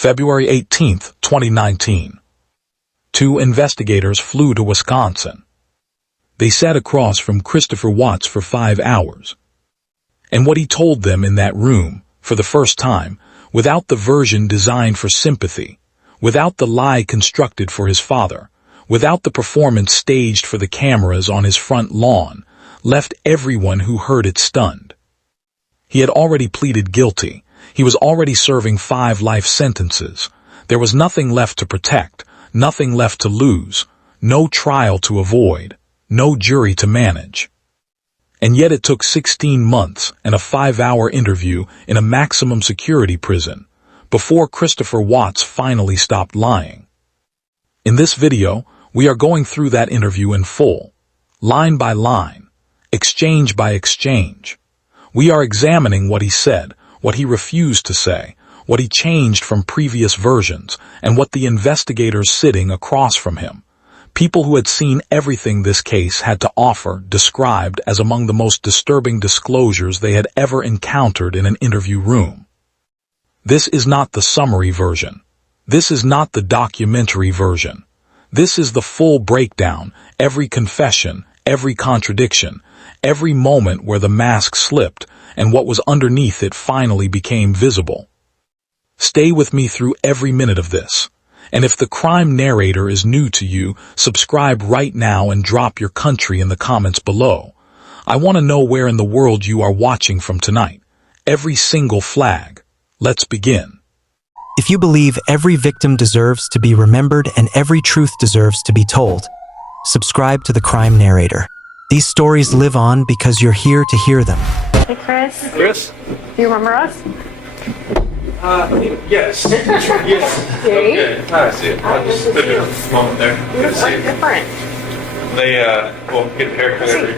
February 18, 2019. Two investigators flew to Wisconsin. They sat across from Christopher Watts for 5 hours. And what he told them in that room, for the first time, without the version designed for sympathy, without the lie constructed for his father, without the performance staged for the cameras on his front lawn, left everyone who heard it stunned. He had already pleaded guilty. He was already serving 5 life sentences. There was nothing left to protect, nothing left to lose, no trial to avoid, no jury to manage. And yet it took 16 months and a 5-hour interview in a maximum security prison before Christopher Watts finally stopped lying. In this video, we are going through that interview in full, line by line, exchange by exchange. We are examining what he said, what he refused to say, what he changed from previous versions, and what the investigators sitting across from him, people who had seen everything this case had to offer, described as among the most disturbing disclosures they had ever encountered in an interview room. This is not the summary version. This is not the documentary version. This is the full breakdown, every confession, every contradiction, every moment where the mask slipped and what was underneath it finally became visible. Stay with me through every minute of this. And if the crime narrator is new to you, subscribe right now and drop your country in the comments below. I want to know where in the world you are watching from tonight. Every single flag. Let's begin. If you believe every victim deserves to be remembered and every truth deserves to be told, subscribe to the crime narrator. These stories live on because you're here to hear them. Hey, Chris. Chris? Do you remember us? Yes. Yes. Dave? Okay. I see it. I just took a moment there. You Good look to see like you. different. They, get a haircut every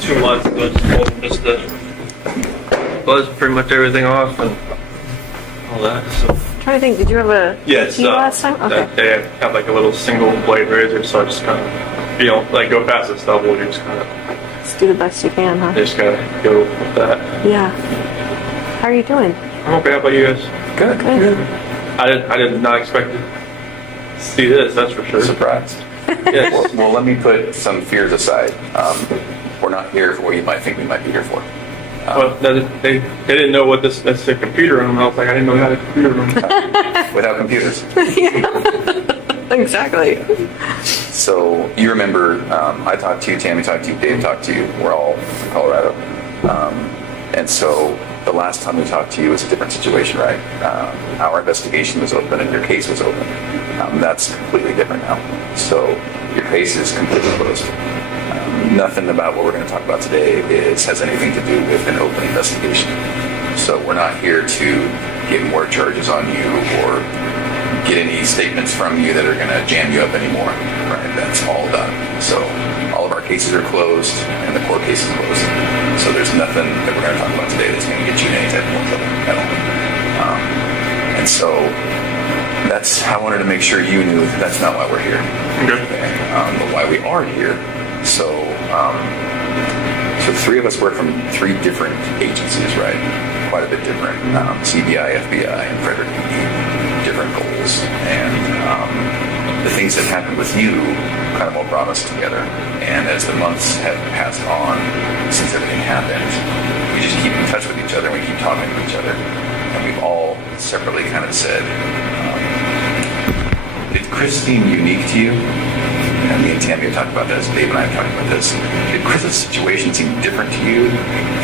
2 months, so it's told them just to buzz pretty much everything off and all that, so. I'm trying to think, did you have a Yes, tea last time? Okay. that day I had like a little single blade razor, so I just kind of, like go past this double, you just kind of, Just do the best you can, huh? just gotta go with that. Yeah. How are you doing? I'm okay, how about you guys? Good. Good. I did not expect to see this, that's for sure. Surprised. Yes. Well, let me put some fears aside. We're not here for what you might think we might be here for. Well, they didn't know what that's a computer room. I was like, I didn't know we had a computer room. Without computers. Exactly. So you remember, I talked to you, Tammy talked to you, Dave talked to you. We're all from Colorado. And so the last time we talked to you was a different situation, right? Our investigation was open and your case was open. That's completely different now. So your case is completely closed. Nothing about what we're going to talk about today has anything to do with an open investigation. So we're not here to get more charges on you or get any statements from you that are going to jam you up anymore. Right? That's all done. So all of our cases are closed and the court case is closed. So there's nothing that we're going to talk about today that's going to get you in any type of more trouble at all. And so I wanted to make sure you knew that that's not why we're here. Okay. But why we are here. So 3 of us work from 3 different agencies, right? Quite a bit different. CBI, FBI, and Frederick PD. Different goals. And the things that happened with you kind of all brought us together. And as the months have passed on since everything happened, we just keep in touch with each other. We keep talking to each other. And we've all separately kind of said, did Chris seem unique to you? And me and Tammy have talked about this, Dave and I have talked about this. Did Chris's situation seem different to you?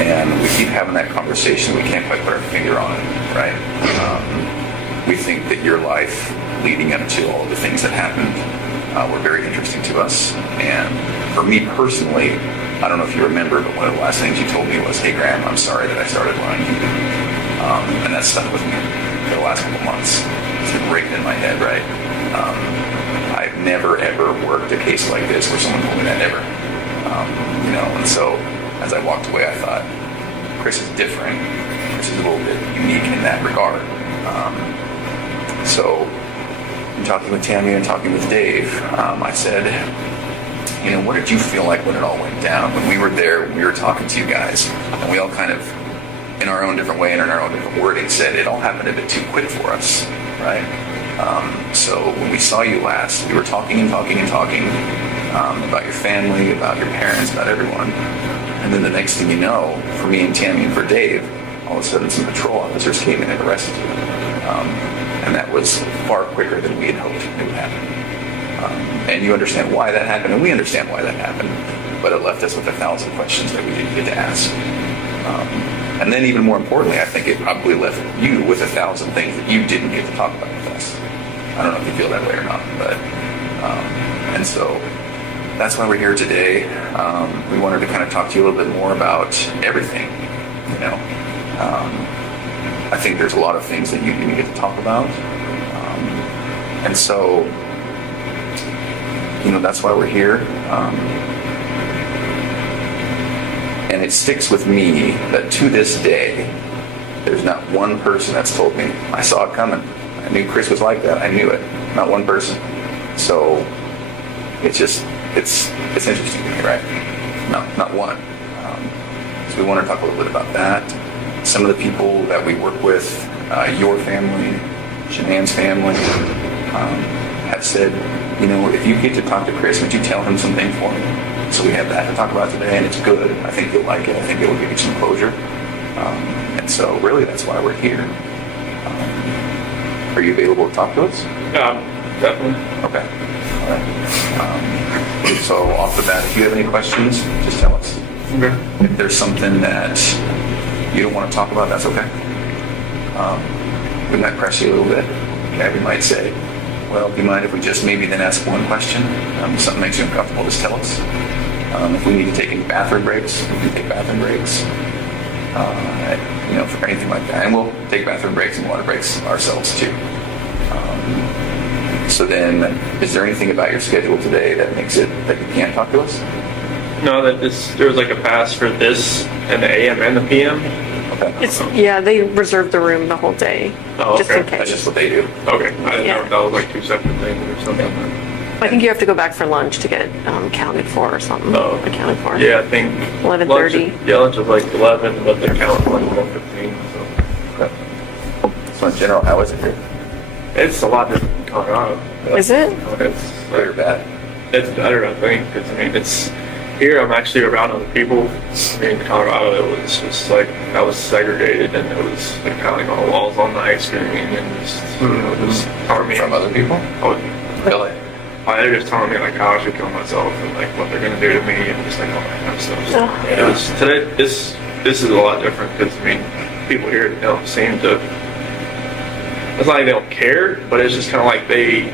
And we keep having that conversation. We can't quite put our finger on it, right? We think that your life leading up to all of the things that happened were very interesting to us. And for me personally, I don't know if you remember, but one of the last things you told me was, hey Graham, I'm sorry that I started lying to you. And that stuck with me for the last couple months. It's been breaking in my head, right? I've never ever worked a case like this where someone told me that ever. And so as I walked away, I thought, Chris is different. Chris is a little bit unique in that regard. So in talking with Tammy and talking with Dave, I said, what did you feel like when it all went down? When we were there, we were talking to you guys, and we all kind of, in our own different way and in our own different wording, said it all happened a bit too quick for us. right? So when we saw you last, we were talking and talking and talking about your family, about your parents, about everyone. And then the next thing you know, for me and Tammy and for Dave, all of a sudden some patrol officers came in and arrested you. And that was far quicker than we had hoped it would happen. And you understand why that happened, and we understand why that happened, but it left us with 1,000 questions that we didn't get to ask. And then even more importantly, I think it probably left you with 1,000 things that you didn't get to talk about with us. I don't know if you feel that way or not, but, and so that's why we're here today. We wanted to kind of talk to you a little bit more about everything, you know. I think there's a lot of things that you didn't get to talk about. And so, you know, that's why we're here. And it sticks with me that to this day, there's not one person that's told me, I saw it coming. I knew Chris was like that. I knew it. Not one person. So it's just, it's interesting to me, right? Not one. So we want to talk a little bit about that. Some of the people that we work with, your family, Shanann's family, have said, you know, if you get to talk to Chris, would you tell him some things for me? So we have that to talk about today, and it's good. I think you'll like it. I think it will give you some closure. And so really that's why we're here. Are you available to talk to us? Definitely. Okay. All right. So off the bat, if you have any questions, just tell us. Okay. If there's something that you don't want to talk about, that's okay. We might press you a little bit. Okay, we might say, well, do you mind if we just maybe then ask one question? If something makes you uncomfortable, just tell us. If we need to take any bathroom breaks, we can take bathroom breaks. You know, for anything like that. And we'll take bathroom breaks and water breaks ourselves too. So then, is there anything about your schedule today that makes it that you can't talk to us? No, there was like a pass for this and the AM and the PM. Okay. Yeah, they reserved the room the whole day, Oh, just okay. in That's case. just what they do. Okay, I didn't know Yeah. if that was like two separate things or something. I think you have to go back for lunch to get counted for or something. Oh. Accounted for. Yeah, I think 11:30. Yeah, lunch was like 11, but they're counting like 1:15. So So in general, how is it here? it's a lot different in Colorado. Is it? It's Good or bad? it's better, I think, because I mean, it's here. I'm actually around other people. I mean, in Colorado, it was just like I was segregated, and it was like counting on the walls all night, screaming, and just you know, just telling me From other people? Really? They're just telling me like how I should kill myself and like what they're gonna do to me and just like all that kind of stuff. So, Oh. it was today. This is a lot different because I mean, people here don't seem to. It's not like they don't care, but it's just kind of like they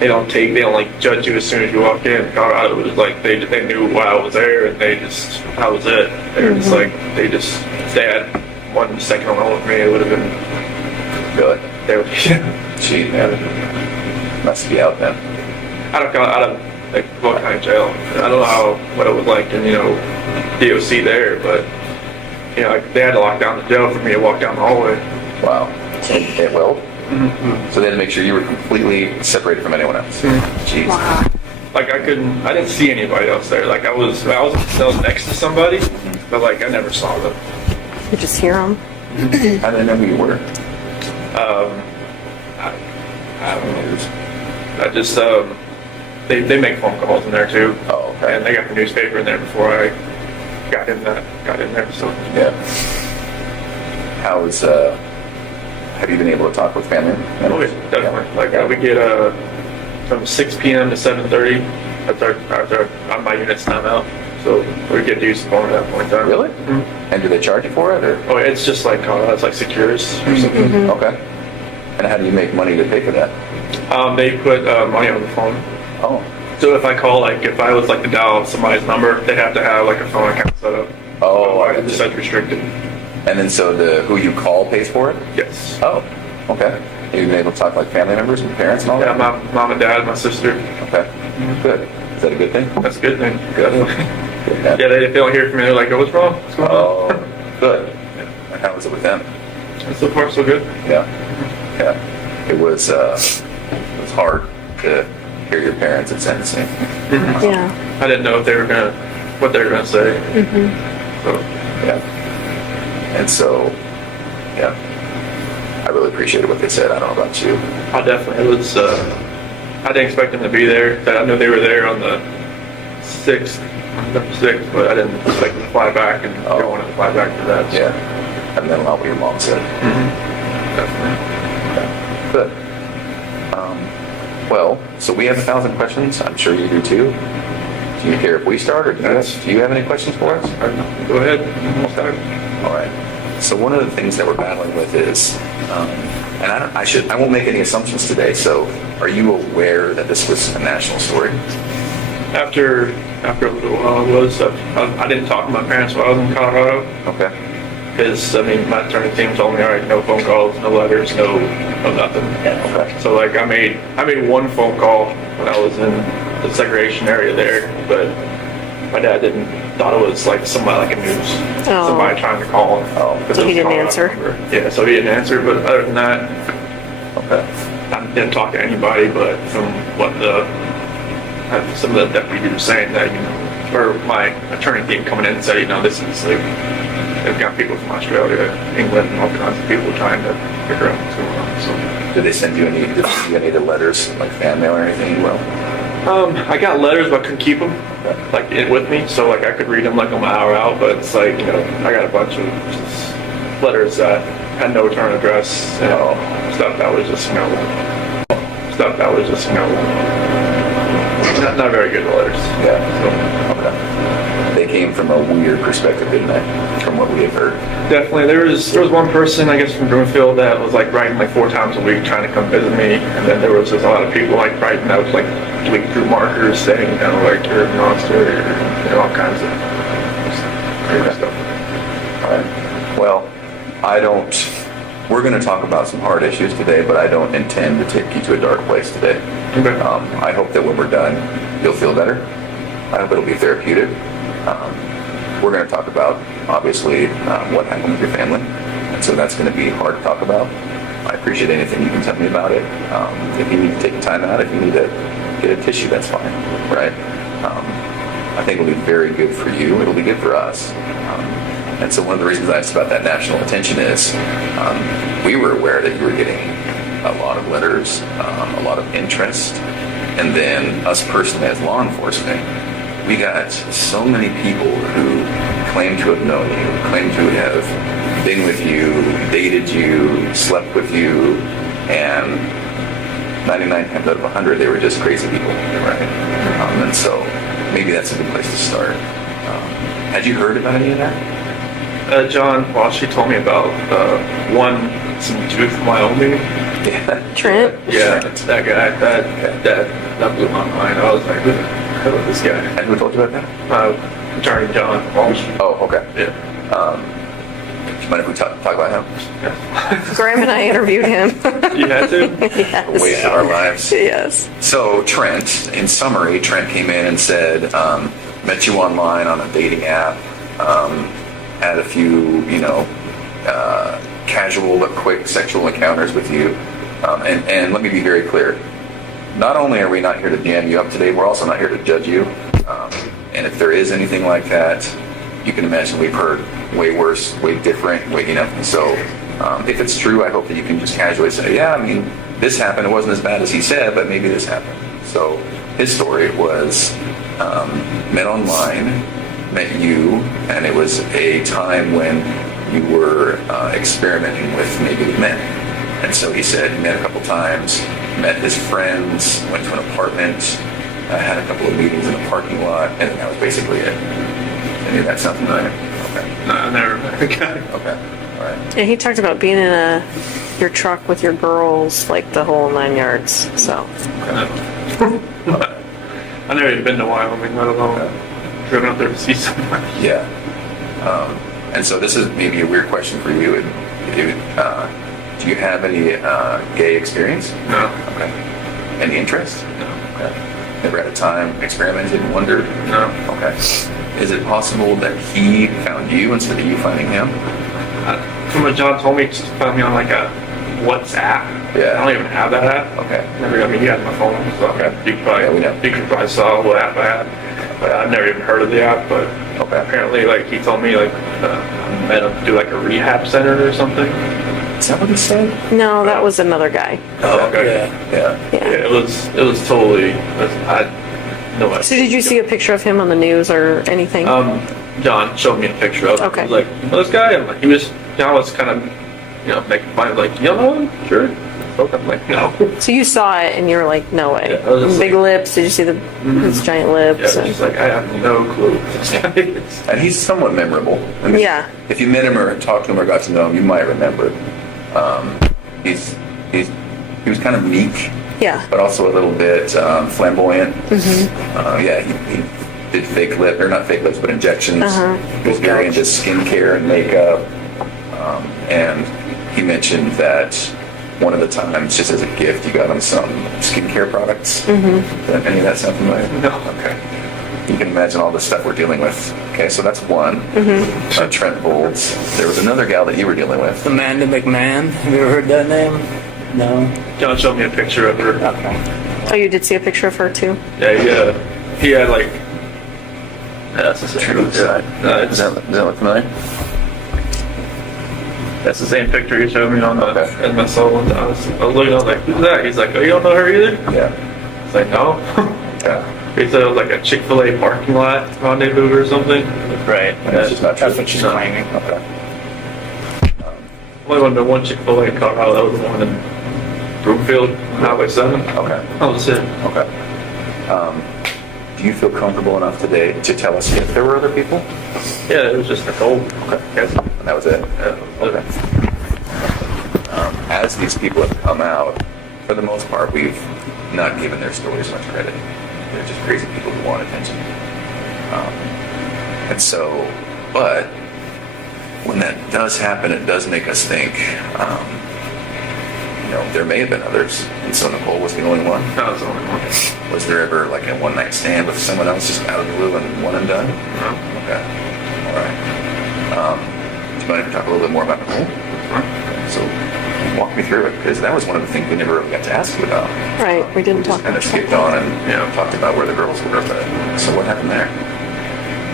don't like judge you as soon as you walk in. Colorado, it was like they knew why I was there and that was it. They were just like if they had 1 second on hold with me, it would have been Really? they would. Gee, man. Must be out then. out of like Will County Jail. I don't know what it was like in DOC there, but you know like, they had to lock down the jail for me to walk down the hallway. Wow. It will? Mm-hmm. So they had to make sure you were completely separated from anyone else. Jeez. Wow. Like I didn't see anybody else there. Like I was in the cell next to somebody, but like I never saw them. You just hear them. How did they know who you were? I don't know. I just they make phone calls in there too. Oh, okay. And they got the newspaper in there before I got in there. So Yeah. How's have you been able to talk with family oh, members? yeah, definitely. Yeah. Like we get from 6 p.m. to 7:30 after my unit's time out. So we get to use the phone at that point in time. Really? Mm-hmm. And do they charge you for it, or? Oh, it's just like it's like Secures or something. Okay. And how do you make money to pay for that? They put money on the phone. Oh. So if I call, like if I was like to dial somebody's number, they'd have to have like a phone account set up. Oh, I It's gotcha. such restricted. And then so who you call pays for it? Yes. Oh. Okay. Have you been able to talk like family members and parents and all Yeah, that? my mom and dad, my sister. Okay. Good. Is that a good thing? That's a good thing. Good. Yeah, if they don't hear from me, they're like, "Oh, what's wrong? What's going on?" Oh, good. And how was it with them? And so far, so good. Yeah. Yeah. It was hard to hear your parents at sentencing. Yeah. I didn't know if what they were gonna say. So Yeah. And so, yeah. I really appreciated what they said. I don't know about you. I definitely it was. I didn't expect them to be there. I knew they were there on the 6th, but I didn't expect them to fly back, and I wanted to fly back for that. So. Yeah. And then a lot what your mom said. Definitely. Okay. Good. Well, so we have 1,000 questions. I'm sure you do too. Do you care if we start, or do you have any questions for us? Go ahead. All right. So one of the things that we're battling with is, and I won't make any assumptions today. So, are you aware that this was a national story? After a little while, it was. I didn't talk to my parents while I was in Colorado. Okay. Because, I mean, my attorney team told me, all right, no phone calls, no letters, no nothing. Okay. So, like, I made one phone call when I was in the segregation area there, but my dad thought it was, like, somebody, like a news, somebody trying to call him. Oh. So he didn't answer? Yeah, so he didn't answer, but other than that, Okay. I didn't talk to anybody, but from what some of the deputies were saying that, or my attorney team coming in and said, this is like, they've got people from Australia, England, and all kinds of people trying to figure out what's going on. So, Did they send you any of the letters, like fan mail or anything? Well, I got letters, but I couldn't keep them like with me, so like I could read them like an hour out. But it's like I got a bunch of just letters that had no return address and stuff that was just not very good letters. yeah. So, okay. They came from a weird perspective, didn't they? From what we have heard. Definitely, there was one person, I guess, from Broomfield that was like writing like 4 times a week trying to come visit me, and then there was just a lot of people like writing out like bleed through markers saying, like you're a monster, or all kinds of crazy stuff. All right. Well, we're going to talk about some hard issues today, but I don't intend to take you to a dark place today. Okay. I hope that when we're done, you'll feel better. I hope it'll be therapeutic. We're going to talk about, obviously, what happened with your family. And so that's going to be hard to talk about. I appreciate anything you can tell me about it. If you need to take time out, if you need to get a tissue, that's fine, right? I think it'll be very good for you. It'll be good for us. And so one of the reasons I asked about that national attention is we were aware that you were getting a lot of letters, a lot of interest, and then us personally as law enforcement, we got so many people who claim to have known you, claim to have been with you, dated you, slept with you, and 99 times out of 100 they were just crazy people, right? And so maybe that's a good place to start. Had you heard about any of that? John Walsh, he told me about some dude from Wyoming. Yeah. Trent? Yeah, it's that guy. That blew my mind. I was like, who the hell is this guy? And who told you about that? Attorney John Walsh. Oh, okay. Yeah. Do you mind if we talk about him? Graham and I interviewed him. You had to? Yes. Wasted our lives. Yes. So Trent, in summary, Trent came in and said, met you online on a dating app, had a few, casual but quick sexual encounters with you. And let me be very clear. Not only are we not here to jam you up today, we're also not here to judge you. And if there is anything like that, you can imagine we've heard way worse, way different, So if it's true, I hope that you can just casually say, yeah, I mean, this happened. It wasn't as bad as he said, but maybe this happened. So his story was met online, met you, and it was a time when you were experimenting with maybe men. And so he said he met a couple times, met his friends, went to an apartment, had a couple of meetings in a parking lot, and that was basically it. And that's something that okay. No, I never met the guy. Okay. All right. Yeah, he talked about being in your truck with your girls, like the whole 9 yards. So. I never even been to Wyoming, let alone driven up there to see someone. Yeah. And so this is maybe a weird question for you. Do you have any gay experience? No. Okay. Any interest? No. Okay. Never had a time experimented and wondered? No. Okay. Is it possible that he found you instead of you finding him? From what John told me, he just found me on like a WhatsApp. Yeah. I don't even have that app. Okay. He had my phone, so Okay. you could probably saw what app I had. But I've never even heard of the app, but Okay. apparently, like, he told me, like, I met him to do like a rehab center or something. Is that what he said? No, that was another guy. Oh, okay. Yeah. Yeah, it was totally. I no idea. So did you see a picture of him on the news or anything? John showed me a picture of him. Okay. He was like, you know this guy? I'm like, John was kind of, making fun of like, you know him? Sure. So I'm like, no. So you saw it and you were like, no way. Yeah, I was just Big like- lips. Did you see his giant lips? Yeah, it's just like, I have no clue who this guy is. And he's somewhat memorable. I mean, Yeah. If you met him or talked to him or got to know him, you might remember. He was kind of meek, Yeah. but also a little bit flamboyant. Yeah, he did not fake lips, but injections. He was very into skincare and makeup. And he mentioned that one of the times, just as a gift, you got him some skincare products. Does any of that sound familiar? No. Okay. You can imagine all the stuff we're dealing with. Okay, so that's one. Trent Bolds. There was another gal that you were dealing with. Amanda McMahon. Have you ever heard that name? No. John showed me a picture of her. Okay. Oh, you did see a picture of her too? Yeah, he had like. That's the same. True side. Yeah, Does that look familiar? that's the same picture he showed me on the Okay. in my soul. I was looking, I was like, who's that? He's like, oh, you don't know her either? Yeah. It's like, no. Yeah. He said it was like a Chick-fil-A parking lot rendezvous or something. Right. That's just not true. That's what she's No. claiming. Okay. Only went to one Chick-fil-A in Colorado. That was the one in Broomfield, Highway 7. Okay. That was it. Okay. Do you feel comfortable enough today to tell us if there were other people? Yeah, it was just Nicole. Okay. Yes. And that was it? Okay. As these people have come out, for the most part, we've not given their stories much credit. They're just crazy people who want attention. And so, but when that does happen, it does make us think, there may have been others. And so Nicole was the only one. That was the only one. Was there ever like a one-night stand with someone else just out of the blue and one and done? No. Okay. All right. Do you mind if we talk a little bit more about Nicole? So walk me through it, because that was one of the things we never really got to ask you about. Right. We didn't Just talk kind about of skipped on and talked about where the girls were. But so what happened there?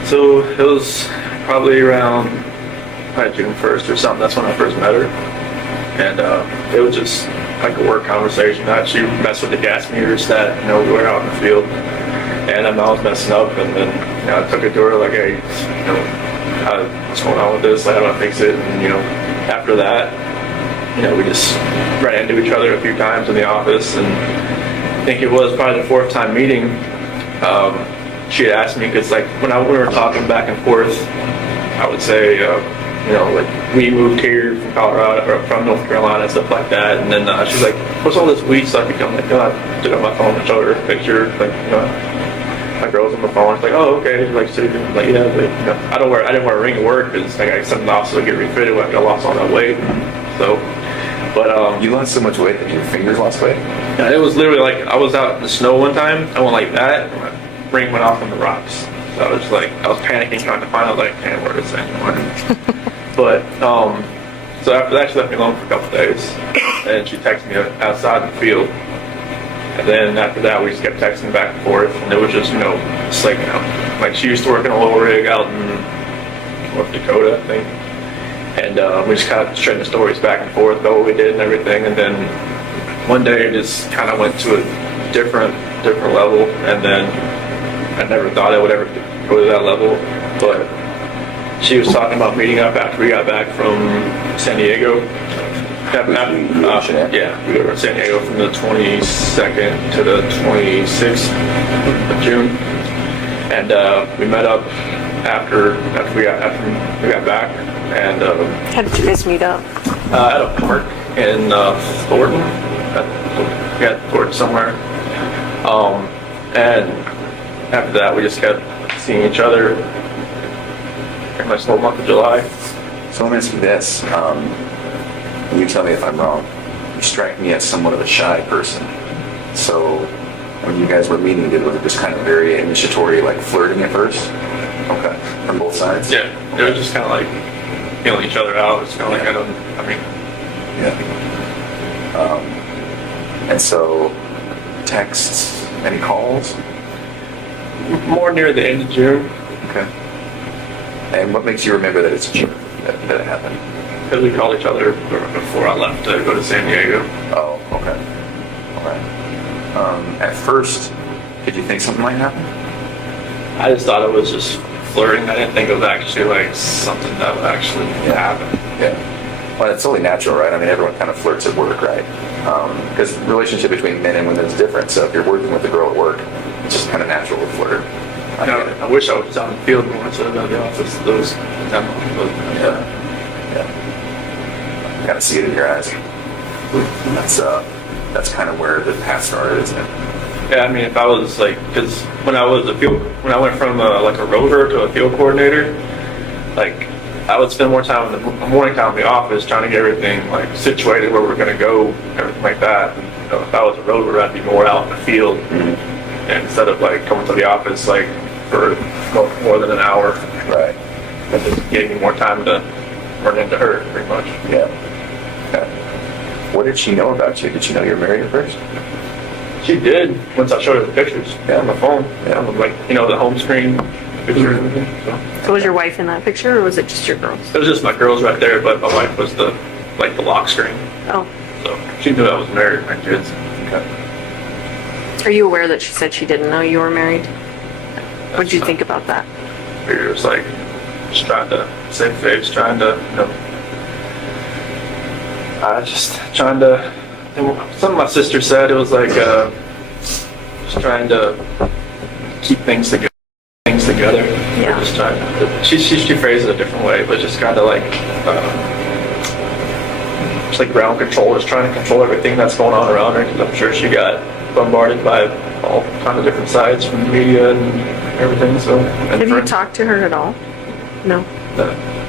So it was probably around June 1st or something. That's when I first met her. And it was just like a work conversation. I actually messed with the gas meters that, we were out in the field. And I was messing up. And then, I took it to her like, hey, what's going on with this? Like, how do I fix it? And, after that, we just ran into each other a few times in the office. And I think it was probably the fourth time meeting. She had asked me, because like when we were talking back and forth, I would say, like we moved here from Colorado or from North Carolina and stuff like that. And then she's like, what's all this weed stuff you come? Like, I took out my phone and showed her a picture. Like, my girl's on the phone. It's like, oh, okay. She's like, so I'm like, yeah. But, I didn't wear a ring to work because I got something else to get refitted when I lost all that weight. So, but You lost so much weight that your fingers lost weight? yeah, it was literally like I was out in the snow one time. I went like that. And my ring went off on the rocks. So I was panicking trying to find out, like, I can't wear this anymore. But, so after that, she left me alone for a couple days. And she texted me outside the field. And then after that, we just kept texting back and forth. And it was just, it's like, like she used to work in a little rig out in North Dakota, I think. And we just kind of trading the stories back and forth about what we did and everything. And then one day it just kind of went to a different level. And then I never thought I would ever go to that level. But she was talking about meeting up after we got back from San Diego. Yeah, we were in San Diego from the 22nd to the 26th of June. And we met up after we got back. And How did you guys meet up? at a park in Thornton. Thornton somewhere. And after that, we just kept seeing each other pretty much the whole month of July. So let me ask you this. And you tell me if I'm wrong. You strike me as somewhat of a shy person. So when you guys were meeting, was it just kind of very initiatory, like flirting at first? Okay. From both sides? Yeah, it was just kind of like feeling each other out. It's kind of like, Yeah. And so, texts, any calls? more near the end of June. Okay. And what makes you remember that it's June that it happened? because we called each other before I left to go to San Diego. Oh, okay. All right. At first, did you think something might happen? I just thought it was just flirting. I didn't think it was actually like something that would actually happen. Yeah. Well, it's totally natural, right? I mean, everyone kind of flirts at work, right? Because the relationship between men and women is different. So if you're working with a girl at work, it's just kind of natural to flirt. I get it. I wish I was out in the field more instead of at the office. Those demos, but Yeah. Kind of see it in your eyes. That's kind of where the path started, isn't it? yeah. I mean, if I was like, because when I went from like a rover to a field coordinator, like I would spend more time in the morning time in the office trying to get everything like situated where we're going to go, everything like that. And, you know, if I was a rover, I'd be more out in the field, and instead of like coming to the office like for more than an hour. Right. That just gave me more time to run into her, pretty much. Yeah. Okay. What did she know about you? Did she know you were married at first? She did once I showed her the pictures on my phone. Yeah. On the, like, you know, the home screen pictures and everything. So was your wife in that picture, or was it just your girls? It was just my girls right there, but my wife was the lock screen. Oh. So she knew I was married with my kids. Okay. Are you aware that she said she didn't know you were married? What'd you think about that? It was like, just trying to save face, trying to, you know, just trying to, something my sister said, it was like, just trying to keep things together. Yeah. Just trying to, she phrased it a different way, but just kind of like, just like ground control, just trying to control everything that's going on around her, because I'm sure she got bombarded by all kind of different sides from the media and everything. So, and Have you talked to her at all? No.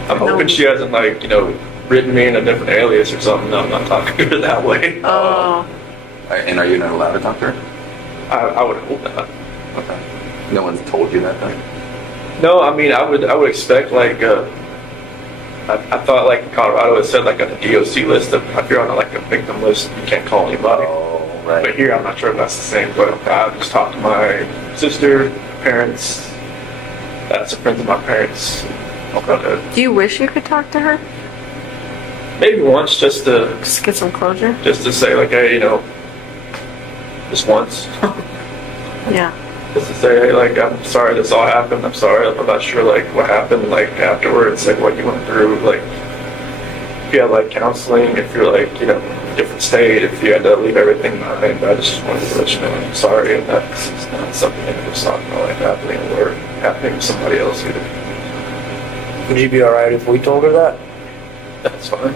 I'm hoping she hasn't, like, you know, written me in a different alias or something. No, I'm not talking to her that way. Oh. And are you not allowed to talk to her? I would hope not. Okay. No one's told you that then? No, I mean, I would expect, like, I thought, like, in Colorado it said, like, on the DOC list, that if you're on, like, a victim list, you can't call anybody. Oh, right. But here, I'm not sure if that's the same, but I just talked to my sister, parents, some friends of my parents. Do you wish you could talk to her? Maybe once, just to get some closure? Just to say, like, hey, you know, just once. Yeah. Just to say, hey, like, I'm sorry this all happened. I'm sorry. I'm not sure, like, what happened, like, afterwards, like, what you went through, like, if you had, like, counseling, if you're, like, you know, different state, if you had to leave everything behind. I just wanted to let you know I'm sorry, and that's not something that was not like happening or happening to somebody else either. Would you be alright if we told her that? That's fine.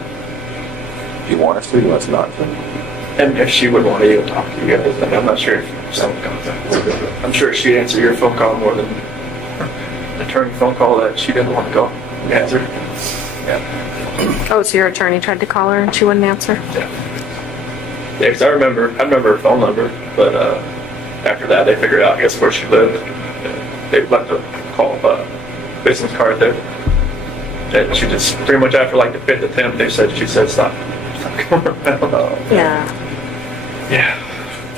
Do you want us to? Do you want us not to? And if she would want to even talk to you guys, then I'm not sure if someone comes in. I'm sure she'd answer your phone call more than an attorney phone call that she didn't want to go answer. Yeah. Oh, so your attorney tried to call her and she wouldn't answer? Yeah. Yeah, because I remember her phone number, but after that they figured out, I guess, where she lived. They left a call, business card there. And she just, pretty much after like the 5th attempt, she said stop going around. Yeah. Yeah.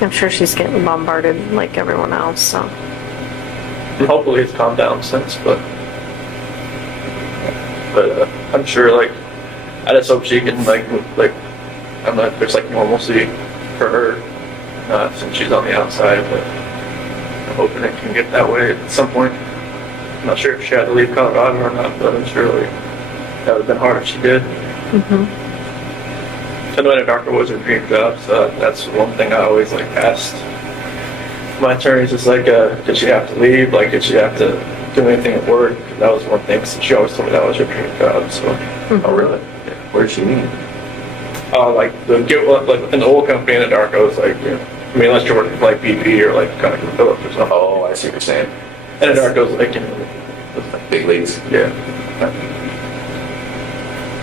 I'm sure she's getting bombarded like everyone else, so. And hopefully it's calmed down since, but I'm sure, like, I just hope she can, like, I'm not, there's like normalcy for her, since she's on the outside, but I'm hoping it can get that way at some point. I'm not sure if she had to leave Colorado or not, but I'm sure that would have been hard if she did. Mm-hmm. I know Anadarko was her dream job, so that's one thing I always, like, asked my attorneys is, like, did she have to leave? Like, did she have to do anything at work? That was one thing, since she always told me that was her dream job, so. Mm-hmm. Oh, really? Yeah. Where did she mean? Like in the oil company in Anadarko, it's like, you know, I mean, unless you're working for, like, BP or, like, ConocoPhillips or something. Oh, I see what you're saying. Anadarko's, like, you know, it's like, Big leagues. yeah.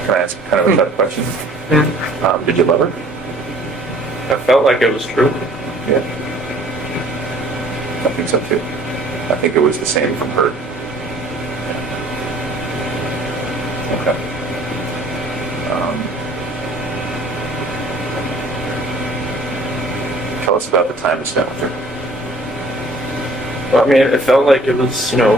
Can I ask kind of a tough question? Did you love her? I felt like it was true. Yeah. I think so too. I think it was the same from her. Okay. Tell us about the time you spent with her. Well, I mean, it felt like it was, you know,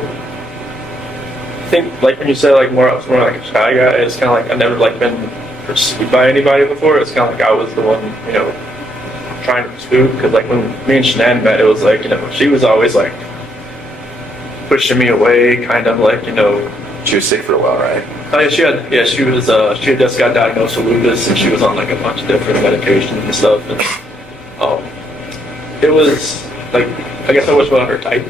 think like when you said like I was more like a shy guy, it's kind of like I've never like been pursued by anybody before. It's kind of like I was the one, you know, trying to pursue. Because like when me and Shanann met, it was like, you know, she was always like pushing me away, kind of like, you know. She was sick for a while, right? Oh yeah, she had just got diagnosed with lupus, and she was on like a bunch of different medications and stuff. And it was like, I guess I was one of her type.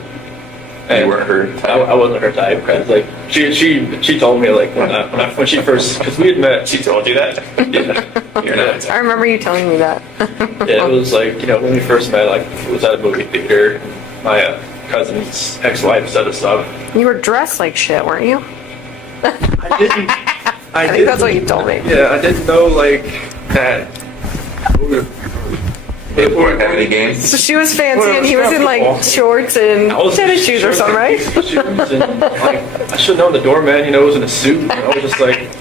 And You weren't her type? I wasn't her type, because like she told me like when she first, because we had met. She told you that? Yeah, You're not. I remember you telling me that. yeah, it was like, you know, when we first met, like it was at a movie theater. My cousin's ex-wife set us up. You were dressed like shit, weren't you? I didn't. I think that's what you told me. Yeah, I didn't know like that. They weren't having any games? So she was fancy and he was in like shorts and tennis shoes or something, right? Shoes and, like, I should have known the doorman, you know, was in a suit. And I was just like,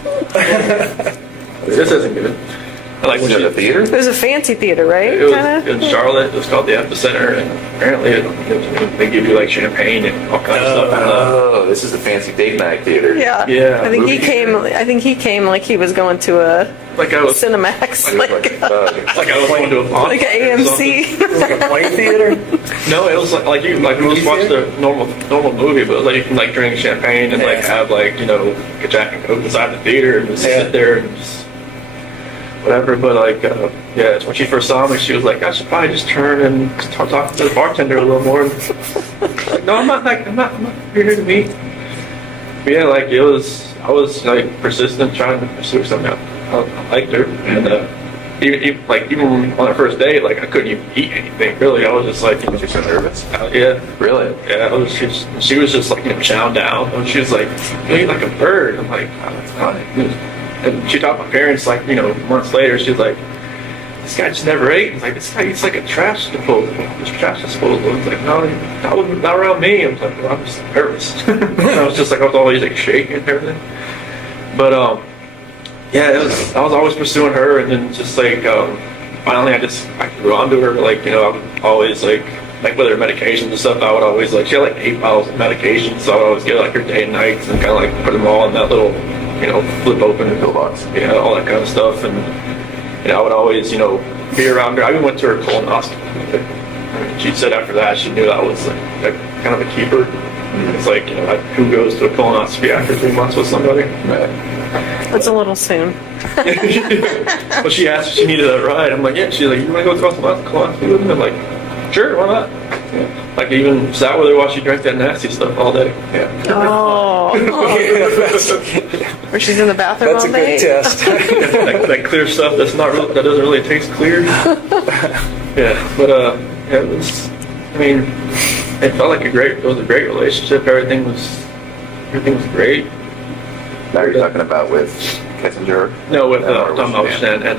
this isn't good. And, like, Was it a theater? It was a fancy theater, right? It was Kinda? in Charlotte. It was called the Epicenter, and apparently they give you like champagne and all kinds of stuff. Oh, this is the fancy date night theater. Yeah. Yeah, I think he movie came. I think he came like he was going to a Like I was, Cinemax, Like like like I was going to a bonfire like an or something. AMC. Like a play theater? No, it was like you like we just watched a normal movie, but like you can like drink champagne and like have like, you know, a Jack and Coke inside the theater and just sit there and just whatever. But like yeah, when she first saw me, she was like, I should probably just turn and talk to the bartender a little more. Like, no, I'm not here to meet. But yeah, like I was like persistent trying to pursue something. I liked her, and even on our first date, like I couldn't even eat anything really. I was just like, you know, You're so nervous? yeah. Really? Yeah, she was just like, you know, chowing down. And she was like, you eat like a bird. I'm like, oh, that's fine. And she taught my parents, like, you know, months later, she was like, this guy just never ate. It's like, this guy eats like a trash disposal. This trash disposal. It's like, no, not around me. I was like, well, I'm just nervous. And I was just like, I was always like shaking and everything. But yeah, I was always pursuing her, and then just like finally I grew onto her. Like, you know, I would always like with her medications and stuff, I would always like, she had like 8 bottles of medications, so I would always get like her day and nights and kind of like put them all in that little, you know, flip open and Pill box. yeah, all that kind of stuff. And you know, I would always, you know, be around her. I even went to her colonoscopy. She said after that she knew that I was like kind of a keeper. It's like, you know, who goes to a colonoscopy after 3 months with somebody? Right. It's a little soon. Well, she asked if she needed a ride. I'm like, yeah. She's like, you want to go to colonoscopy with me? I'm like, sure, why not? Yeah. Like, I even sat with her while she drank that nasty stuff all day. Yeah. Oh. Where she's in the bathroom That's all a day. good test. that clear stuff that doesn't really taste clear. Yeah, but yeah, it was. I mean, it felt like it was a great relationship. Everything was great. Now you're talking about with Kissinger? No, with Or Tom with Ocean and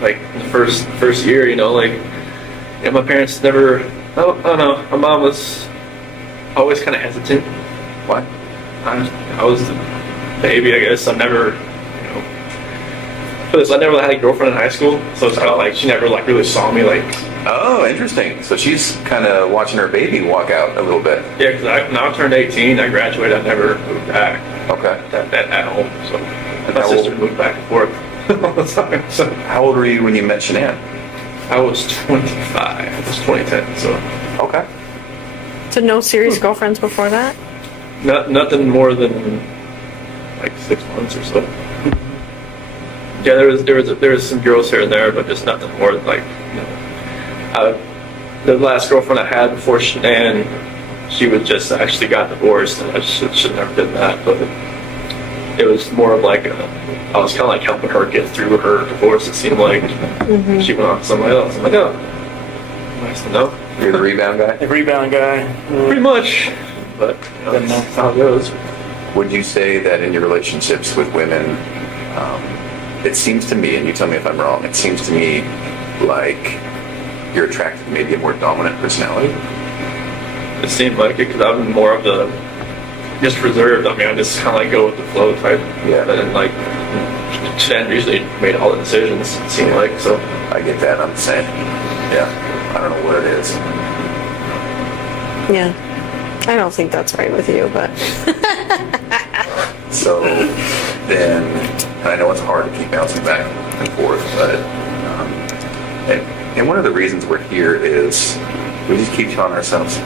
like the first year, you know, like, yeah, my parents never. I don't know. My mom was always kind of hesitant. What? I was the baby, I guess. I never, you know, but I never had a girlfriend in high school, so it's kind of like she never like really saw me like. Oh, interesting. So she's kind of watching her baby walk out a little bit. Yeah, because now I turned 18. I graduated. I never moved back. Okay. At home. So And my how sister old- moved back and forth all the time. So How old were you when you met Shanann? I was 25. It was 2010. So Okay. So no serious girlfriends before that? nothing more than like 6 months or so. Yeah, there was some girls here and there, but just nothing more than like, you know. The last girlfriend I had before Shanann, she was just actually got divorced, and I should never did that. But it was more of like I was kind of like helping her get through her divorce. It seemed like she went on to somebody else. I'm like, oh, nice to know. You're the rebound guy? The rebound guy. Pretty much, but you know, that's how it goes. Would you say that in your relationships with women, it seems to me, and you tell me if I'm wrong, it seems to me like you're attracted to maybe a more dominant personality? It seemed like it because I'm more of the just reserved. I mean, I just kind of like go with the flow type. Yeah. And like Shannon usually made all the decisions. It seemed like so. I get that. I'm the same. Yeah. I don't know what it is. Yeah. I don't think that's right with you, but So then, and I know it's hard to keep bouncing back and forth, but and one of the reasons we're here is we just keep telling ourselves,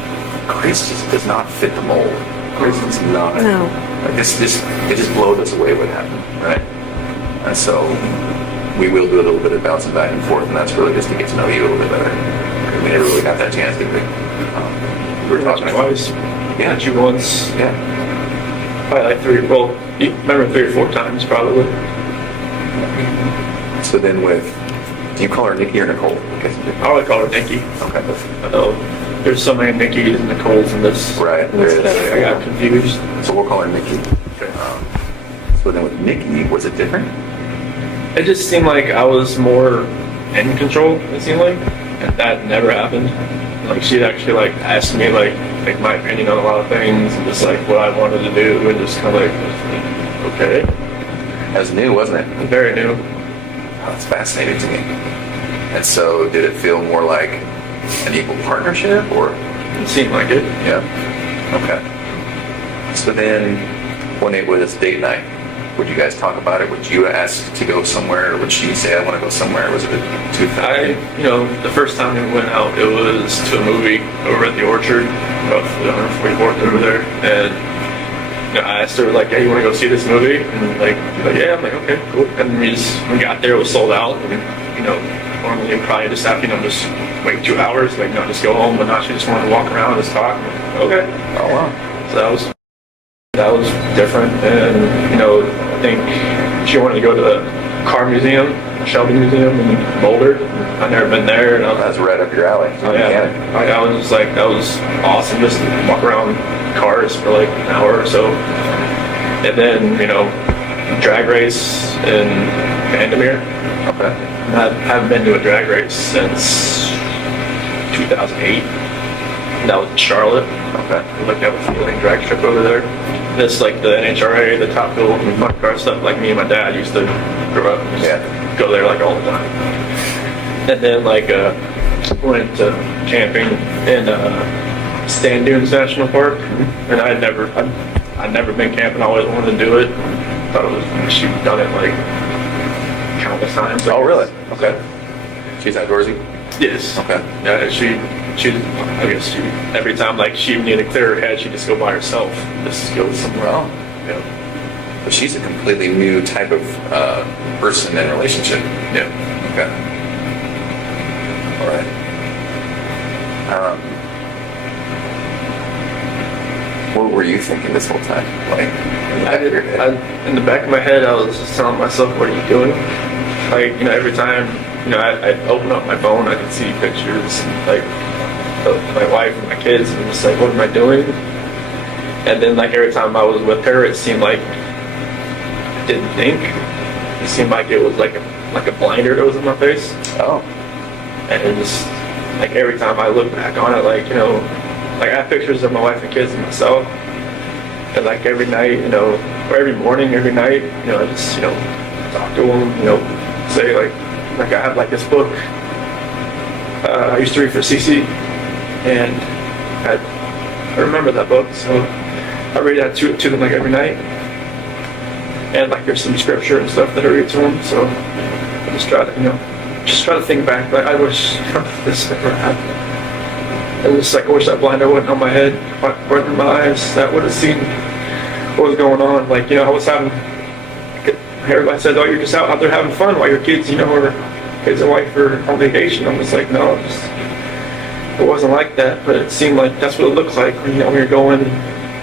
Grace just does not fit the mold. Grace is not. No. Like it just blows us away what happened, right? And so we will do a little bit of bouncing back and forth, and that's really just to get to know you a little bit better. We never really got that chance, did we? We were talking twice. Yeah. Met you once. Yeah. Probably like 3. Well, you remember 3 or 4 times probably. So then do you call her Nikki or Nicole? I would call her Nikki. Okay. I know there's so many Nickies and Nicoles in this. Right, there is. I got confused. So we'll call her Nikki. So then with Nikki, was it different? It just seemed like I was more in control, it seemed like. And that never happened. Like she'd actually like ask me like my opinion on a lot of things and just like what I wanted to do and just kind of like, okay. That was new, wasn't it? Very new. Oh, that's fascinating to me. And so did it feel more like an equal partnership or? It seemed like it. Yeah. Okay. So then when it was date night, would you guys talk about it? Would you ask to go somewhere? Or would she say, I want to go somewhere? Was it too fast? The first time we went out, it was to a movie over at the Orchard, off the 144th over there. And I asked her, like, hey, you want to go see this movie? And like, yeah, I'm like, okay, cool. And we got there, it was sold out. And, normally you'd probably just have, just wait 2 hours, like, just go home. But now she just wanted to walk around and just talk. Okay. Oh, wow. So that was different. And, I think she wanted to go to the car museum, the Shelby Museum in Boulder. I've never been there. And That's right up your alley. I was just like, that was awesome, just to walk around cars for like an hour or so. And then, drag race in Vandermeer. Okay. I haven't been to a drag race since 2008. That was in Charlotte. Okay. Like that was the only drag strip over there. This like the NHRA, the Top Fuel, muscle car stuff. Like me and my dad used to grow up, go there like all the time. And then like went to camping in Sand Dunes National Park, and I'd never been camping. I always wanted to do it. Thought it was she'd done it like countless times. Oh, really? Okay. She's outdoorsy? Yes. Okay. Yeah, I guess she, every time like she needed to clear her head, she'd just go by herself, just go somewhere else. Yeah. But she's a completely new type of person in a relationship. Yeah. Okay. All right. What were you thinking this whole time? Like, in the back of my head, I was just telling myself, "What are you doing?" Like, every time, I'd open up my phone, I could see pictures, like, of my wife and my kids, and just like, what am I doing? And then, like, every time I was with her, it seemed like I didn't think. It seemed like it was like a blinder that was in my face. oh, And it just, like, every time I look back on it, like, like, I have pictures of my wife and kids and myself. And, like, every night, or every morning, every night, I just, talk to them, say, like I have, like, this book I used to read for Cece. And I remember that book, so I read that to them, like, every night. And, like, there's some scripture and stuff that I read to them, so I just try to, think back, like, I wish this never happened. And just, like, I wish that blinder wasn't on my head, wasn't in my eyes, that would have seen what was going on. Like, I was having, everybody said, oh, you're just out there having fun while your kids, or kids and wife are on vacation. I'm just like, no, it wasn't like that, but it seemed like that's what it looks like when you're going,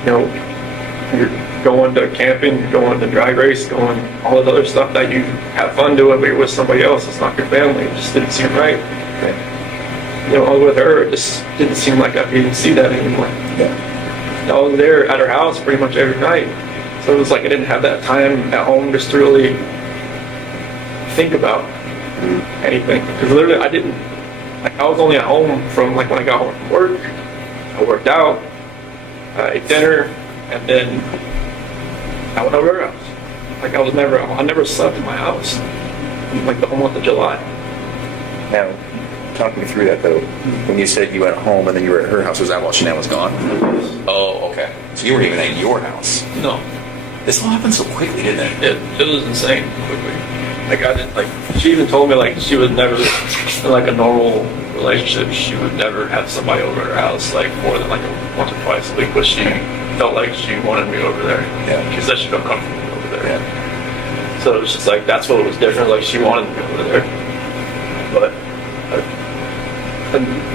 you're going to camping, you're going to drag race, going all the other stuff that you have fun doing, but you're with somebody else. It's not your family. It just didn't seem right. With her, it just didn't seem like I could even see that anymore. Yeah. I was there at her house pretty much every night. So it was like I didn't have that time at home just to really think about anything. Because literally I was only at home from like when I got home from work. I worked out, I ate dinner, and then I went over to her house. Like I never slept in my house like the whole month of July. now, talk me through that though. When you said you went home and then you were at her house, was that while Chanel was gone? Oh, okay. So you weren't even at your house. No. This all happened so quickly, didn't it? It was insane quickly. Like I didn't like. She even told me like she would never, in like a normal relationship, she would never have somebody over at her house like more than like once or twice a week. But she felt like she wanted me over there. Yeah. She said she felt comfortable over there. Yeah. So it was just like that's what was different. Like she wanted me over there, but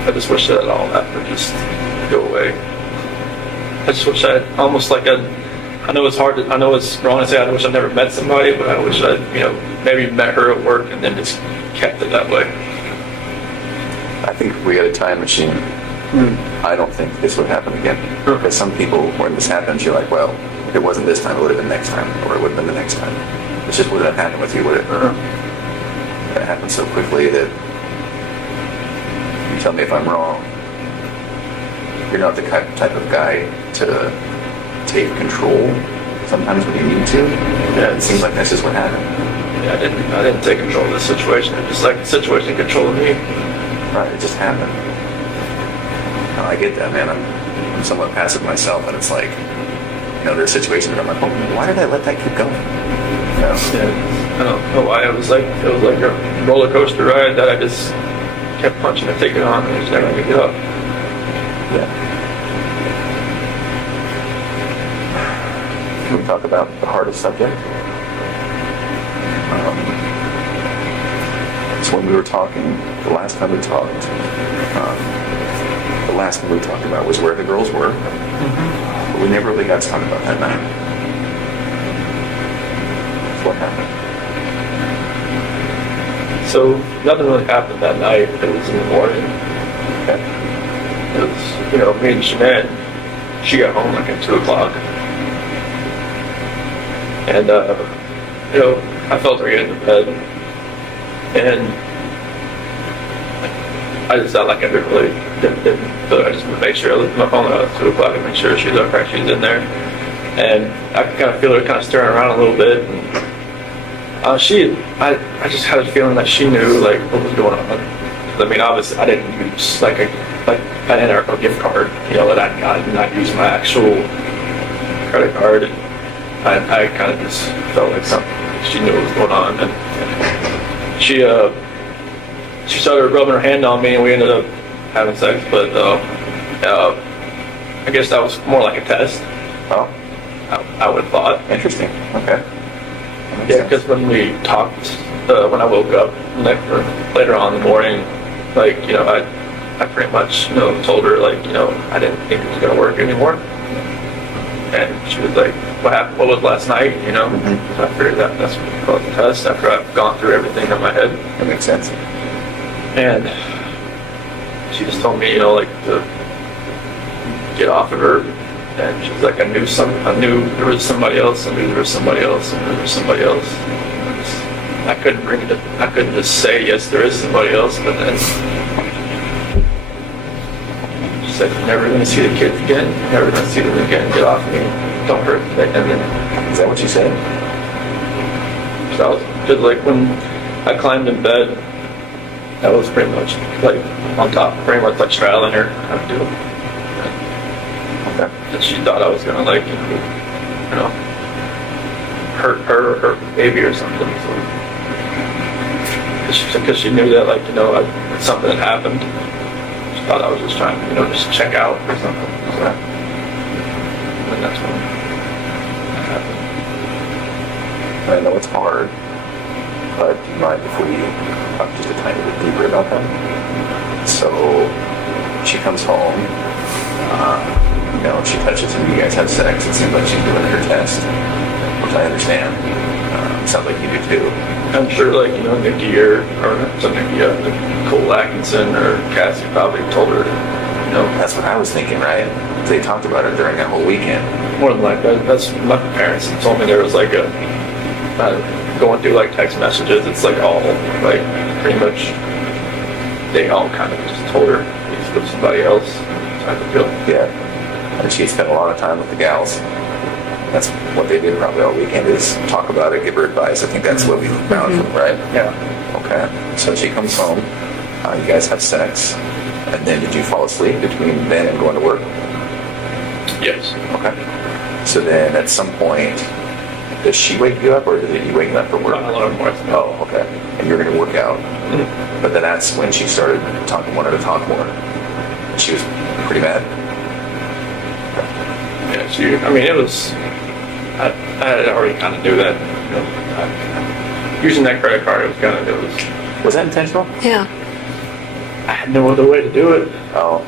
I just wish that all that would just go away. I just wish I almost like I know it's hard. I know it's wrong to say I wish I never met somebody, but I wish I, maybe met her at work and then just kept it that way. I think if we had a time machine, I don't think this would happen again. Because some people, when this happens, you're like, well, if it wasn't this time, it would have been next time, or it would have been the next time. It just wouldn't have happened with you, would it? It happened so quickly that you tell me if I'm wrong. You're not the type of guy to take control sometimes when you need to. Yeah, it seems like this is what happened. Yeah, I didn't take control of this situation. It just like the situation controlling me. Right, it just happened. No, I get that, man. I'm somewhat passive myself, and it's like, there's situations where I'm like, oh, why did I let that keep going? Yeah, I don't know why. It was like a roller coaster ride that I just kept punching and taking on, and I just never could get up. Yeah. Can we talk about the hardest subject? So when we were talking, the last time we talked, the last thing we talked about was where the girls were. But we never really got to talk about that night. So what happened? So nothing really happened that night. It was in the morning. Okay. It was, me and Jeanette, she got home like at 2 o'clock. And, I felt her get into bed. And I just felt like I didn't feel like I just would make sure I looked at my phone at 2 o'clock and make sure she's okay, she's in there. And I could kind of feel her kind of stirring around a little bit. And I just had a feeling that she knew like what was going on. I mean, obviously I didn't use I didn't have a gift card, that I got, and I used my actual credit card. And I kind of just felt like she knew what was going on, and she started rubbing her hand on me, and we ended up having sex. But I guess that was more like a test. Oh, I would have thought. interesting. Okay. Yeah, because when we talked, when I woke up later on in the morning, I pretty much told her I didn't think it was gonna work anymore. And she was like, what happened? What was last night? So I figured that's what we call the test after I've gone through everything in my head. That makes sense. And she just told me, to get off of her. And she's like, I knew there was somebody else. I knew there was somebody else. I knew there was somebody else. I couldn't bring it up. I couldn't just say, yes, there is somebody else. But then she said, you're never going to see the kids again. You're never going to see them again. Get off me. Don't hurt me. And then, is that what she said? So because when I climbed in bed, that was pretty much on top, pretty much straddling her. I would do it. Okay. And she thought I was gonna hurt her or her baby or something. So, because she knew that something had happened. She thought I was just trying to just check out or something. So, and that's when that happened. I know it's hard, but do you mind if we talk just a tiny bit deeper about that? So she comes home. She touches him, you guys have sex, it seems like she's doing her test, which I understand. Sounds like you do too. I'm sure Nikki Cole Atkinson or Cassie probably told her, That's what I was thinking, right? They talked about it during that whole weekend. more than likely. That's my parents told me there was going through text messages, it's all pretty much they all kind of just told her he's with somebody else type of deal. Yeah. And she spent a lot of time with the gals. That's what they did probably all weekend is talk about it, give her advice. I think that's what we found, right? Yeah. Okay. So she comes home. You guys have sex. And then did you fall asleep between then and going to work? Yes. Okay. So then at some point, does she wake you up, or is it you waking up for work? Alarm more. Oh, okay. And you're going to work out. But then that's when she started wanted to talk more. She was pretty mad. Yeah, I mean, it was, I already kind of knew that, using that credit card, Was that intentional? Yeah. I had no other way to do it. Oh.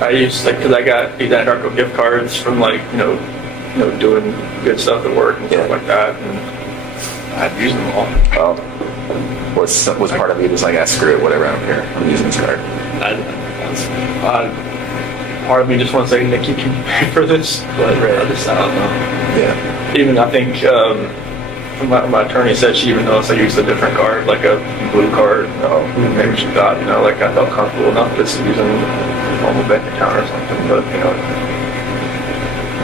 I used, because I got these Anarco gift cards from, doing good stuff at work and stuff like that, and I'd use them all. Oh. Was part of you just like, screw it, whatever, I don't care. I'm using this card. Part of me just wants to say, Nick, you can pay for this, but I don't know. Yeah. Even, I think, my attorney said she even noticed I used a different card, like a blue card. Maybe she thought, I felt comfortable enough just using a normal bank account or something. But,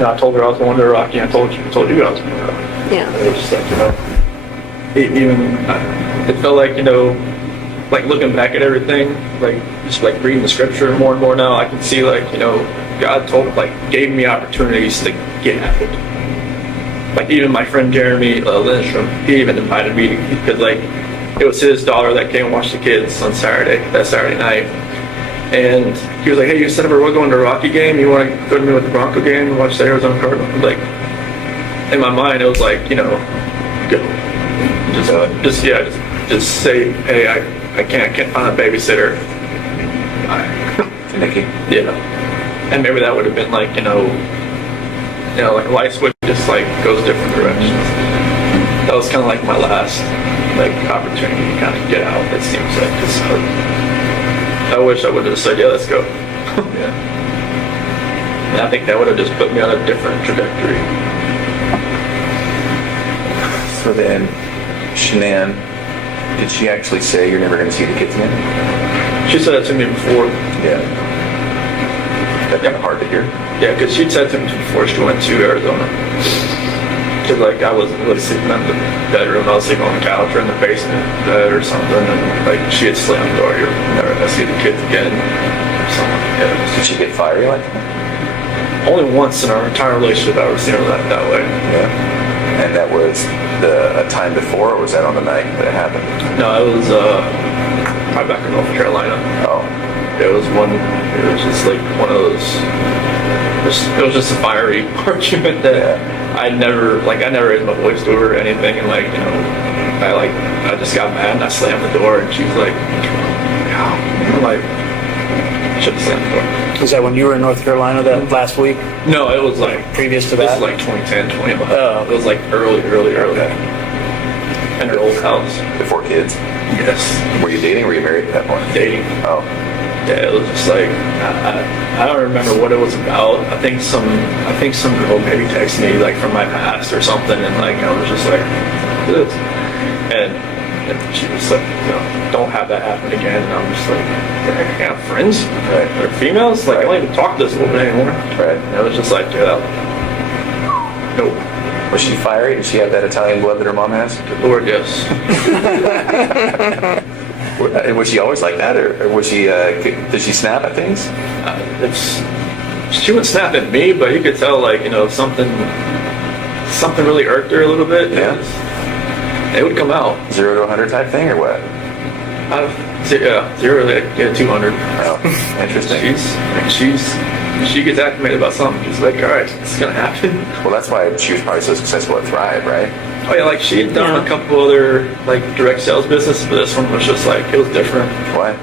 I told her I was going to Rocky. I told you I was going to Rocky. Yeah. It was just it felt like, looking back at everything, just reading the scripture more and more now, I can see, God gave me opportunities to get at it. Even my friend Jeremy Lindstrom, he even invited me because it was his daughter that came and watched the kids on that Saturday night. And he was like, hey, you said we're going to a Rocky game, you want to go to me with the Bronco game and watch the Arizona Cardinals? In my mind it was go. Just say, hey, I can't find a babysitter. Nikki? Yeah. And maybe that would have been light switch just goes different directions. That was kind of my last opportunity to kind of get out. It seems like, because I wish I would have said, yeah, let's go. Yeah. And I think that would have just put me on a different trajectory. So then, Shanann, did she actually say you're never going to see the kids again? She said it to me before. Yeah. That's kind of hard to hear. Yeah, because she'd said to me before she went to Arizona. Because I wasn't really sleeping in the bedroom. I was sleeping on the couch or in the basement bed or something. And she had slammed the door. You're never going to see the kids again. Or something. Yeah. Did she get fiery like that? Only once in our entire relationship I've ever seen her that way. Yeah. And that was a time before, or was that on the night that it happened? No, it was probably back in North Carolina. Oh. It was just one of those, it was just a fiery argument that I never raised my voice to her or anything, and I just got mad and I slammed the door, and she was like, I'm I should have slammed the door. Was that when you were in North Carolina that last week? No, it was previous to this that? was 2010, 2011. Oh. It was early. In her old house. Before kids? Yes. Were you dating or were you married at that point? Dating. Oh. Yeah, it was just I don't remember what it was about. I think some girl maybe texted me from my past or something, and I was just this. And she was don't have that happen again. And I'm just I have friends, right? They're females. I don't even talk to this woman anymore. Right. And it was just nope. Was she fiery? Did she have that Italian blood that her mom has? Good Lord, yes. Was she always like that, or was she? Did she snap at things? She would snap at me, but you could tell, something really irked her a little bit. Yeah. It would come out. 0 to 100 type thing, or what? 0 to 200. Oh, interesting. She gets acclimated about something. She's like, all right, it's gonna happen. Well, that's why she was probably so successful at Thrive, right? Oh yeah, she had done a couple other direct sales businesses, but this one was just it was different. Why?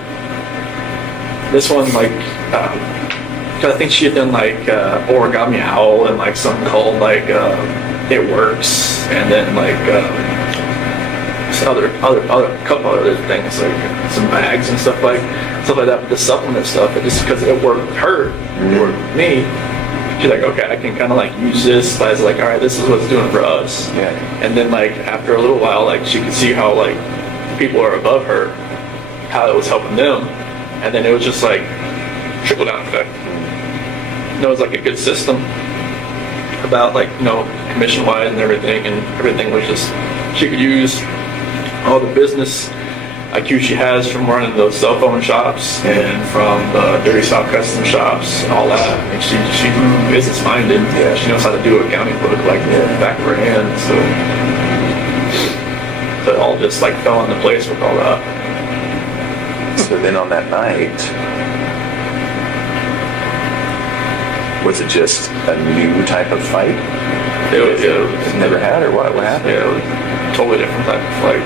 This one because I think she had done Origami Owl and something called It Works, and then some couple other things some bags and stuff like that. But the supplement stuff, just because it worked with her, it worked with me. She's like, okay, I can kind of use this as all right, this is what it's doing for us. Yeah. And then after a little while, she could see how people are above her, how it was helping them, and then it was just trickle down effect. It was a good system about commission wise and everything was just, she could use all the business IQ she has from running those cell phone shops and from the Dirty South custom shops and all that. And she's business minded. Yeah. She knows how to do a accounting book like the back of her hand. So it all just like fell into place with all that. So then on that night, was it just a new type of fight? It was Never had, or what? What happened? Yeah, it was a totally different type of fight.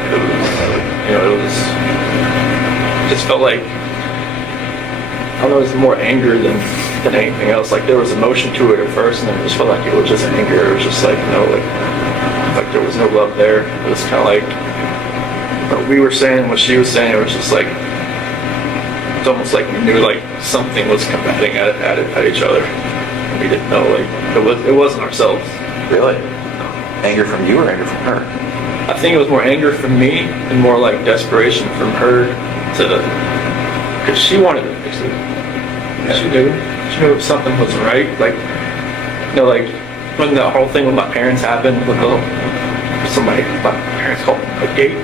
It was, it just felt like, I don't know, it was more anger than anything else. Like there was emotion to it at first, and then it just felt like it was just anger. It was just like, like there was no love there. It was kind of like what we were saying, what she was saying. It was just like, it's almost like we knew like something was combating at each other. And we didn't know, like it wasn't ourselves. Really? Anger from you or anger from her? I think it was more anger from me and more like desperation from her because she wanted to fix it. Yeah. She knew something wasn't right. Like, like when the whole thing with my parents happened with my parents called it Nutgate.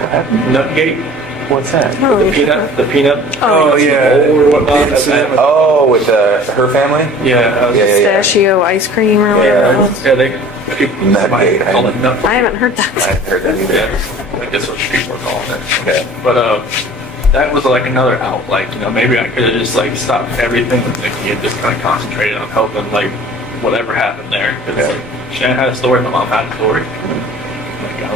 What happened? Nutgate. What's that? Oh, The peanut. Oh, yeah. Or whatnot. Oh, with her family? Yeah. Pistachio ice cream or whatever it was. Yeah, somebody Nutgate. call it nut. I haven't heard that. I heard that either. Yeah, like that's what people are calling it. Okay. But that was like another out. Like maybe I could have just like stopped everything with Nikki and just kind of concentrated on helping like whatever happened there. Because like, Shannon had a story, my mom had a story. Like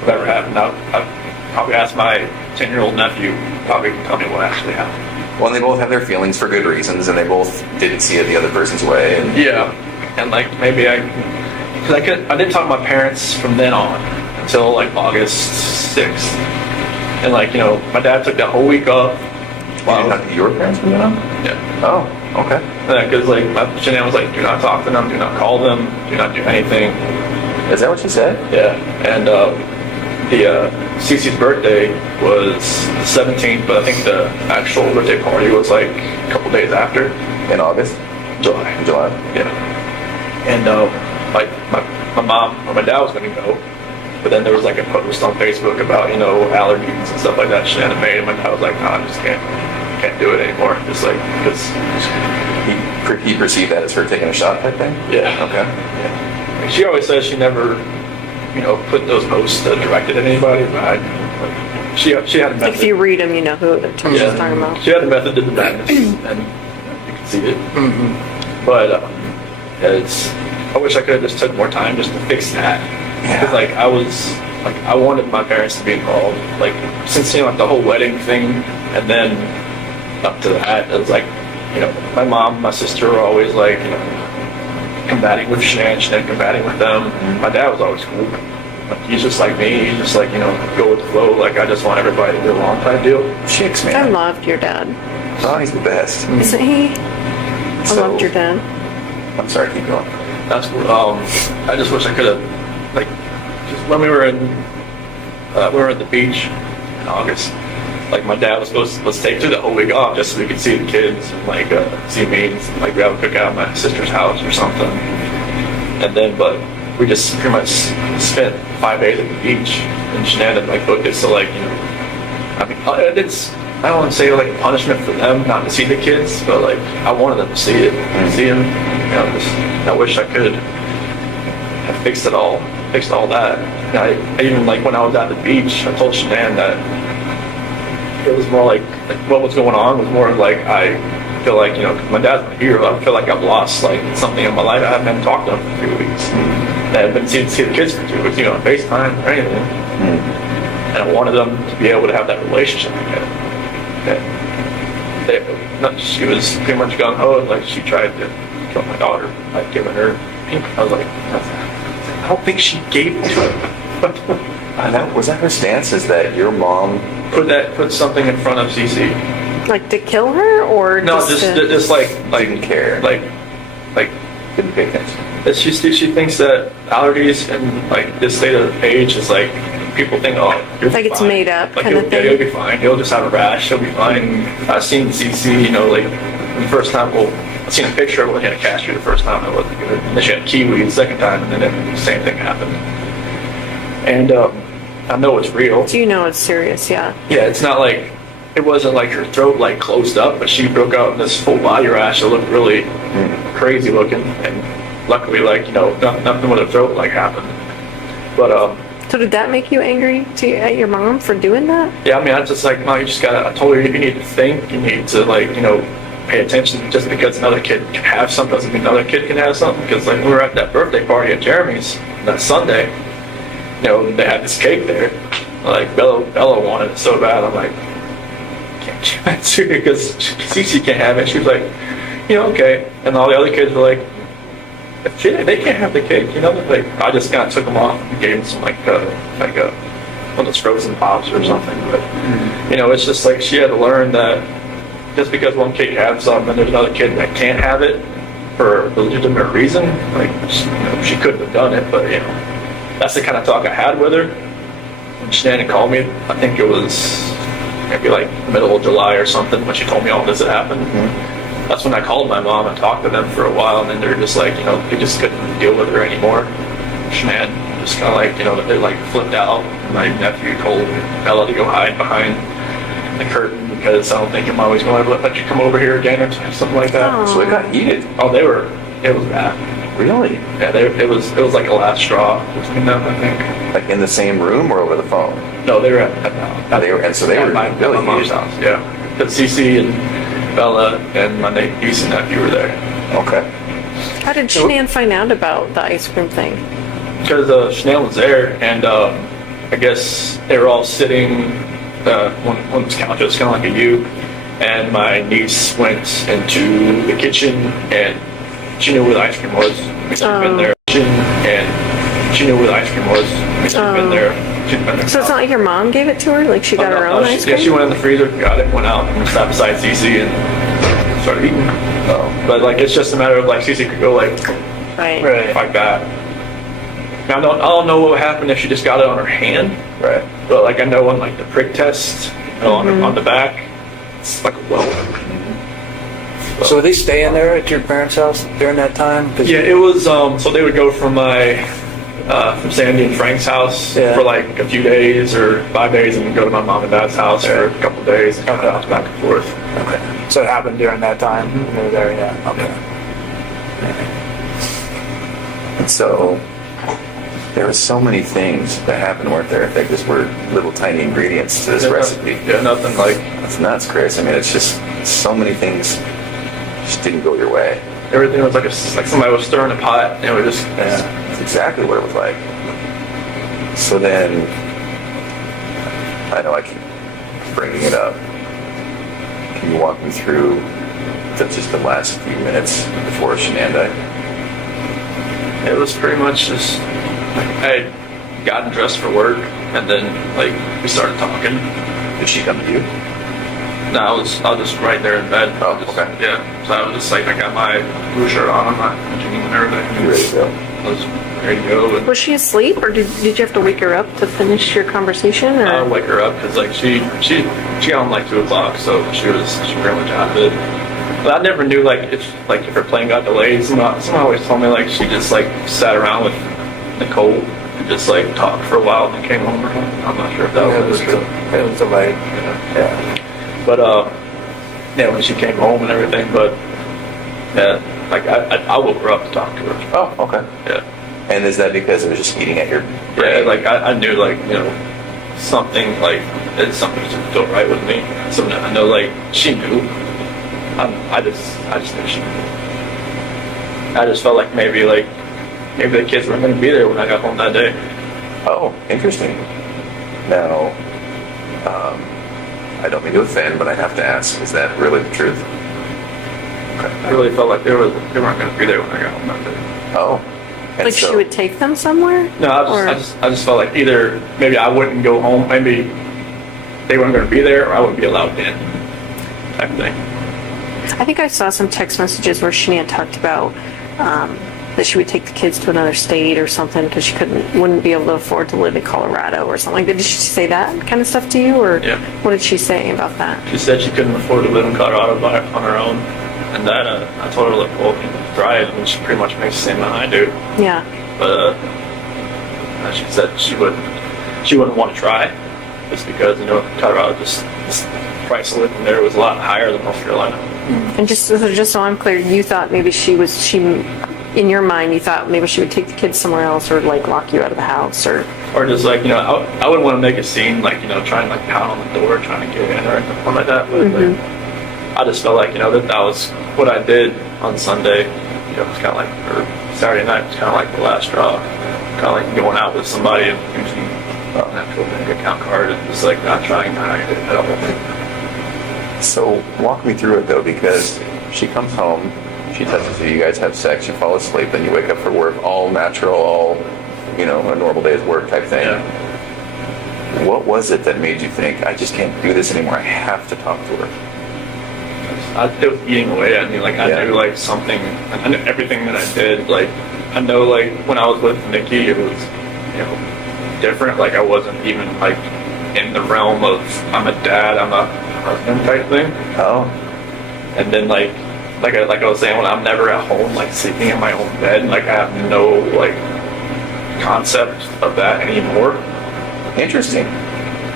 whatever happened, I probably asked my 10-year-old nephew. Probably can tell me what actually happened. Well, and they both have their feelings for good reasons, and they both didn't see it the other person's way. And Yeah, and like maybe because I didn't talk to my parents from then on until like August 6th. And like, my dad took that whole week off. you didn't talk to your parents from then on? Yeah. Oh, okay. Because like, Shanann was like, do not talk to them, do not call them, do not do anything. Is that what she said? Yeah. And Cece's birthday was the 17th, but I think the actual birthday party was like a couple days after. In August? July. July. Yeah. And like my mom or my dad was going to go, but then there was like a post on Facebook about allergies and stuff like that Shannon made, and my dad was like, no, I just can't do it anymore. Just like because He perceived that as her taking a shot type thing? yeah. Okay. Yeah. Like, she always says she never put those posts directed at anybody, but she had a method. If you read them, you know who she's talking about. She had a method to the madness, and you can see it. Mm-hmm. But I wish I could have just took more time just to fix that. Because I wanted my parents to be involved. Like since like the whole wedding thing, and then up to that, it was like my mom, my sister were always like combating with Shanann combating with them. My dad was always cool. Like, he's just like me. He's just like go with the flow. Like I just want everybody to get along type deal. Chicks, I man. loved your dad. Oh, he's the best. Isn't he? I So- loved your dad. I'm sorry, keep going. That's I just wish I could have just when we were at the beach in August. Like my dad was supposed to let's take the whole week off just so we could see the kids and like see me and like grab a cookout at my sister's house or something. And then but we just pretty much spent 5 days at the beach and Shanann like booked it so like I mean it's I don't want to say like a punishment for them not to see the kids, but like I wanted them to see it, see them. I wish I could have fixed all that. And I even like when I was at the beach, I told Shanann that it was more like what was going on was more like I feel like my dad's not here. I feel like I've lost like something in my life. I haven't been talking to him for 2 weeks. I haven't been seeing the kids for 2 weeks, on FaceTime or anything. And I wanted them to be able to have that relationship again. She was pretty much gung ho, and like she tried to kill my daughter by giving her pink. I was like, I don't think she gave it to him. Was that her stance? Is that your mom Put something in front of Cece. Like to kill her or No, just like didn't care? like Didn't pay attention. she thinks that allergies and like this state of age is like people think, oh, you're Like it's fine. made up Like kind of thing. he'll be fine. He'll just have a rash. He'll be fine. I've seen CC, like the first time. Well, I've seen a picture of when he had a cashew the first time. It wasn't good. And then she had kiwi the second time, and then the same thing happened. And I know it's real. Do you know it's serious? Yeah. Yeah, it's not like, it wasn't like her throat like closed up, but she broke out in this full body rash that looked really crazy looking. And luckily, like, you know, nothing with her throat like happened. But So did that make you angry at your mom for doing that? yeah, I mean, I just like, Mom, you just gotta, I told her you need to think, you need to like, you know, pay attention. Just because another kid can have something doesn't mean another kid can have something. Because like we were at that birthday party at Jeremy's that Sunday, you know, they had this cake there. Like Bella wanted it so bad. I'm like, can't you answer it? Because Cece can't have it. She was like, you know, okay. And all the other kids were like, they can't have the cake, you know. Like I just kind of took them off and gave them some like a one of those frozen pops or something. But you know, it's just like she had to learn that just because one kid has something and there's another kid that can't have it for a legitimate reason, like you know, she couldn't have done it. But you know, that's the kind of talk I had with her. When Shannon called me, I think it was maybe like middle of July or something when she told me all this had happened. That's when I called my mom and talked to them for a while, and then they're just like, you know, they just couldn't deal with her anymore. Shannon just kind of like, you know, they like flipped out. My nephew told Bella to go hide behind the curtain because I don't think your mom was going to let you come over here again or something like that. Aww. So it got heated. Oh, it was bad. Really? Yeah, it was like a last straw between them, I think. Like in the same room or over the phone? No, they were at They were, and so they were my really mom's heated. house. Yeah, because Cece and Bella and my niece and nephew were there. Okay. How did Shanann find out about the ice cream thing? Because Chanel was there, and I guess they were all sitting on this couch. It was kind of like a U, and my niece went into the kitchen, and she knew where the ice cream was. She'd been there, and she knew where the ice cream was. She'd been there. She'd been there. So it's not like your mom gave it to her? Like she got her own ice cream? Yeah, she went in the freezer, got it, went out, and sat beside Cece and started eating. But like, it's just a matter of like Cece could go like like that. Now, I don't know what would happen if she just got it on her hand. Right. But like I know on like the prick test, you know, on the back, it's like a welt. So were they staying there at your parents' house during that time? Yeah, it was. So they would go from from Sandy and Frank's house for like a few days or 5 days, and then go to my mom and dad's house for a couple of days, and kind of bounce back and forth. Okay. So it happened during that time? They were there, yeah. Okay. And so there were so many things that happened, weren't there? They just were little tiny ingredients to this recipe. Yeah, nothing like. That's crazy. I mean, it's just so many things just didn't go your way. Everything was like somebody was stirring a pot, and it was just. Yeah, that's exactly what it was like. So then, I know I keep bringing it up. Can you walk me through just the last few minutes before Shanann died? It was pretty much just I had gotten dressed for work, and then like we started talking. Did she come to you? No, I was just right there in bed. Oh, Just- okay. Yeah, so I was just like, I got my blue shirt on, I'm not jeans and everything. You ready to go? I was ready to go, and Was she asleep, or did you have to wake her up to finish your conversation? Or? I wake her up because like she got home like 2 o'clock, so she pretty much out of it. But I never knew like if her plane got delayed. Someone always told me like she just like sat around with Nicole and just like talked for a while and then came home or something. I'm not sure if that was true. It was delayed. Yeah. But yeah, when she came home and everything, but yeah, like I woke her up to talk to her. Oh, okay. Yeah. And is that because it was just eating at your Yeah, brain? like I knew like, you know, something like it's something just didn't feel right with me. So I know like she knew. I just knew she knew. I just felt like maybe the kids weren't gonna be there when I got home that day. Oh, interesting. Now, I don't mean to offend, but I have to ask, is that really the truth? I really felt like they weren't gonna be there when I got home that day. Oh. And Like so, she would take them somewhere? No, I just felt like either maybe I wouldn't go home, maybe they weren't gonna be there, or I wouldn't be allowed in. Type thing. I think I saw some text messages where Shanann talked about that she would take the kids to another state or something because she wouldn't be able to afford to live in Colorado or something like that. Did she say that kind of stuff to you, or Yeah. what did she say about that? She said she couldn't afford to live in Colorado on her own, and that I told her, like, well, you can drive, and she pretty much makes the same amount I do. Yeah. But she said she she wouldn't want to try, just because, you know, Colorado just price of living there was a lot higher than North Carolina. And just so I'm clear, you thought maybe in your mind, you thought maybe she would take the kids somewhere else or like lock you out of the house or just like, you know, I wouldn't want to make a scene, like, you know, trying like pound on the door, trying to get in or anything like that. But like, I just felt like, you know, that was what I did on Sunday. You know, it was kind of like, or Saturday night was kind of like the last straw. Kind of like going out with somebody and using an actual bank account card and just like not trying to hide it at all. So walk me through it though, because she comes home, she touches you, you guys have sex, you fall asleep, then you wake up for work, all natural, all, you know, a normal day's work type thing. Yeah. What was it that made you think, I just can't do this anymore, I have to talk to her? It was eating away at me. Like, I knew, like, something, I knew everything that I did. Like, I know, like, when I was with Nikki, it was, you know, different. Like, I wasn't even, like, in the realm of, I'm a dad, I'm a husband type thing. Oh. And then, like I was saying, when I'm never at home, like, sleeping in my own bed, like, I have no, like, concept of that anymore. Interesting.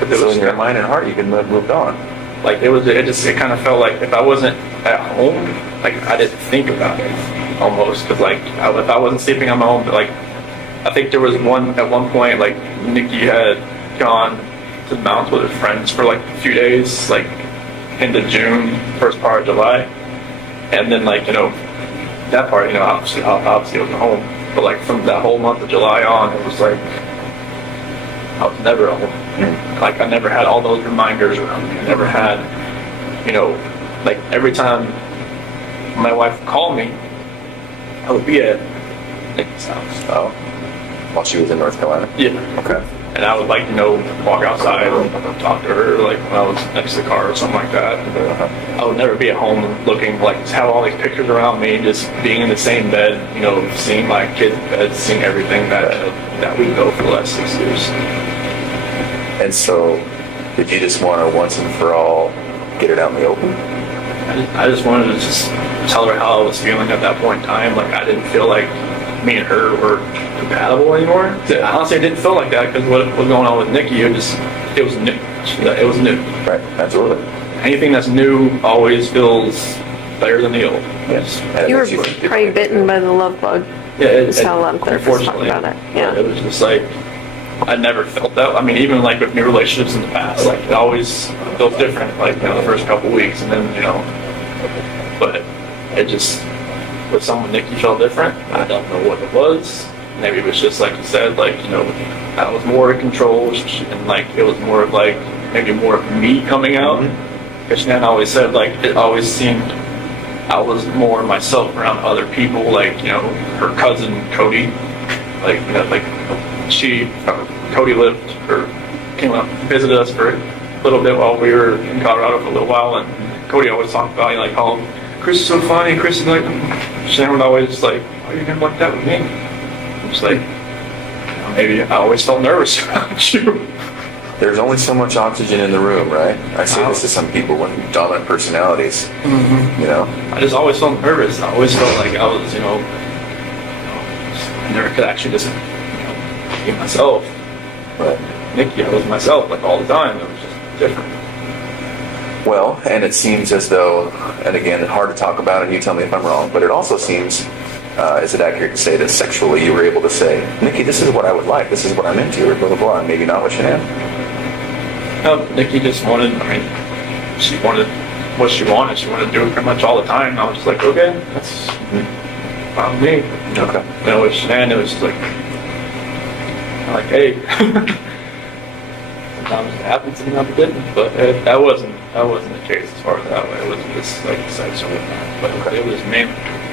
So in your mind and heart, you can moved on. Like, it kind of felt like if I wasn't at home, like, I didn't think about it almost. Because, like, if I wasn't sleeping on my own, like, I think there was at one point, like, Nikki had gone to the mountains with her friends for, like, a few days, like, into June, first part of July. And then, like, you know, that part, you know, obviously I wasn't home. But, like, from that whole month of July on, it was like, I was never at home. Like, I never had all those reminders around me. I never had, you know, like, every time my wife would call me, I would be at Nikki's house. Oh. While she was in North Carolina? Yeah. Okay. And I would, like, you know, walk outside and talk to her, like, when I was next to the car or something like that. I would never be at home looking, like, just have all these pictures around me, just being in the same bed, you know, seeing my kids' bed, seeing everything that we go for the last 6 years. And so, did you just want to once and for all get it out in the open? I just wanted to just tell her how I was feeling at that point in time. Like, I didn't feel like me and her were compatible anymore. Honestly, I didn't feel like that because what was going on with Nikki, it was new. It was new. Right, absolutely. Anything that's new always feels better than the old. Yes. you were probably bitten by the love bug. Yeah, That's how a lot of therapists talk about it. Yeah. It was just like, I never felt that. I mean, even like with new relationships in the past, like it always felt different, like, you know, the first couple weeks, and then, you know, but it just, with someone Nikki felt different. I don't know what it was. Maybe it was just like you said, like, you know, I was more in control, and like it was more of like maybe more of me coming out. Because Shanann always said, like, it always seemed I was more myself around other people, like, you know, her cousin Cody, like, you know, like Cody came up, visited us for a little bit while we were in Colorado for a little while, and Cody always talked about, you know, like, oh, Chris is so funny, Chris is like, Shanann would always like, why are you gonna like that with me? I'm just like, you know, maybe I always felt nervous around you. There's only so much oxygen in the room, right? I say this to some people with dominant personalities, you know? I just always felt nervous. I always felt like I was, you know, I never could actually just, you know, be myself. Right. Nikki, I was myself, like, all the time. It was just different. Well, and it seems as though, and again, hard to talk about, and you tell me if I'm wrong, but it also seems, is it accurate to say that sexually you were able to say, Nikki, this is what I would like, this is what I'm into, or blah, blah, blah, and maybe not with Shanann? No, Nikki just wanted, I mean, she wanted what she wanted. She wanted to do it pretty much all the time. I was just like, okay, that's fine with me. Okay. You know, with Shanann, it was just like, hey. Sometimes it happens, sometimes it didn't, but that wasn't the case as far as that way. It wasn't just like sex all the time, but it was me.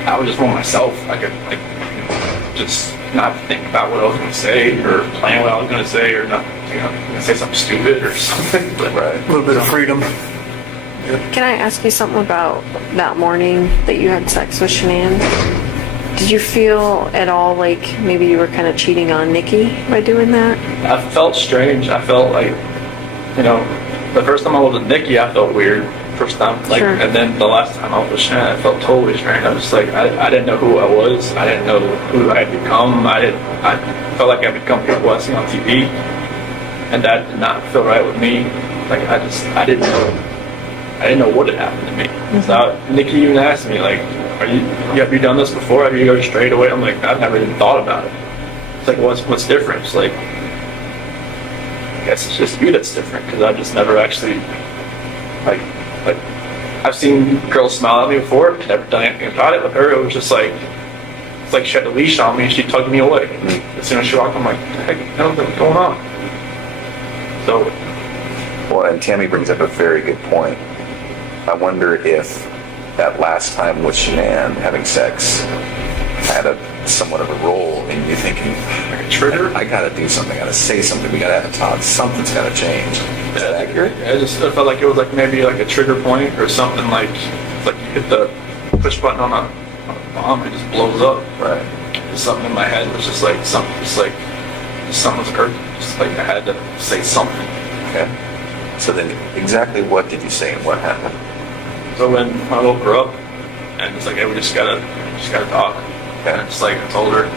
I would just want myself. I could, like, you know, just not think about what I was going to say or plan what I was going to say or not, you know, say something stupid or something. But, Right. A little bit of freedom. Can I ask you something about that morning that you had sex with Shanann? Did you feel at all like maybe you were kind of cheating on Nikki by doing that? I felt strange. I felt like, you know, the first time I was with Nikki, I felt weird. First time, like, Sure. And then the last time I was with Shanann, I felt totally strange. I was just like, I didn't know who I was. I didn't know who I had become. I felt like I had become people I see on TV. and that did not feel right with me. Like I didn't know what had happened to me. So Nikki even asked me like, have you done this before? Have you go straight away? I'm like, I've never even thought about it. It's like, what's different? It's like, I guess it's just you that's different, because I've just never actually, like, I've seen girls smile at me before, never done anything about it. With her, it was just like, it's like she had a leash on me and she tugged me away. As soon as she walked, I'm like, what the heck, what's going on? So. Well, and Tammy brings up a very good point. I wonder if that last time with Shanann having sex had somewhat of a role in you thinking, like a trigger? I gotta do something, I gotta say something, we gotta have a talk, something's gotta change. Is that accurate? Yeah, I felt like it was like maybe like a trigger point or something, like it's like you hit the push button on a bomb, it just blows up. Right. There's something in my head was just like something's occurred. Just like I had to say something. Okay. So then exactly what did you say and what happened? So when I woke her up and it's like, hey, we just gotta talk. Okay. And it's like I told her,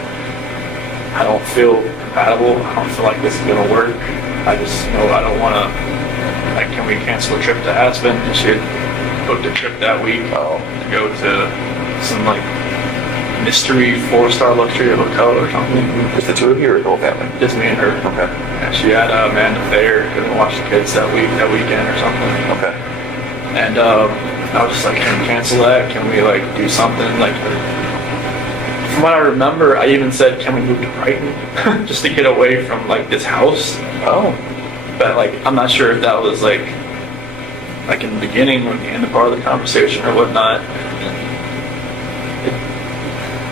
I don't feel compatible. I don't feel like this is gonna work. I just I don't wanna, like, can we cancel a trip to Aspen? And she had booked a trip that week to go to some like mystery 4-star luxury hotel or something. Just the two of you or the whole family? Just me and her. Okay. And she had Amanda Thayer, couldn't watch the kids that weekend or something. Okay. And I was just like, can we cancel that? Can we like do something? Like, from what I remember, I even said, can we move to Brighton just to get away from like this house? Oh. But like, I'm not sure if that was like in the beginning or the end of part of the conversation or whatnot.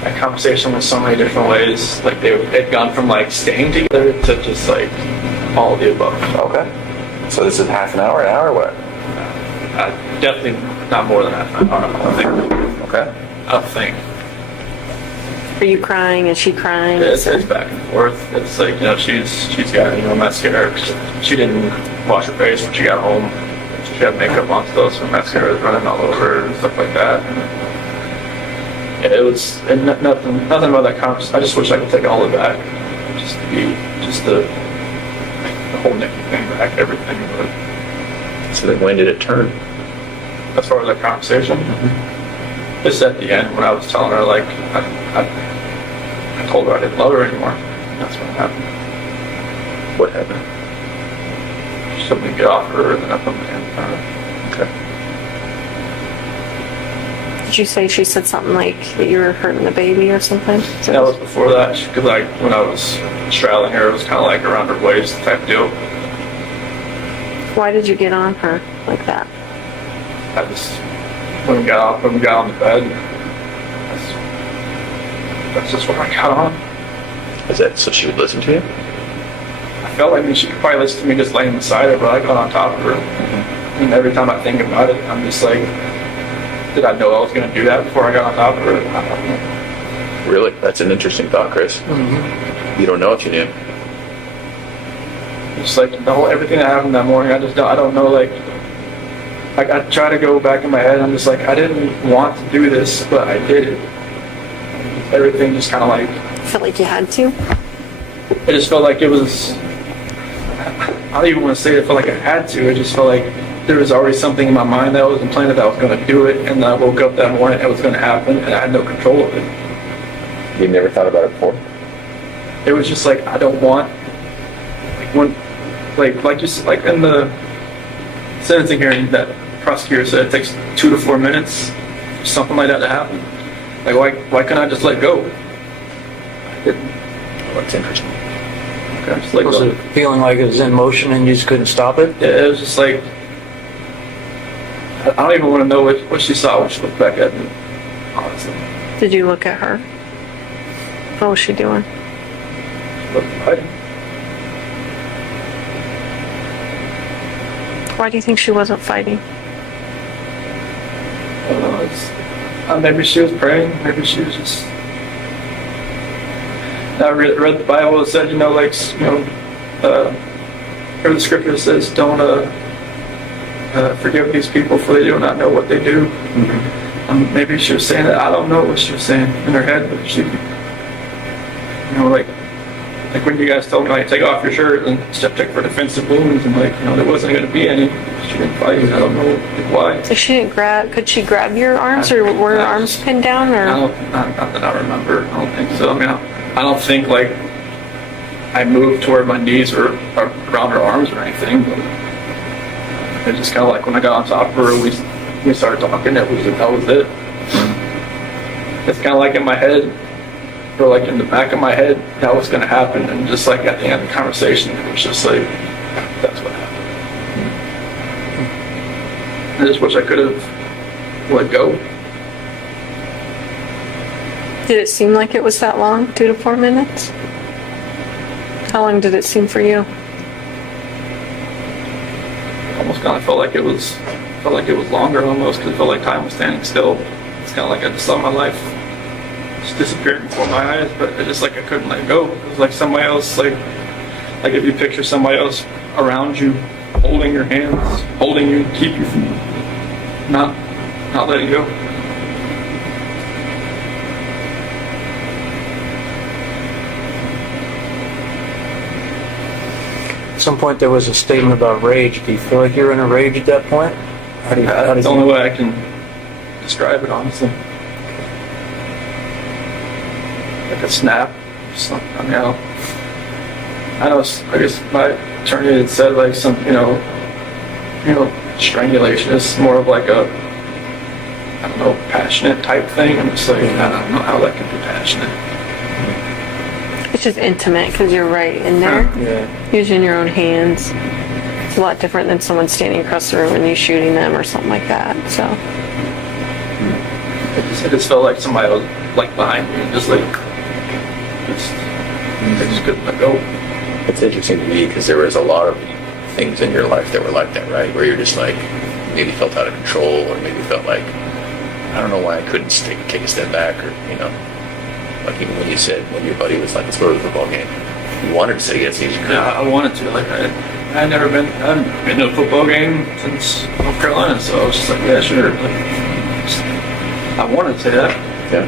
That conversation went so many different ways. Like they'd gone from like staying together to just like all of the above. Okay. So this is half an hour, what? Definitely not more than half an hour. I don't think. Okay. I don't think. Are you crying? Is she crying? It's back and forth. It's like, she's got, mascara. She didn't wash her face when she got home. She had makeup on still, so mascara was running all over her and stuff like that. And it was nothing about that conversation. I just wish I could take all of it back. Just the whole Nikki thing back, everything. But So then when did it turn? as far as that conversation, just at the end when I was telling her, like, I told her I didn't love her anymore. That's what happened. What happened? She told me to get off her, and then I put my hand on her. Okay. Did you say she said something like that you were hurting the baby or something? That was before that, because like when I was straddling her, it was kind of like around her waist type deal. Why did you get on her like that? I just when we got on the bed, that's just what I got on. Is that so she would listen to you? I felt like she could probably listen to me just laying beside her, but I got on top of her. And every time I think about it, I'm just like, did I know I was going to do that before I got on top of her? I don't know. Really? That's an interesting thought, Chris. Mm-hmm. You don't know if you knew. Just like everything that happened that morning, I don't know, like I try to go back in my head, I'm just like, I didn't want to do this, but I did it. Everything just kind of like... Felt like you had to? It just felt like it was... I don't even want to say it felt like I had to, it just felt like there was already something in my mind that was implanted that I was going to do it, and I woke up that morning, it was going to happen, and I had no control of it. You never thought about it before? It was just like, I don't want... Like when... Like you said, like in the sentencing hearing, that prosecutor said it takes 2 to 4 minutes for something like that to happen. Like why can't I just let go? I didn't. Oh, that's interesting. Okay, just let Was go. it feeling like it was in motion and you just couldn't stop it? Yeah, it was just like I don't even want to know what she saw when she looked back at me. Honestly, Did you look at her? What was she doing? she looked fighting. Why do you think she wasn't fighting? I don't know. Maybe she was praying. Maybe she was just. I read the Bible. It said, where the scripture says, "Don't forgive these people, for they do not know what they do." Mm-hmm. Maybe she was saying that. I don't know what she was saying in her head, but she, like when you guys told me like take off your shirt and check for defensive wounds, and like there wasn't going to be any. She didn't fight. I don't know why. So she didn't grab. Could she grab your arms, or were her arms pinned down, or? Not that I remember. I don't think so. I mean, I don't think like I moved to where my knees were around her arms or anything. But it's just kind of like when I got on top of her, we started talking. That was it. It's kind of like in my head, or like in the back of my head, that was going to happen. And just like at the end of the conversation, it was just like, that's what happened. I just wish I could have let go. Did it seem like it was that long, 2 to 4 minutes? How long did it seem for you? Almost kind of felt like it was longer almost, because it felt like time was standing still. It's kind of like I just saw my life just disappearing before my eyes, but it just like I couldn't let go. It was like somebody else, like if you picture somebody else around you, holding your hands, holding you, keep you from not letting go. At some point there was a statement about rage. Do you feel like you were in a rage at that point? That's the only way I can describe it, honestly. Like a snap. I mean, I know. I guess my attorney had said like some, strangulation is more of like a, I don't know, passionate type thing. I'm just like, I don't know how that can be passionate. It's just intimate because you're right in there, Yeah. using your own hands. It's a lot different than someone standing across the room and you shooting them or something like that. So It just felt like somebody was like behind me, and just like, I just couldn't let go. It's interesting to me because there was a lot of things in your life that were like that, right? Where you're just like, maybe felt out of control, or maybe felt like, I don't know why I couldn't take a step back, or, like even when you said, when your buddy was like, let's go to the football game, you wanted to say yes, you just couldn't. Yeah, I wanted to. Like, I haven't been to a football game since North Carolina, so I was just like, yeah, sure. Like, I wanted to say that. Yeah.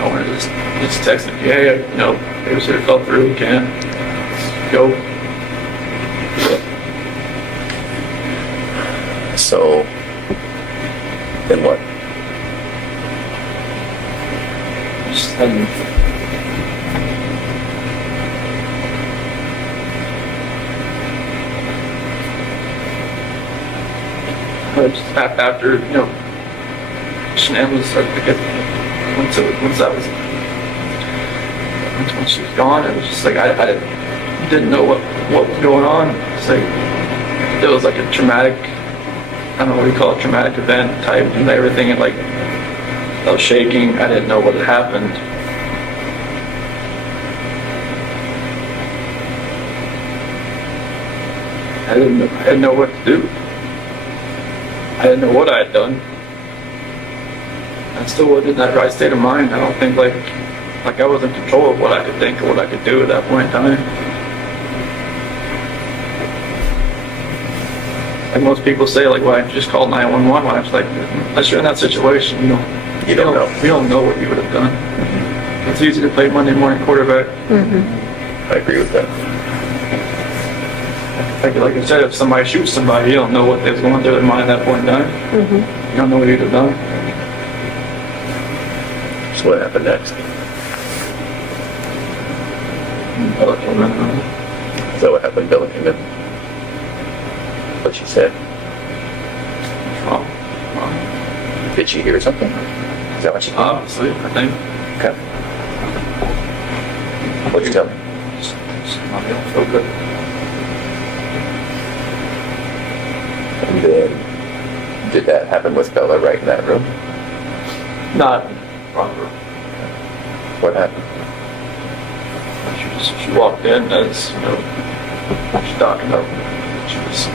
I wanted to just text him, hey, babysitter fell through, we can. Let's go. So, then what? Just hadn't. Just after, Shanann was, I guess, once she was gone, it was just like, I didn't know what was going on. It's like, it was like a traumatic, I don't know what you call it, traumatic event type, and everything, and like, I was shaking, I didn't know what had happened. I didn't know what to do. I didn't know what I had done. I still wasn't in that right state of mind. I don't think like I was in control of what I could think or what I could do at that point in time. Like most people say, like, why don't you just call 911? I was like, unless you're in that situation, you don't know. We don't know what you would have done. It's easy to play Monday morning quarterback. mm-hmm. I agree with that. Like I said, if somebody shoots somebody, you don't know what they was going through their mind at that point in time. Mm-hmm. You don't know what you'd have done. So what happened next? Bella came in. Is that what happened? Bella came in. What she said? Wrong. Did she hear something? Is that what she? Obviously, I think. Okay. What'd you tell me? Just not feeling so good. And then, did that happen with Bella right in that room? Not wrong room. What happened? She walked in as, she's talking about, she was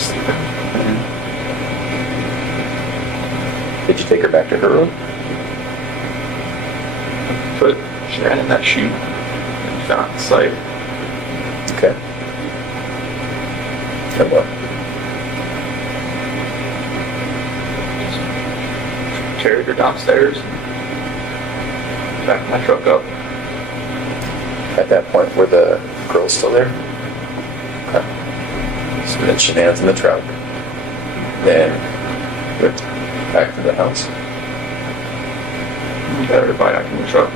sleeping. Did you take her back to her room? Put Shanann in that sheet and found the site. Okay. And what? Carried her downstairs, backed my truck up. At that point, were the girls still there? Okay. So then Shenan's in the truck. Then went back to the house. Got everybody back in the truck.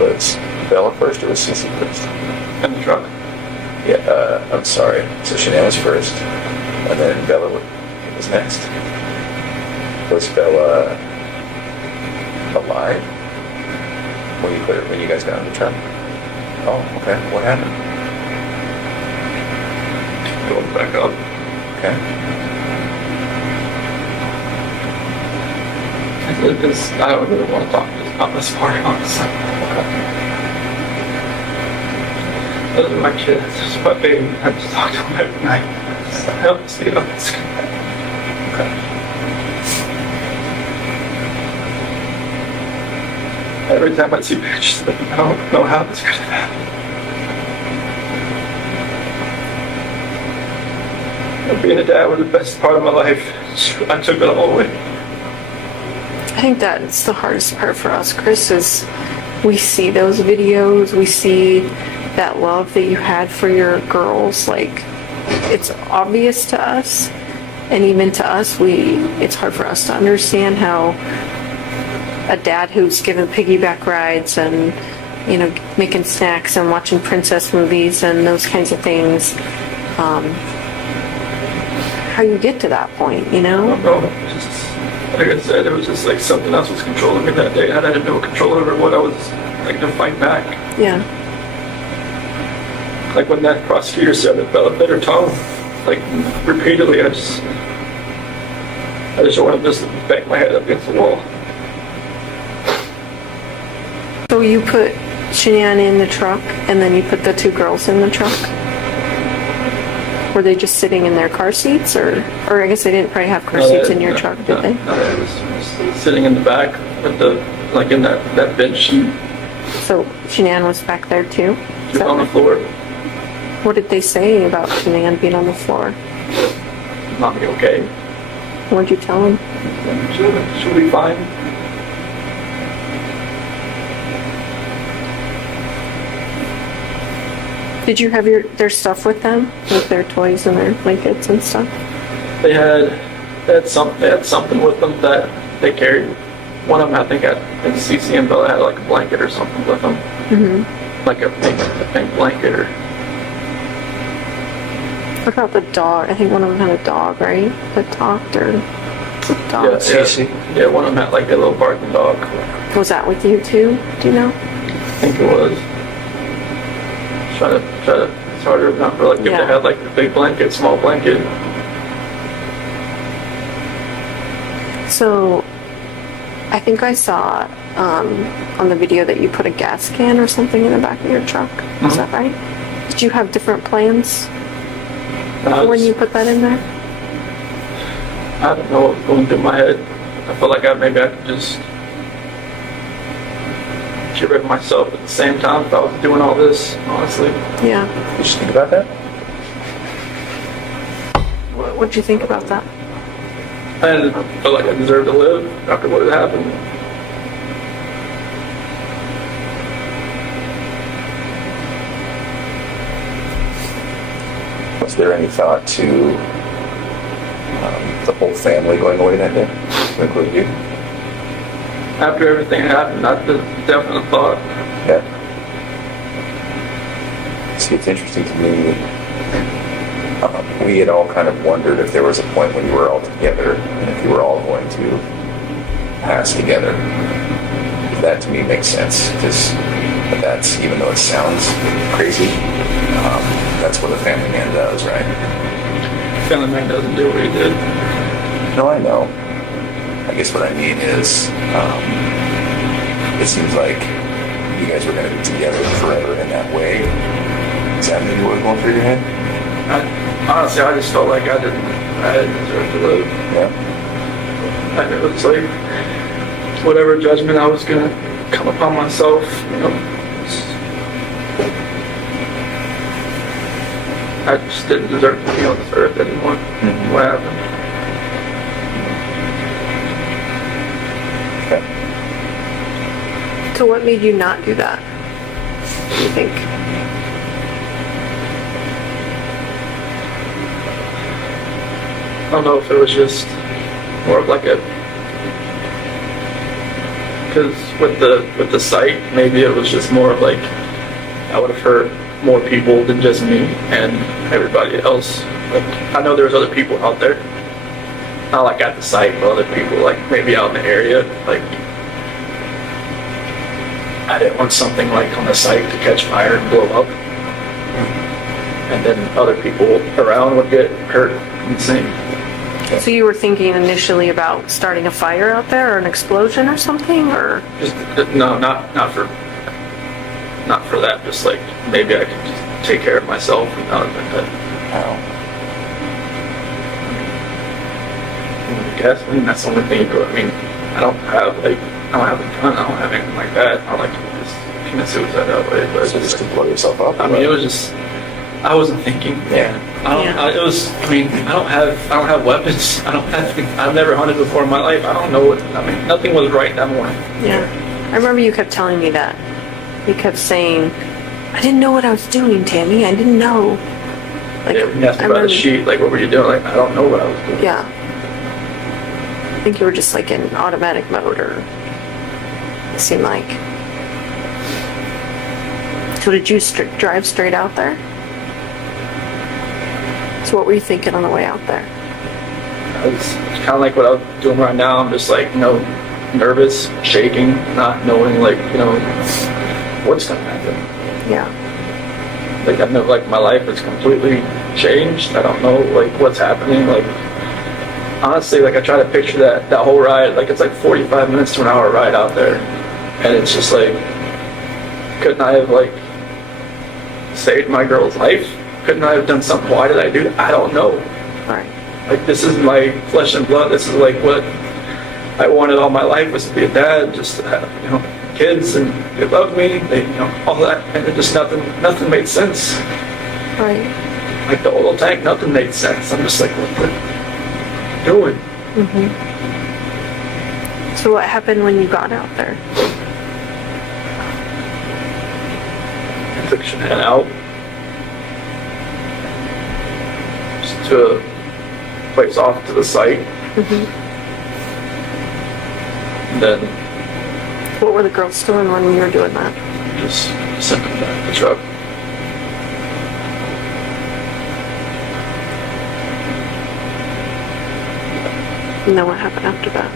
Was Bella first or was Cece first? In the truck. Yeah, I'm sorry. So Shanann was first, and then Bella was next. Was Bella alive when you guys got in the truck? Oh, okay. What happened? Going back up. Okay. I don't really want to talk about this part, honestly. Those are my kids. It's my baby. I have to talk to them every night. I have to see them. Okay. Every time I see pictures of them, I don't know how this could have happened. Being a dad was the best part of my life. I took it all away. I think that's the hardest part for us, Chris, is we see those videos, we see that love that you had for your girls. Like, it's obvious to us, and even to us, it's hard for us to understand how a dad who's given piggyback rides and, you know, making snacks and watching princess movies and those kinds of things, how you get to that point, you know? I don't know. Like I said, it was just like something else was controlling me that day. I had no control over what I was like to fight back. Yeah. Like when that prosecutor said that Bella bit her tongue, like repeatedly, I just wanted to just bang my head up against the wall. So you put Shanann in the truck, and then you put the two girls in the truck? Were they just sitting in their car seats, or I guess they didn't probably have car seats in your truck, did they? No, it was sitting in the back with like in that bench sheet. So Shanann was back there too? She was on the floor. What did they say about Shanann being on the floor? Not be okay. What'd you tell them? She'll be fine. Did you have their stuff with them, with their toys and their blankets and stuff? They had something with them that they carried. One of them, I think Cece and Bella had like a blanket or something with them. Mm-hmm. Like a pink blanket or. What about the dog? I think one of them had a dog, right? That talked, or dog? Yeah, one of them had like a little barking dog. Was that with you too? Do you know? I think it was. Try to it's hard to remember, like if they had like the big blanket, small blanket. So I think I saw on the video that you put a gas can or something in the back of your truck. Is that right? Did you have different plans when you put that in there? I don't know what was going through my head. I felt like maybe I could just get rid of myself at the same time if I was doing all this, honestly. Yeah. Did you think about that? What'd you think about that? I didn't feel like I deserved to live after what had happened. Was there any thought to the whole family going away that day, to include you? After everything happened, that's the definite thought. Yeah. See, it's interesting to me. We had all kind of wondered if there was a point when you were all together and if you were all going to pass together. That to me makes sense, because that's, even though it sounds crazy, that's what a family man does, right? Family man doesn't do what he did. No, I know. I guess what I mean is, it seems like you guys were going to be together forever in that way. Is that maybe what was going through your head? Honestly, I just felt like I didn't deserve to live. Yeah. And it was like, whatever judgment I was going to come upon myself, you know, I just didn't deserve to be on this earth anymore. Mm-hmm. What happened? Okay. So what made you not do that? do you think? I don't know if it was just more of like a, because with the site, maybe it was just more of like I would have hurt more people than just me and everybody else. Like I know there's other people out there, not like at the site, but other people like maybe out in the area. Like I didn't want something like on the site to catch fire and blow up, and then other people around would get hurt and the same. So you were thinking initially about starting a fire out there or an explosion or something, or? Just, no, not for that. Just like maybe I could just take care of myself and not like that. I guess. I mean, that's the only thing you do. I mean, I don't have a gun. I don't have anything like that. I don't like to just commit suicide that way. But So just to blow yourself up? I mean, it was just. I wasn't thinking. Yeah. It was. I mean, I don't have weapons. I've never hunted before in my life. I don't know what. I mean, nothing was right that morning. Yeah. I remember you kept telling me that. You kept saying, I didn't know what I was doing, Tammy. I didn't know. Like, Yeah, when you asked me about the sheet, like, what were you doing? Like, I don't know what I was doing. Yeah. I think you were just like in automatic mode, or it seemed like. So did you drive straight out there? So what were you thinking on the way out there? It's kind of like what I'm doing right now. I'm just like, nervous, shaking, not knowing, like, what's going to happen. Yeah. Like, I know, like, my life is completely changed. I don't know, like, what's happening. Like, honestly, like, I try to picture that whole ride. Like, it's like 45 minutes to an hour ride out there. And it's just like, couldn't I have, like, saved my girl's life? Couldn't I have done something? Why did I do that? I don't know. Right. Like, this is my flesh and blood. This is like what I wanted all my life, was to be a dad, just to have, kids, and they love me, all that, and it just nothing made sense. Right. Like the oil tank, nothing made sense. I'm just like, what are you doing? So what happened when you got out there? I took Shanann out just to a place off to the site. And then What were the girls doing when you were doing that? just sent them back to the truck. And then what happened after that?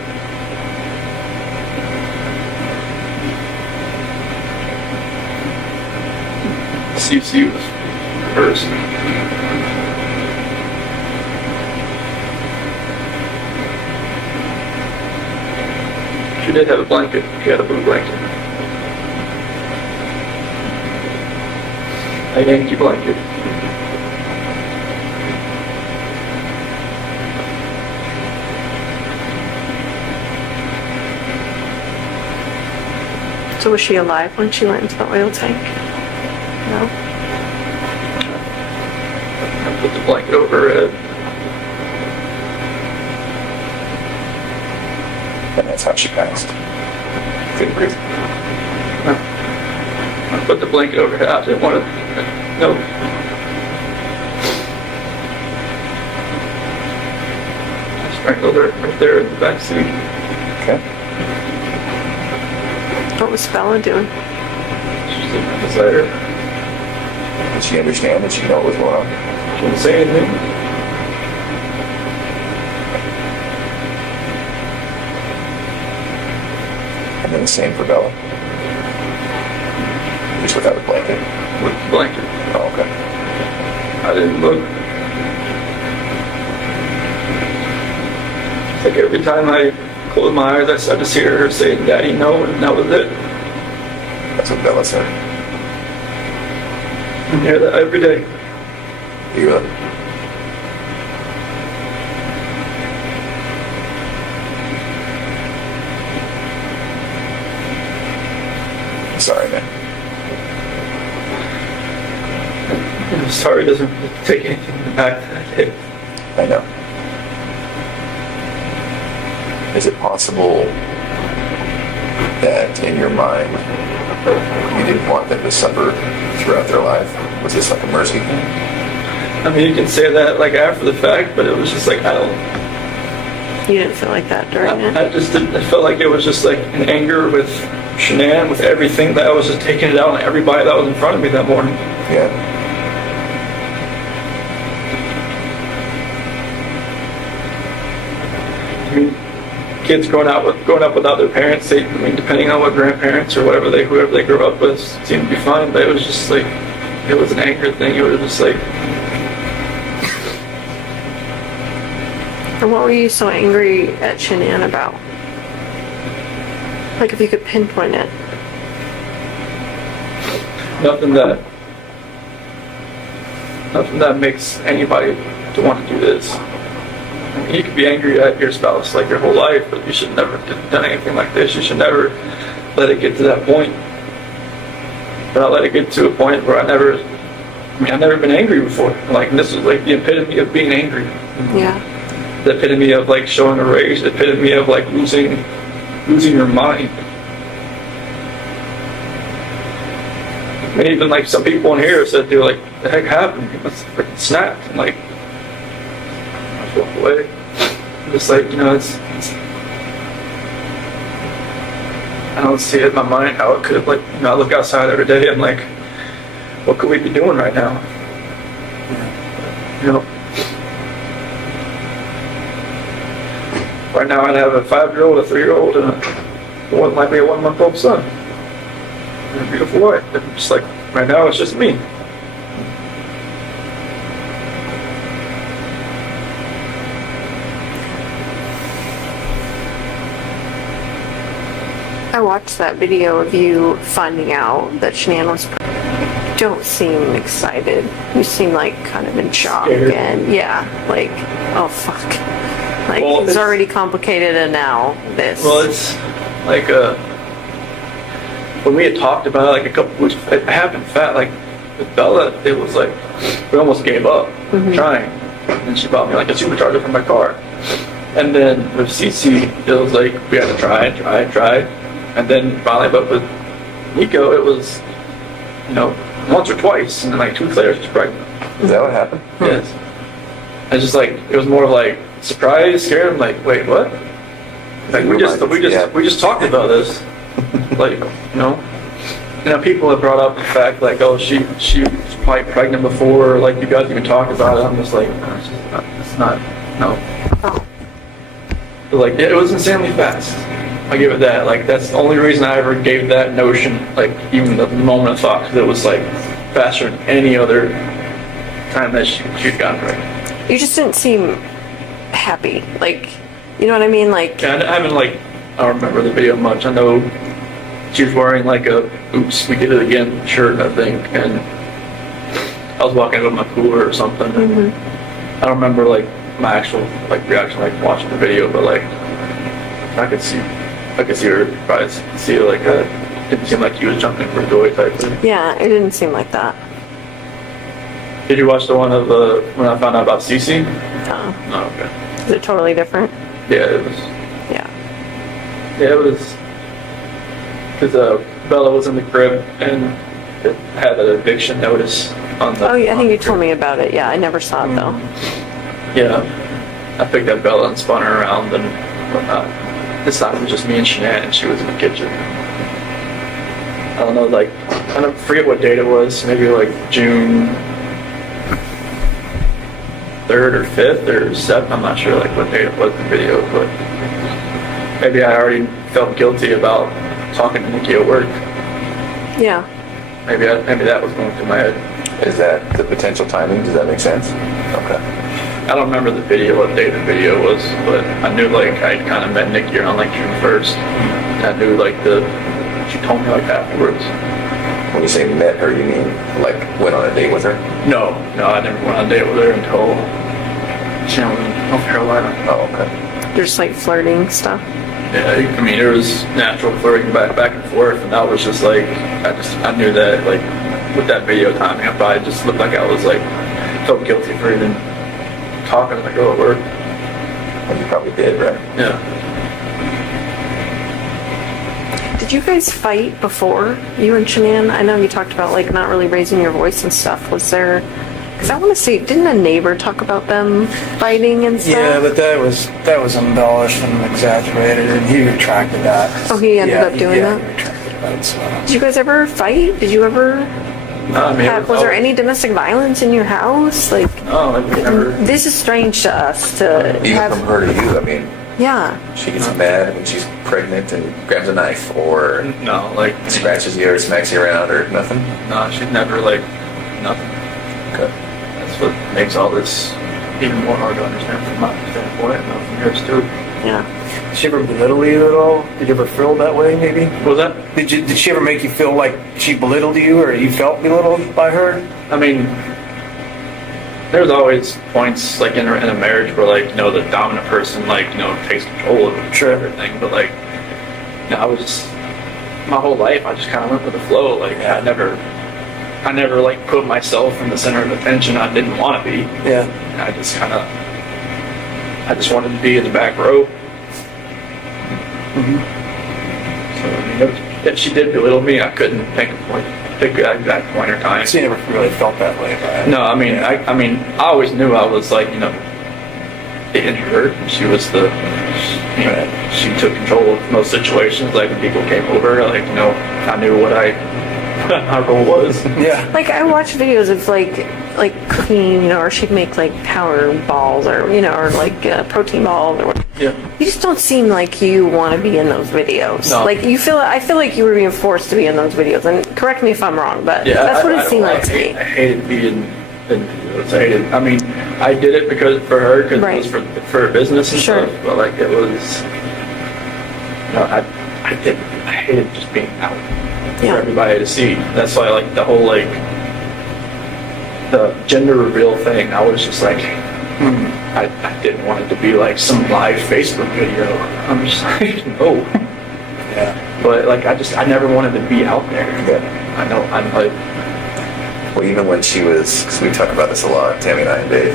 CC was first. She did have a blanket. She had a blue blanket. A Yankee blanket. So was she alive when she went into the oil tank? No? I put the blanket over her head. And that's how she passed. Couldn't breathe. I put the blanket over her head. I didn't want to. No. I strangled her right there in the back seat. Okay. What was Bella doing? She's sitting beside her. Did she understand? Did she know what was going on? She didn't say anything. And then the same for Bella. Just without the blanket. With the blanket. Oh, okay. I didn't look. It's like every time I closed my eyes, I started to hear her saying, "Daddy, no," and that was it. That's what Bella said. I hear that every day. You really? Sorry, man. I'm sorry, it doesn't take anything back that I did. I know. Is it possible that in your mind you didn't want them to suffer throughout their life? Was this like a mercy thing? I mean, you can say that like after the fact, but it was just like, I don't, You didn't feel like that during it? I just didn't, I felt like it was just like an anger with Shanann, with everything, that I was just taking it out on everybody that was in front of me that morning. Yeah. I mean, kids growing up without their parents, they, I mean, depending on what grandparents or whoever they grew up with, seemed to be fine, but it was just like, it was an anger thing. It was just like, And what were you so angry at Shanann about? Like, if you could pinpoint it. nothing that makes anybody to want to do this. I mean, you could be angry at your spouse like your whole life, but you should never have done anything like this. You should never let it get to that point. But I let it get to a point where I've never been angry before. Like, and this was like the epitome of being angry. Yeah. The epitome of like showing a rage. The epitome of like losing your mind. I mean, even like some people in here said, "Dude, like, the heck happened? You must have freaking snapped." And like, I just walked away. Just like, it's I don't see it in my mind how it could have, like, I look outside every day and like, what could we be doing right now? Right now I'd have a 5-year-old, a 3-year-old, and what might be a 1-month-old son. And a beautiful wife. And just like, right now it's just me. I watched that video of you finding out that Shanann was pregnant. You don't seem excited. You seem like kind of in shock. Scared. And yeah, like, oh fuck. Like, Well, it's already complicated and now this. Well, it's like, when we had talked about it, like a couple weeks, it happened fat, like with Bella, it was like, we almost gave up trying. And she bought me like a supercharger for my car. And then with Cece, it was like, we had to try. And then finally, but with Nico, it was, once or twice, and then like 2 weeks later, she's pregnant. Is that what happened? Yes. It's just like, it was more of like surprise, scared. I'm like, wait, what? Like, we just talked about this. Like, people have brought up the fact like, oh, she was probably pregnant before, like you guys even talked about it. I'm just like, no, it's not, no. Oh. But like, it was insanely fast. I give it that. Like, that's the only reason I ever gave that notion, like, even the moment of thought, because it was like faster than any other time that she'd gotten pregnant. You just didn't seem happy. Like, you know what I mean? Like, Yeah, I don't remember the video much. I know she was wearing like a "Oops, we did it again" shirt, I think, and I was walking out of my cooler or something. I don't remember like my actual like reaction, like watching the video, but like I could see her probably see it, like didn't seem like he was jumping for joy type thing. yeah, it didn't seem like that. Did you watch the one of when I found out about Cece? No. Oh, okay. Is it totally different? Yeah, it was. Yeah. Yeah, it was. Because Bella was in the crib and it had an eviction notice on the. Oh, yeah, I think you told me about it. Yeah, I never saw it though. Yeah, I picked up Bella and spun her around and whatnot. This time it was just me and Shanann, and she was in the kitchen. I don't know, like, I don't forget what date it was. Maybe like June 3rd or 5th or 7th. I'm not sure like what date it was in the video, but maybe I already felt guilty about talking to Nikki at work. Yeah. Maybe that was going through my head. Is that the potential timing? Does that make sense? Okay. I don't remember the video, what day the video was, but I knew like I'd kind of met Nikki around like June 1st. And I knew like she told me like afterwards. When you say met her, you mean like went on a date with her? No, I never went on a date with her until she was in North Carolina. Oh, okay. You're just like flirting stuff. Yeah, I mean there was natural flirting back and forth, and that was just like I knew that like with that video timing, I probably just looked like I was like felt guilty for even talking to the girl at work. Well, you probably did, right? Yeah. Did you guys fight before, you and Shanann? I know you talked about like not really raising your voice and stuff. Was there? Because I want to say, didn't a neighbor talk about them fighting and stuff? Yeah, but that was embellished and exaggerated, and he retracted that. Oh, he ended up doing yeah, that? he retracted that. So. Did you guys ever fight? Did you ever? I mean, Was there any domestic violence in your house? Like, No, like we never. this is strange to us to Even have. from her to you, I mean, Yeah. she gets mad when she's pregnant and grabs a knife or No, like scratches you or smacks you around or nothing. no, she'd never like nothing. Okay. That's what makes all this even more hard to understand from my standpoint, and from yours too. Yeah. Did she ever belittle you at all? Did you ever feel that way, maybe? What was that? Did she ever make you feel like she belittled you, or you felt belittled by her? I mean, there's always points like in a marriage where like the dominant person like takes control of everything, but like I was just my whole life I just kind of went with the flow. Like I never like put myself in the center of attention. I didn't want to be. Yeah. I just wanted to be in the back row. Mm-hmm. So I mean, if she did belittle me, I couldn't pick an exact point or time. So you never really felt that way about it? No, I mean, I always knew I was like, the introvert. She was she took control of most situations. Like when people came over, like, I knew what our role was. Yeah. Like I watch videos of like cooking, or she'd make like power balls, or or like protein balls, or whatever. Yeah. You just don't seem like you want to be in those videos. No. Like I feel like you were being forced to be in those videos. And correct me if I'm wrong, but that's what it seemed like to me. I hated being in videos. I mean, I did it for her, because Right. it was for her business and Sure. stuff. But like it was, I hated just being out for Yeah. everybody to see. That's why like the whole like the gender reveal thing. I was just like, I didn't want it to be like some live Facebook video. I'm just like, no. Yeah. But like I never wanted to be out there. I know I'm like. Well, even when she was, because we talk about this a lot, Tammy and I and Dave,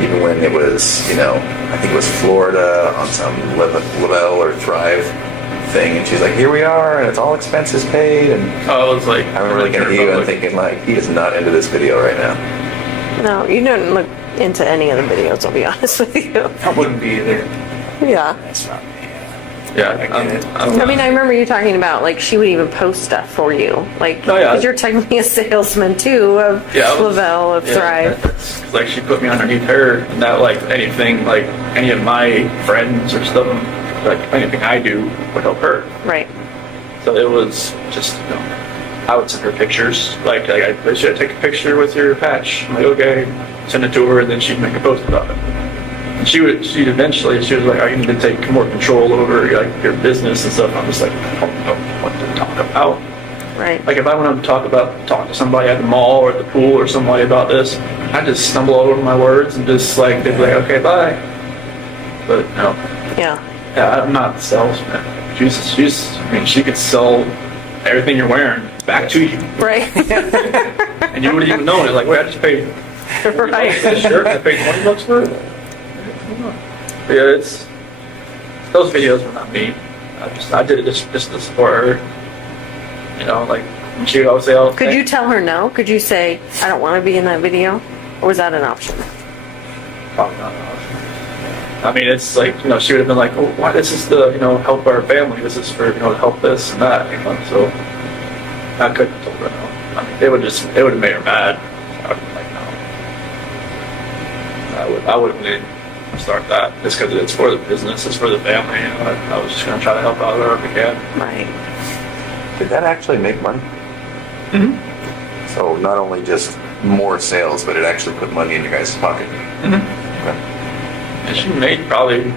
even when it was, I think it was Florida on some Lavelle or Thrive thing, and she's like, here we are, and it's all expenses paid, and I was like, I remember looking at you and thinking, like, he is not into this video right now. No, you don't look into any of the videos. I'll be honest with you. I wouldn't be either. Yeah. That's not me. yeah, I get it. I mean, I remember you talking about like she would even post stuff for you, like Oh, yeah. because you're technically a salesman too of Lavelle of Thrive. It's like she put me underneath her, and that like anything, like any of my friends or stuff, like anything I do would help her. Right. So it was just, I would send her pictures. Like should I take a picture with your patch? I'm like, okay. Send it to her, and then she'd make a post about it. And she was like, I need to take more control over like your business and stuff. I'm just like, I don't know what to talk about. Right. Like if I wanted to talk to somebody at the mall or at the pool or somebody about this, I just stumble all over my words and just like they'd be like, okay, bye. But no. Yeah. Yeah, I'm not the salesman. I mean, she could sell everything you're wearing back to you, Right. and you wouldn't even know it. Like, wait, I just paid $40 for Right. this shirt. I paid $20 for it. But yeah, those videos were not me. I did it just to support her. Like when she would always say, "Oh, Could you tell her no? Could you say I don't want to be in that video, or was that an option? Probably not. I mean, it's like, she would have been like, oh, why, this is to, help our family. This is for, to help this and that, So I couldn't have told her no. I mean, it would have made her mad. I would have been like, no. I wouldn't even start that just because it's for the business, it's for the family. I was just going to try to help out wherever I can. Right. Did that actually make money? Mm-hmm. So not only just more sales, but it actually put money in your guys' pocket. Mm-hmm. Okay. And she made probably in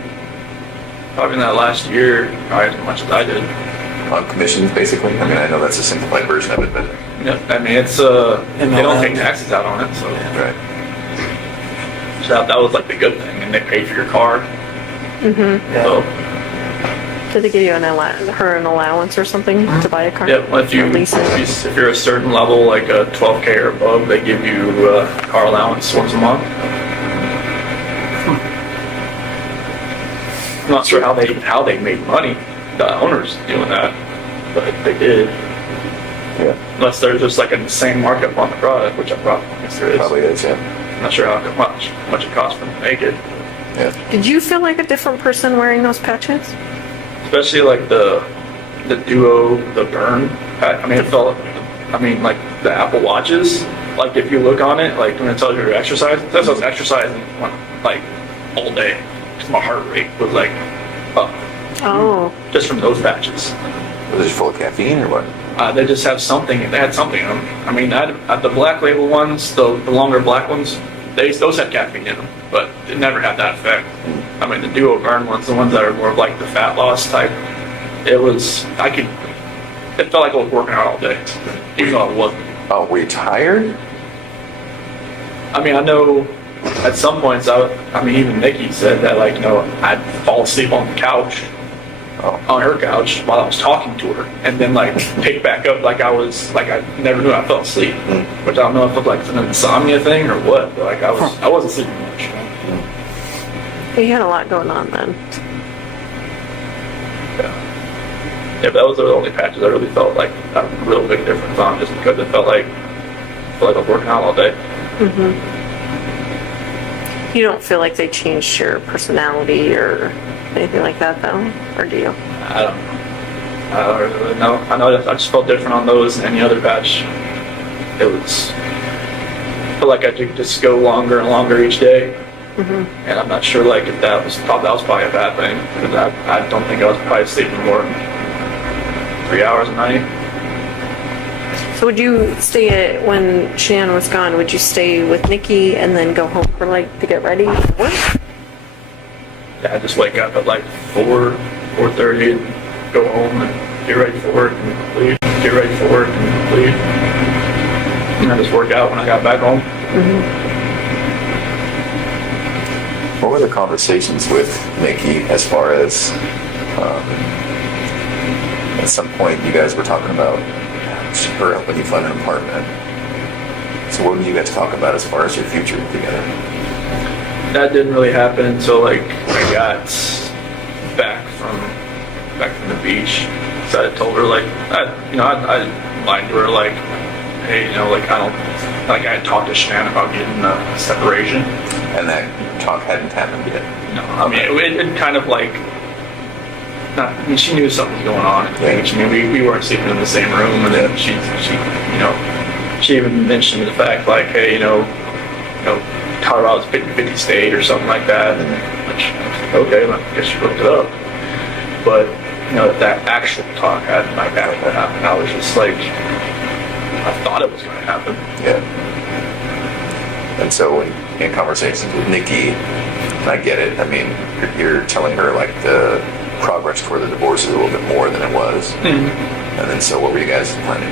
that last year, probably as much as I did. On commissions, basically. I mean, I know that's a simplified version of it, but Yeah, I mean, it's they don't take taxes out on it, so. right. So that was like the good thing, and they paid for your car. Mm-hmm. So Did they give you an allowance or something to buy a car? yeah, well, if you're a certain level, like a 12K or above, they give you a car allowance once a month. I'm not sure how they made money. The owners doing that. but they did. Yeah. Unless there's just like an insane markup on the product, which I probably guess there is. Probably is, yeah. I'm not sure how much it costs for them to make it. Yeah. Did you feel like a different person wearing those patches? Especially like the Duo, the Burn. I mean, it felt. I mean, like the Apple Watches. Like if you look on it, like when it tells you your exercise, it says I was exercising like all day. Because my heart rate was like up. Oh. Just from those patches. Was it full of caffeine or what? They just have something. They had something in them. I mean, the black label ones, the longer black ones, those had caffeine in them, but it never had that effect. I mean, the Duo Burn ones, the ones that are more of like the fat loss type, it felt like I was working out all day, even though I wasn't. Oh, were you tired? I mean, I know at some points, even Nikki said that, like, I'd fall asleep on the couch, on her couch while I was talking to her, and then, like, pick back up like I never knew I fell asleep, which I don't know if it was, like, an insomnia thing or what, but, like, I wasn't sleeping much. You had a lot going on then. Yeah, but that was the only patches I really felt like a real big difference on, just because it felt like I was working out all day. Mm-hmm. You don't feel like they changed your personality or anything like that, though? Or do you? I don't really know. I know I just felt different on those than any other patch. I felt like I could just go longer and longer each day. Mm-hmm. And I'm not sure like if that was probably a bad thing, because I don't think I was probably sleeping more than 3 hours a night. So would you stay when Shannon was gone, would you stay with Nikki and then go home for to get ready for work? Yeah, I just wake up at like 4:30 and go home and get ready for work and leave, get ready for work and leave. And I just work out when I got back home. Mm-hmm. What were the conversations with Nikki as far as at some point you guys were talking about her helping you find an apartment? So what did you guys talk about as far as your future together? That didn't really happen until like I got back from the beach. So I told her I lied to her like, hey, I had talked to Shannon about getting a separation. And that talk hadn't happened yet? No, I mean, it kind of like, she knew something was going on. Yeah. I mean, we weren't sleeping in the same room, and then she even mentioned the fact like, hey, Colorado's 50-50 state or something like that, and okay, well, I guess she looked it up. But that actual talk hadn't happened. I was just like, I thought it was going to happen. Yeah. And so in conversations with Nikki, I get it. I mean, you're telling her like the progress toward the divorce is a little bit more than it was. Mm-hmm. And then so what were you guys planning?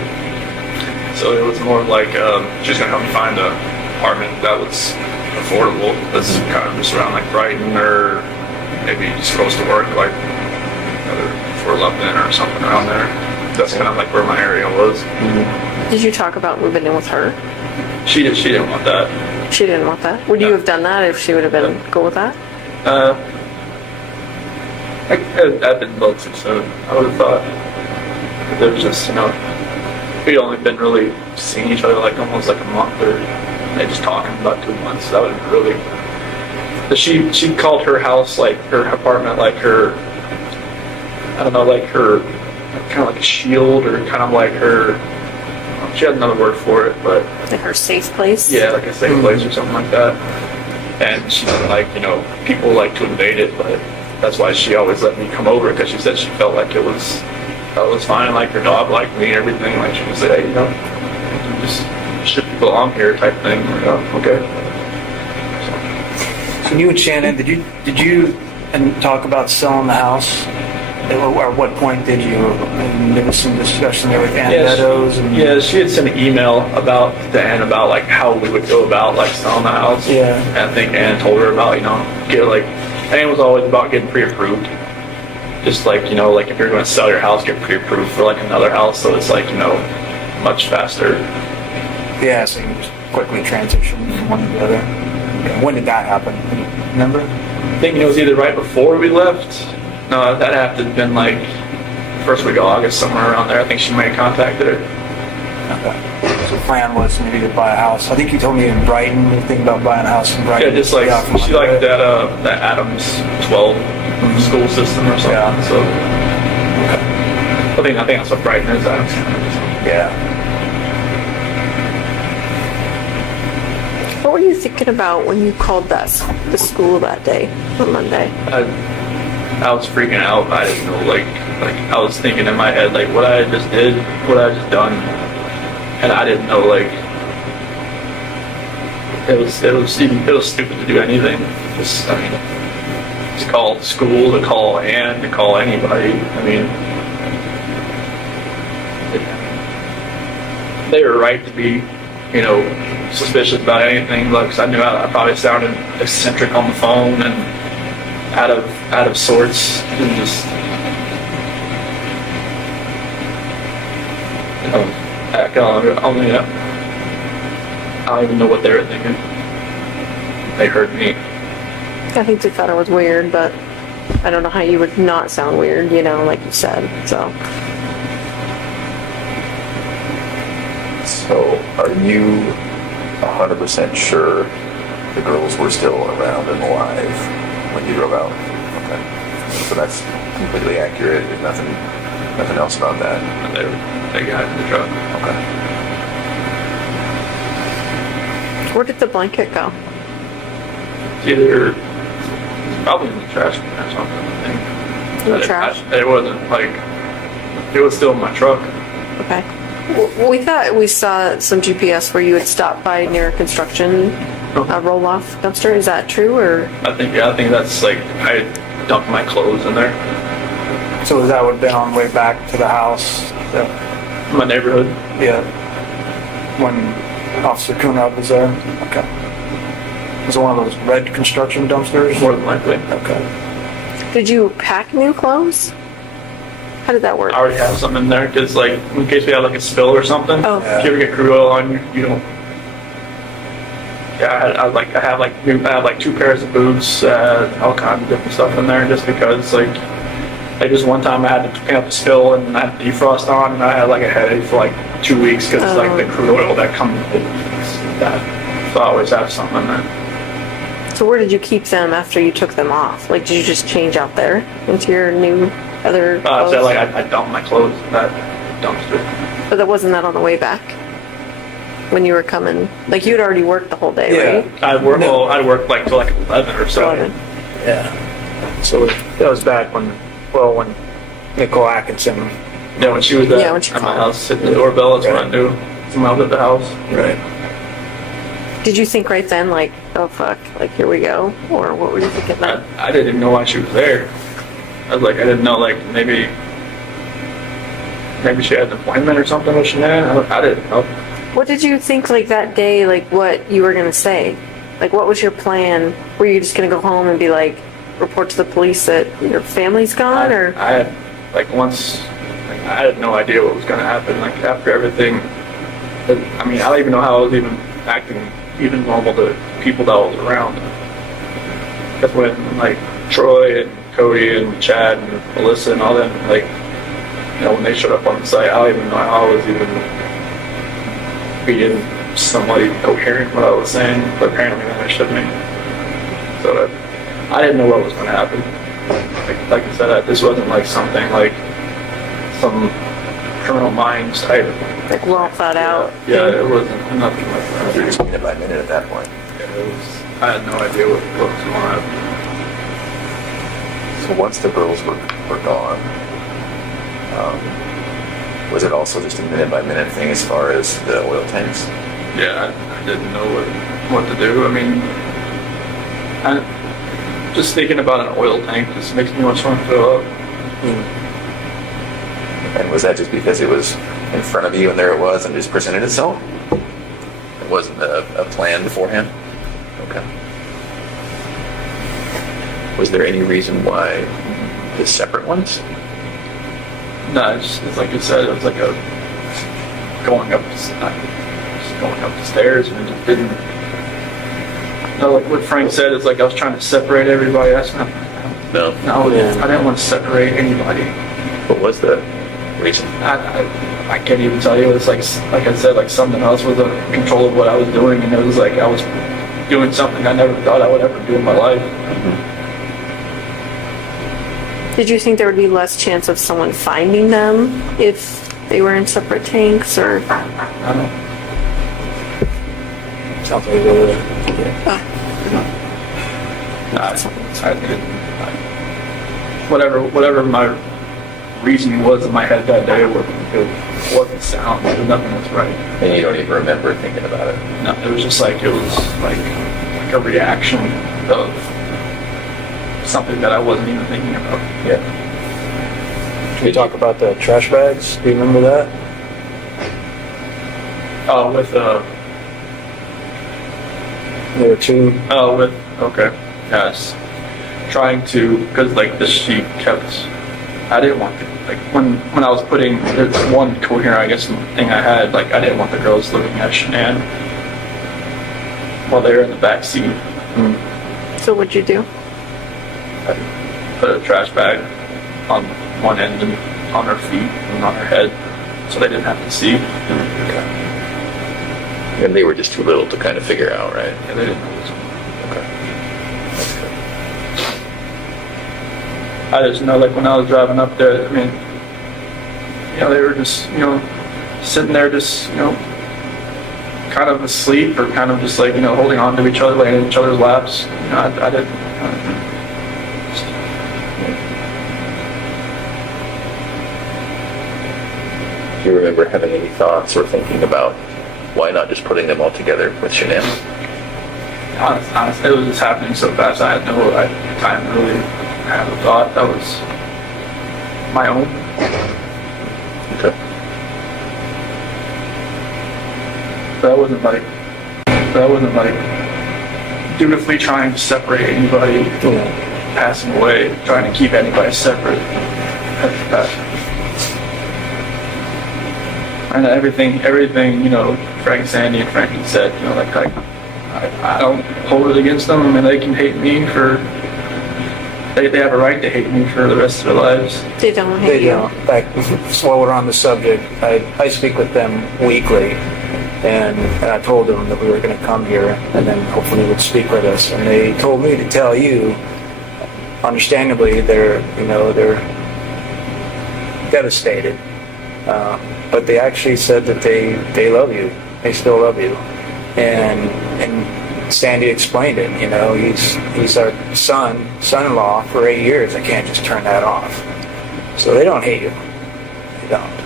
So it was more of like she's going to help me find an apartment that was affordable. That's kind of just around like Brighton or maybe just close to work, like for Lebanon or something around there. That's kind of like where my area was. Mm-hmm. Did you talk about moving in with her? She didn't want that. She didn't want that? Would you have done that if she would have been cool with that? I've been both too soon, I would have thought. It was just, we'd only been really seeing each other like almost like a month, or they just talking about 2 months. That would have been really. She called her house, like her apartment, like her, I don't know, like her, kind of like a shield, or kind of like her, she had another word for it, but. Like her safe place? Yeah, like a safe place or something like that. And she didn't like, people like to invade it, but that's why she always let me come over, because she said she felt like it was fine, like her dog liked me and everything. Like she would say, hey, you just should belong here type thing. Like, oh, okay. So you and Shannon, did you talk about selling the house? At what point did you? And there was some discussion there with Ann Meadows. Yeah, she had sent an email about like how we would go about like selling the house. Yeah. And I think Ann told her about Ann was always about getting pre-approved. Just like like if you're going to sell your house, get pre-approved for like another house, so it's like much faster. Yeah, so you can just quickly transition from one to the other. Yeah. When did that happen? Remember? I think it was either right before we left. No, that had to have been like first week of August, somewhere around there. I think she may have contacted her. Okay. So the plan was maybe to buy a house. I think you told me in Brighton, you're thinking about buying a house in Brighton. Yeah, just like, Yeah, she liked that Adams 12 school system or something. Yeah. So, I think that's what Brighton is, Adams. Yeah. What were you thinking about when you called the school that day, on Monday? I was freaking out. I didn't know, like I was thinking in my head, like, what I just did, what I just done, and I didn't know, like, it was stupid to do anything. Just call the school, to call Ann, to call anybody. I mean, they were right to be, suspicious about anything. Like, 'cause I knew I probably sounded eccentric on the phone and out of sorts, and just, I don't even know what they were thinking. They heard me. I think they thought it was weird, but I don't know how you would not sound weird, like you said, so. So, are you 100% sure the girls were still around and alive when you drove out? Okay. So that's completely accurate. There's nothing else about that. And they got in the truck. Okay. Where did the blanket go? It's probably in the trash can or something, I think. In the trash? It wasn't like, it was still in my truck. Okay. Well, we thought we saw some GPS where you had stopped by near a construction roll-off dumpster. Is that true, or? I think that's like, I dumped my clothes in there. So that would have been on the way back to the house? My neighborhood. Yeah. When Officer Kunab was there? Okay. Was it one of those red construction dumpsters? More than likely. Okay. Did you pack new clothes? How did that work? I already have some in there, because like, in case we have like a spill or something. Oh. If you ever get crude oil on you, you don't. Yeah, I have like 2 pairs of boots, all kinds of different stuff in there, just because like just one time I had to clean up the spill and I had defrost on, and I had like a headache for like 2 weeks because it's like the crude oil that comes with that. So I always have something in there. So where did you keep them after you took them off? Like, did you just change out there into your new other clothes? So like I dumped my clothes in that dumpster. But that wasn't that on the way back? When you were coming? Like, you'd already worked the whole day, right? I worked like till like 11 or so. 11. Yeah. So that was back when Nicole Atkinson. Yeah, when she was Yeah, when she at my called. house hitting the doorbell, that's when I knew someone was at the house. Right. Did you think right then, like, oh fuck, like, here we go? Or what were you thinking then? I didn't even know why she was there. I was like, I didn't know, like, maybe she had an appointment or something with Shanann. I didn't know. What did you think, like, that day, like, what you were gonna say? Like, what was your plan? Were you just gonna go home and be like, report to the police that your family's gone, or? I had, like, once, like, I had no idea what was gonna happen, like, after everything. I mean, I don't even know how I was even acting even normal to people that I was around. That's when, like, Troy and Cody and Chad and Melissa and all them, like, when they showed up on the site, I don't even know how I was even being somewhat coherent what I was saying, but apparently that I shouldn't have. So I didn't know what was going to happen. Like I said, this wasn't like something like some criminal minds type. Like, well thought out? Yeah, it wasn't nothing like that. You're just minute by minute at that point. Yeah, I had no idea what was going on. So once the girls were gone, was it also just a minute by minute thing as far as the oil tanks? Yeah, I didn't know what to do. I mean, just thinking about an oil tank just makes me want to throw up. And was that just because it was in front of you and there it was and just presented itself? It wasn't a plan beforehand? Okay. Was there any reason why the separate ones? No, it's like you said, it was like going up the stairs, and it just didn't. No, like what Frank said, it's like I was trying to separate everybody. That's not. No. No, I didn't want to separate anybody. What was the reason? I can't even tell you. It's like I said, like something else was in control of what I was doing, and it was like I was doing something I never thought I would ever do in my life. Did you think there would be less chance of someone finding them if they were in separate tanks, or? I don't know. Sounds like a good I didn't. Whatever my reasoning was in my head that day, it wasn't sound. Nothing was right. And you don't even remember thinking about it. No, it was just like like a reaction of something that I wasn't even thinking about. Yeah. Can we talk about the trash bags? Do you remember that? Oh, with There were two. okay, yes, trying to, because like she kept. I didn't want like when I was putting this one coherent, I guess, thing I had, like I didn't want the girls looking at Shanann while they were in the back seat. So what'd you do? I put a trash bag on one end and on her feet and on her head, so they didn't have to see. Okay. And they were just too little to kind of figure out, right? Yeah, they didn't know this one. Okay. That's good. I just know, like when I was driving up there, I mean, they were just, sitting there, just, kind of asleep or kind of just like, holding on to each other, laying in each other's laps. I didn't. Do you remember having any thoughts or thinking about why not just putting them all together with Shanann? Honestly, it was just happening so fast. I had no time to really have a thought that was my own. Okay. That wasn't like dutifully trying to separate anybody passing away, trying to keep anybody separate. And everything, Frank, Sandy, and Frankie said, I don't hold it against them. I mean, they can hate me they have a right to hate me for the rest of their lives. They don't hate you. In fact, while we're on the subject, I speak with them weekly, and I told them that we were going to come here and then hopefully would speak with us. And they told me to tell you, understandably, they're devastated. But they actually said that they love you. They still love you. And Sandy explained it. He's our son-in-law for 8 years. I can't just turn that off. So they don't hate you. They don't.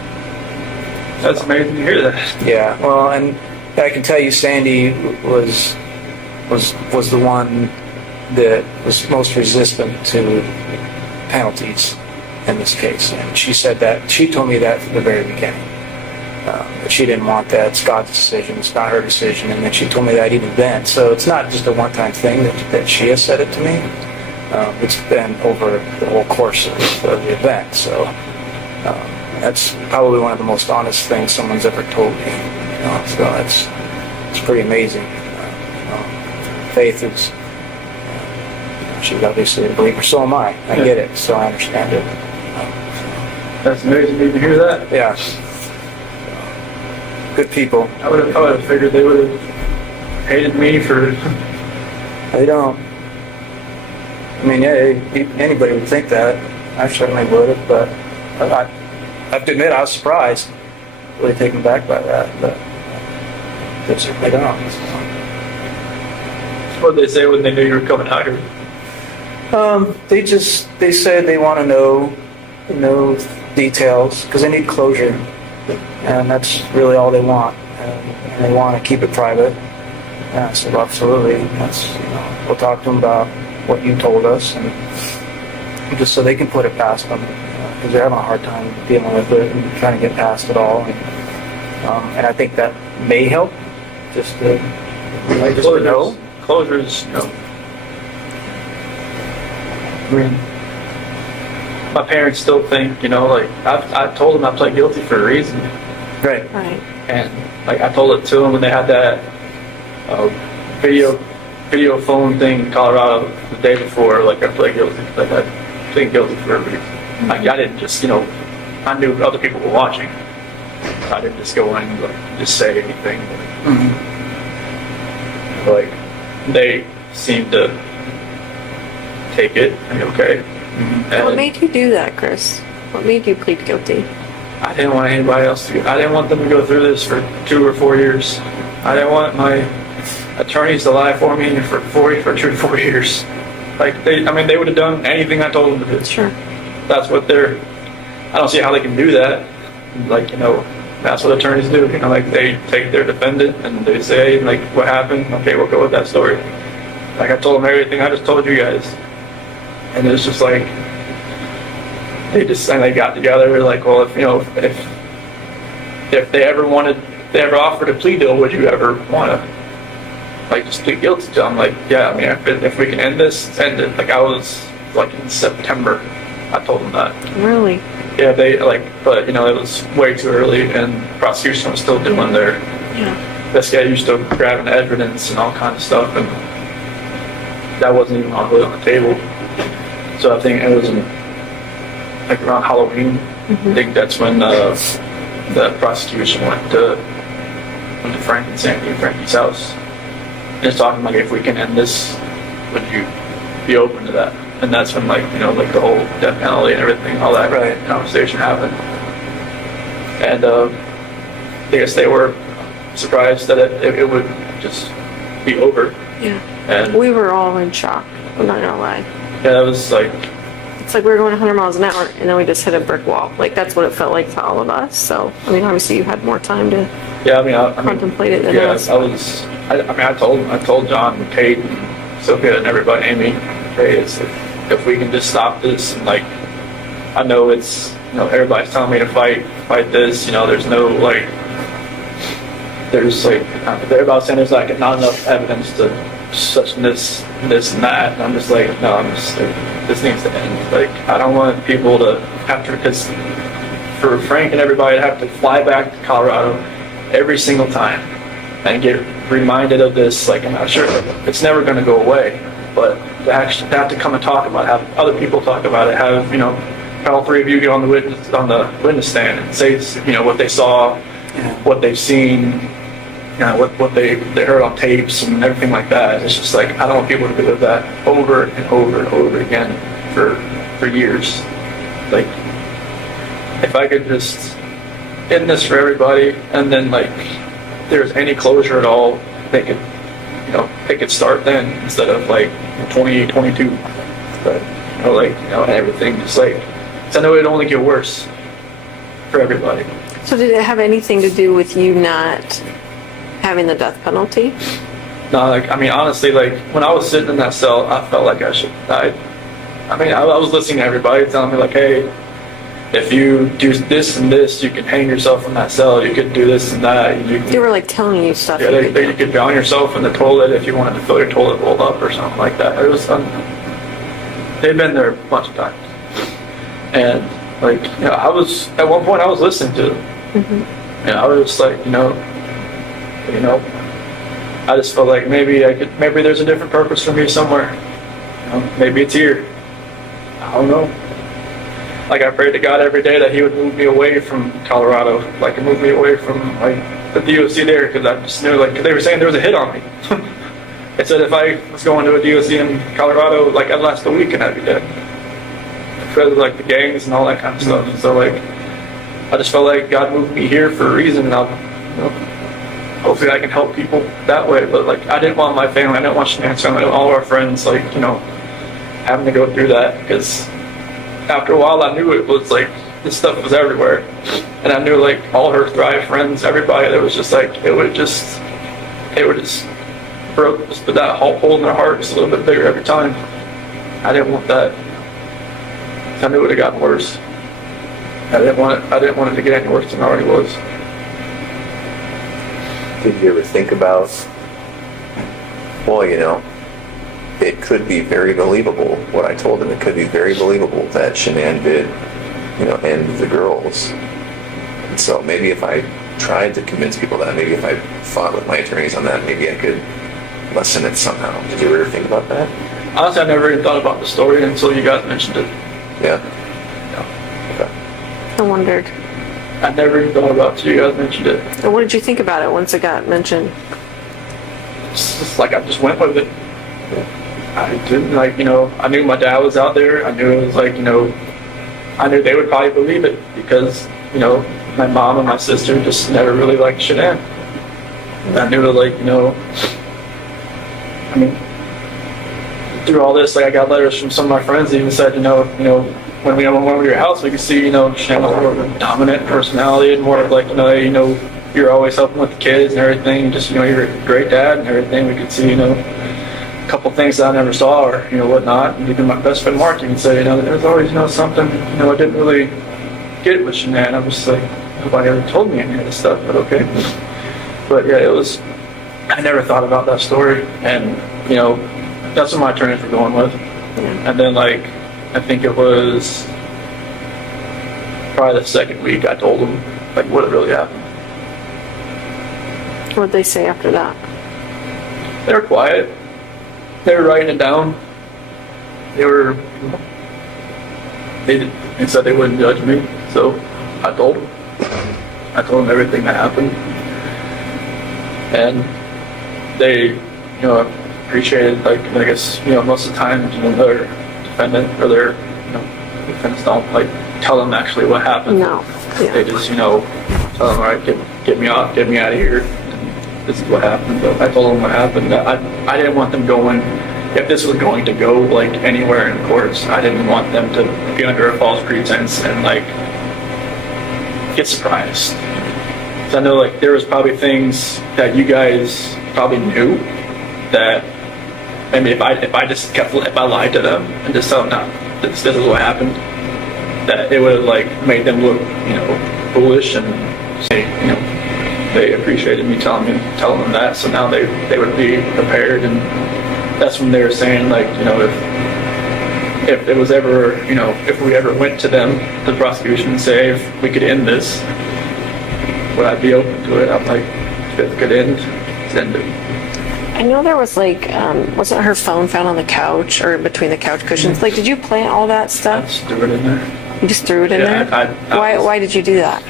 That's amazing to hear that. Yeah. Well, and I can tell you, Sandy was the one that was most resistant to penalties in this case. And she said that. She told me that from the very beginning. That she didn't want that. It's God's decision. It's not her decision. And then she told me that even then. So it's not just a one-time thing that she has said it to me. It's been over the whole course of the event. So that's probably one of the most honest things someone's ever told me. So it's pretty amazing. Faith is. She's obviously a believer. So am I. I get it. So I understand it. That's amazing to hear that. Yeah. Good people. I would have figured they would have hated me for. They don't. I mean, yeah, anybody would think that. I certainly would have, but I have to admit I was surprised, really taken back by that. But they certainly don't. What did they say when they knew you were coming out here? They said they want to know details because they need closure, and that's really all they want. And they want to keep it private. Yeah, I said, absolutely. We'll talk to them about what you told us, and just so they can put it past them, because they're having a hard time dealing with it and trying to get past it all. And I think that may help, just to know. Closures, I mean, my parents still think, I told them I pled guilty for a reason. Right. Right. And I told it to them when they had that video phone thing in Colorado the day before. I pled guilty. I plead guilty for a reason. I didn't just I knew other people were watching. I didn't just go in and like, just say anything. Like, they seemed to take it and be okay. And What made you do that, Chris? What made you plead guilty? I didn't want anybody else to. I didn't want them to go through this for 2 or 4 years. I didn't want my attorneys to lie for me for 2 or 4 years. Like they would have done anything I told them to do. Sure. That's what they're. I don't see how they can do that. Like, that's what attorneys do. Like they take their defendant and they say, like, what happened? Okay, we'll go with that story. Like I told them everything I just told you guys, and it's just like they got together. Like, well, if they ever offered a plea deal, would you ever want to like just plead guilty to? I'm like, yeah. I mean, if we can end this, end it. Like I was like in September, I told them that. Really? Yeah, but it was way too early, and the prosecution was still doing their investigating, still grabbing evidence and all kinds of stuff, and that wasn't even really on the table. So I think it was like around Halloween. I think that's when the prosecution went to Frank and Sandy and Frankie's house, and it's talking like, if we can end this, would you be open to that? And that's when like the whole death penalty and everything, all that conversation happened. And I guess they were surprised that it would just be over. Yeah. And We were all in shock. I'm not gonna lie. yeah, it was like, It's like we were going 100 miles an hour and then we just hit a brick wall. Like that's what it felt like to all of us. So I mean, obviously you had more time to yeah. I mean, contemplate it than yeah, us. I told John and Kate and Sophia and everybody, Amy, hey, if we can just stop this, and like, I know it's, everybody's telling me to fight this, there's no like, there's like, everybody's saying there's like not enough evidence to such this and that, and I'm just like, no, this needs to end. Like, I don't want people to have to, because for Frank and everybody to have to fly back to Colorado every single time and get reminded of this, like, I'm not sure, it's never going to go away, but to actually have to come and talk about it, have other people talk about it, have all three of you get on the witness stand and say what they saw, what they've seen, what they heard on tapes and everything like that. It's just like, I don't want people to live that over and over and over again for years. Like, if I could just end this for everybody, and then like if there's any closure at all, they could start then instead of like 2022. But everything just like, 'cause I know it'd only get worse for everybody. So did it have anything to do with you not having the death penalty? No, like, I mean, honestly, like, when I was sitting in that cell, I felt like I should have died. I mean, I was listening to everybody telling me, like, hey, if you do this and this, you can hang yourself in that cell. You could do this and that. They were like telling you stuff. Yeah, you could drown yourself in the toilet if you wanted to fill your toilet bowl up or something like that. It was, they've been there a bunch of times. And, like, I was, at one point, I was listening to them. Mm-hmm. I was just like, I just felt like maybe there's a different purpose for me somewhere. Maybe it's here. I don't know. Like, I prayed to God every day that He would move me away from Colorado, like move me away from like the DOC there, because I just knew, like, 'cause they were saying there was a hit on me. They said if I was going to a DOC in Colorado, like, I'd last a week and I'd be dead. Because of like the gangs and all that kind of stuff. So like, I just felt like God moved me here for a reason, and I'll, hopefully I can help people that way. But like, I didn't want my family, I didn't want Shanan's family, all of our friends, like, having to go through that, because after a while I knew it was like, this stuff was everywhere. And I knew, like, all her Thrive friends, everybody, that was just like, it would just broke, just put that hole in their heart just a little bit bigger every time. I didn't want that. I knew it would have gotten worse. I didn't want it to get any worse than it already was. Did you ever think about, well, it could be very believable, what I told him, it could be very believable that Shanann did, end the girls. And so maybe if I tried to convince people that, maybe if I fought with my attorneys on that, maybe I could lessen it somehow. Did you ever think about that? Honestly, I never even thought about the story until you guys mentioned it. Yeah. And wondered. I never even thought about it till you guys mentioned it. And what did you think about it once it got mentioned? It's just like I just went with it. I didn't like, I knew my dad was out there. I knew it was like, I knew they would probably believe it because, my mom and my sister just never really liked Shanann. And I knew that, like, I mean, through all this, like, I got letters from some of my friends that even said, when we went to your house, we could see, Shanann was more of a dominant personality and more of like, you're always helping with the kids and everything. Just, you're a great dad and everything. We could see, a couple things that I never saw or, whatnot. And even my best friend Mark even said, there's always, something, I didn't really get with Shanann. I was just like, nobody ever told me any of this stuff, but okay. But yeah, I never thought about that story. And, that's what my attorneys were going with. Yeah. And then, like, I think it was probably the second week I told them, like, what had really happened. What'd they say after that? They were quiet. They were writing it down. They said they wouldn't judge me, so I told them. I told them everything that happened. And they, appreciated, like, I guess, most of the time, their defendant or their, defendants don't, like, tell them actually what happened. No. Yeah. They just, tell them, all right, get me out of here. And this is what happened. But I told them what happened. I didn't want them going, if this was going to go, like, anywhere in courts, I didn't want them to be under a false pretense and, like, get surprised. So I know, like, there was probably things that you guys probably knew that, I mean, if I lied to them and just told them, no, this is what happened, that it would have, like, made them look, foolish and say, they appreciated me telling them that, so now they would be prepared. And that's when they were saying, like, if it was ever, if we ever went to them, the prosecution, and say, if we could end this, would I be open to it? I'm like, if it could end, send it. I know there was like, wasn't her phone found on the couch or between the couch cushions? Like, did you plant all that I stuff? just threw it in there. You just threw it in there? Why did you do that?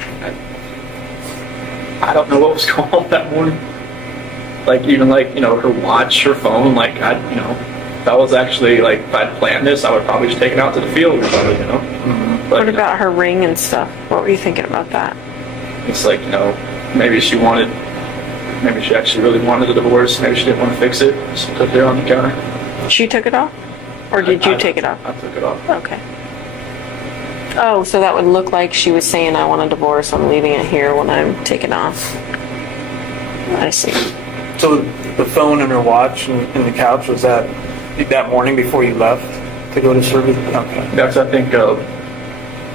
I don't know what was going on that morning. Like, even like, her watch, her phone, like, if I was actually, like, if I'd planned this, I would probably just take it out to the field or something, Mm-hmm. But, what about her ring and stuff? What were you thinking about that? It's like, maybe she actually really wanted a divorce. Maybe she didn't want to fix it. Just put it there on the counter. She took it off? Or did you take it off? I took it off. Okay. Oh, so that would look like she was saying, I want a divorce, I'm leaving it here when I'm taken off. I see. So the phone and her watch and the couch, was that morning before you left to go to service? Okay. That's, I think,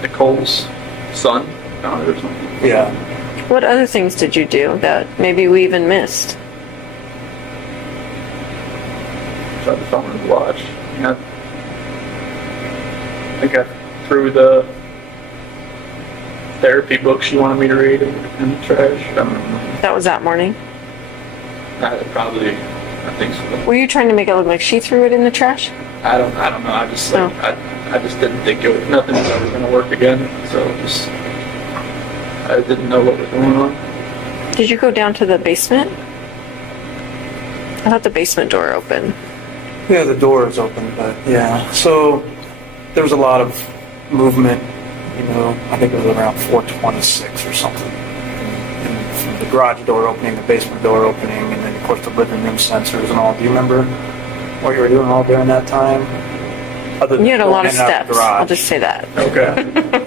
Nicole's son found it or something. Yeah. What other things did you do that maybe we even missed? Tried to phone and watch. I think I threw the therapy book she wanted me to read in the trash. I don't know. That was that morning? I think so. Were you trying to make it look like she threw it in the trash? I don't know. I just like, I just didn't think nothing was ever going to work again. So I didn't know what was going on. Did you go down to the basement? I thought the basement door opened. Yeah, the door is open, but yeah. So there was a lot of movement, I think it was around 4:26 or something. And from the garage door opening, the basement door opening, and then of course the living room sensors and all. Do you remember what you were doing all during that time? You had a lot of steps. I'll just say that. Okay.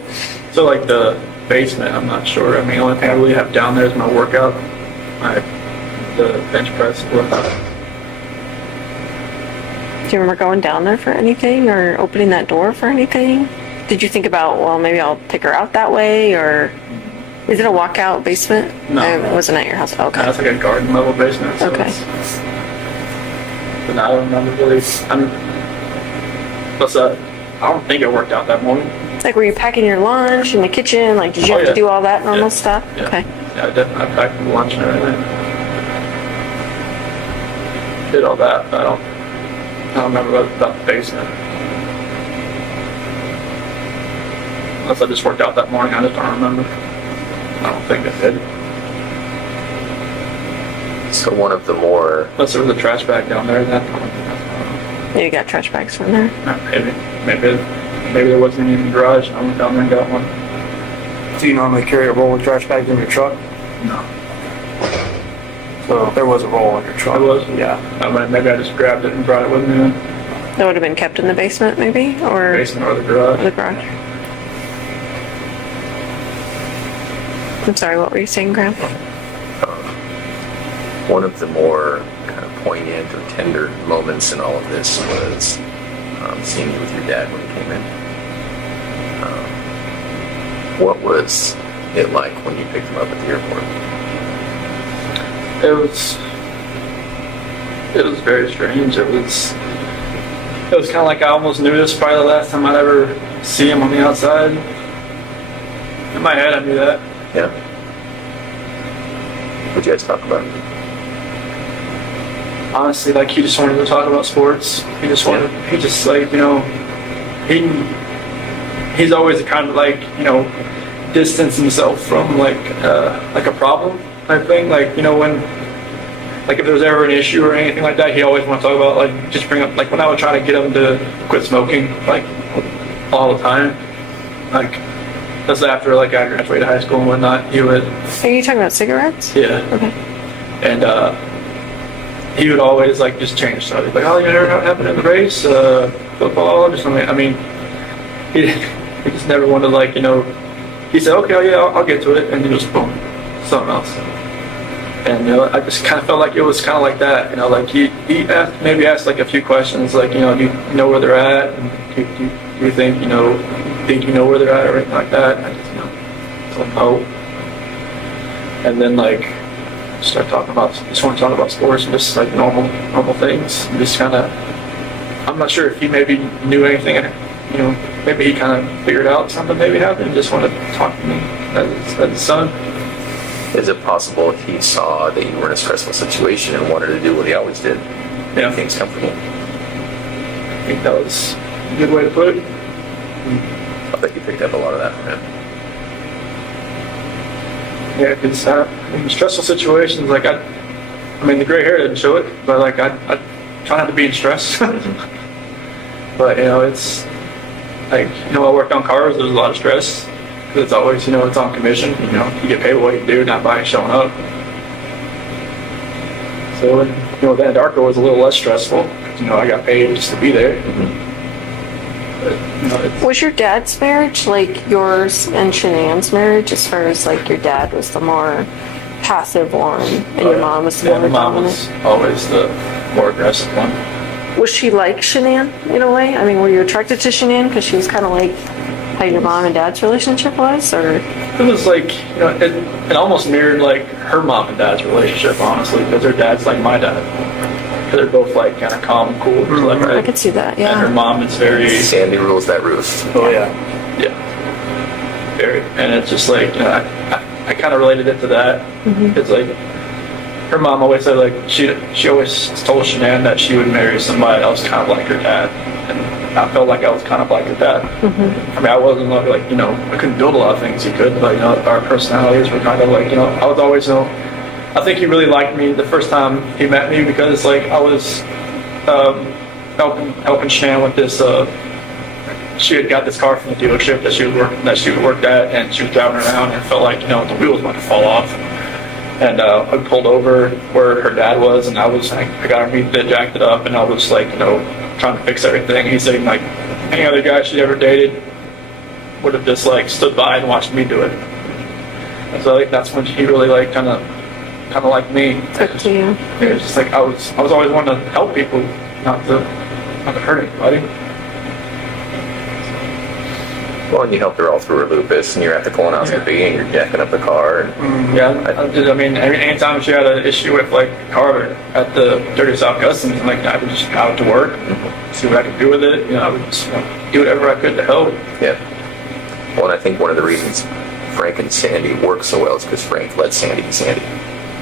So like the basement, I'm not sure. I mean, the only thing I really have down there is my workout, the bench press workout. Do you remember going down there for anything or opening that door for anything? Did you think about, well, maybe I'll take her out that way, or is it a walkout basement? No. It wasn't at your house. Okay. That's like a garden level basement. So Okay. But I don't remember really. Plus, I don't think it worked out that morning. Like, were you packing your lunch in the kitchen? Like, did you have to do all that normal stuff? Yeah. Okay. Yeah, I packed the lunch and everything. Did all that, but I don't remember about the basement. Unless I just worked out that morning, I just don't remember. I don't think I did. So one of the more, Unless there was a trash bag down there then. Yeah, you got trash bags from there. Maybe there wasn't any in the garage. I went down there and got one. Do you normally carry a roll of trash bags in your truck? No. So there was a roll in your truck. There was? Yeah. Maybe I just grabbed it and brought it with me in That would have been kept in the basement, maybe, or the basement or the garage. the garage. I'm sorry, what were you saying, Graham? one of the more kind of poignant or tender moments in all of this was seeing you with your dad when he came in. What was it like when you picked him up at the airport? It was very strange. It was kind of like I almost knew this was probably the last time I'd ever see him on the outside. In my head, I knew that. Yeah. What'd you guys talk about? Honestly, like he just wanted to talk about sports. He's like, you know, he's always the kind of like, you know, distance himself from like a problem type thing. Like, you know, when, like if there was ever an issue or anything like that, he always want to talk about, like, just bring up, like when I would try to get him to quit smoking, like all the time, like that's after like I graduated high school and whatnot, he would. Are you talking about cigarettes? Yeah. Okay. And he would always like just change stuff. He'd be like, oh, you heard what happened in the race? Football, just something. I mean, he just never wanted to, like, you know, he said, okay, yeah, I'll get to it, and he just boom, something else. And, you know, I just kind of felt like it was kind of like that, you know, like he asked like a few questions, like, you know, do you know where they're at? And do you think, you know where they're at or anything like that? And I just, you know, told him no. And then, like, just want to talk about sports and just like normal things. And just kind of, I'm not sure if he maybe knew anything, you know, maybe he kind of figured out something maybe happened and just wanted to talk to me as his son. Is it possible he saw that you were in a stressful situation and wanted to do what he always did? Yeah. Make things comfortable? I think that was a good way to put it. I bet you picked up a lot of that from him. Yeah, because in stressful situations, like I mean, the gray hair didn't show it, but like I try not to be in stress. But you know, it's like, you know, I worked on cars. There's a lot of stress because it's always, you know, it's on commission. You know, you get paid what you do, not by showing up. So, you know, then Darko was a little less stressful. You know, I got paid just to be there. But, you know, Was your dad's marriage like yours and Shanann's marriage, as far as like your dad was the more passive one and your mom was the more my mom dominant? was always the more aggressive one. Was she like Shanann in a way? I mean, were you attracted to Shanann because she was kind of like how your mom and dad's relationship was, or? It was like, you know, it almost mirrored like her mom and dad's relationship, honestly, because her dad's like my dad. They're both like kind of calm and cool. Like, I could see that, yeah. And her mom is very. Sandy rules that roost. Oh yeah, yeah, very. And it's just like, you know, I kind of related it to that. It's like her mom always said, like, she always told Shanann that she would marry somebody else kind of like her dad, and I felt like I was kind of like her dad. I mean, I wasn't like, you know, I couldn't build a lot of things he could, but you know, our personalities were kind of like, you know, I was always, you know, I think he really liked me the first time he met me because like I was helping Shanann with this. She had got this car from the dealership that she worked at, and she was driving around and felt like, you know, the wheel was about to fall off. And I pulled over where her dad was, and I got her meat jacked it up, and I was like, you know, trying to fix everything. He said like any other guy she ever dated would have just like stood by and watched me do it. And so like that's when he really like kind of like me. Took to you. It was just like I was always wanting to help people, not to hurt anybody. Well, and you helped her all through her lupus, and you're at the colonoscopy, and you're jacking up the car. And Yeah, I mean, anytime she had an issue with like a car at the Dirty South Customs, like I would just go out to work, see what I could do with it. You know, I would just, you know, do whatever I could to help. Yeah. Well, and I think one of the reasons Frank and Sandy work so well is because Frank let Sandy be Sandy.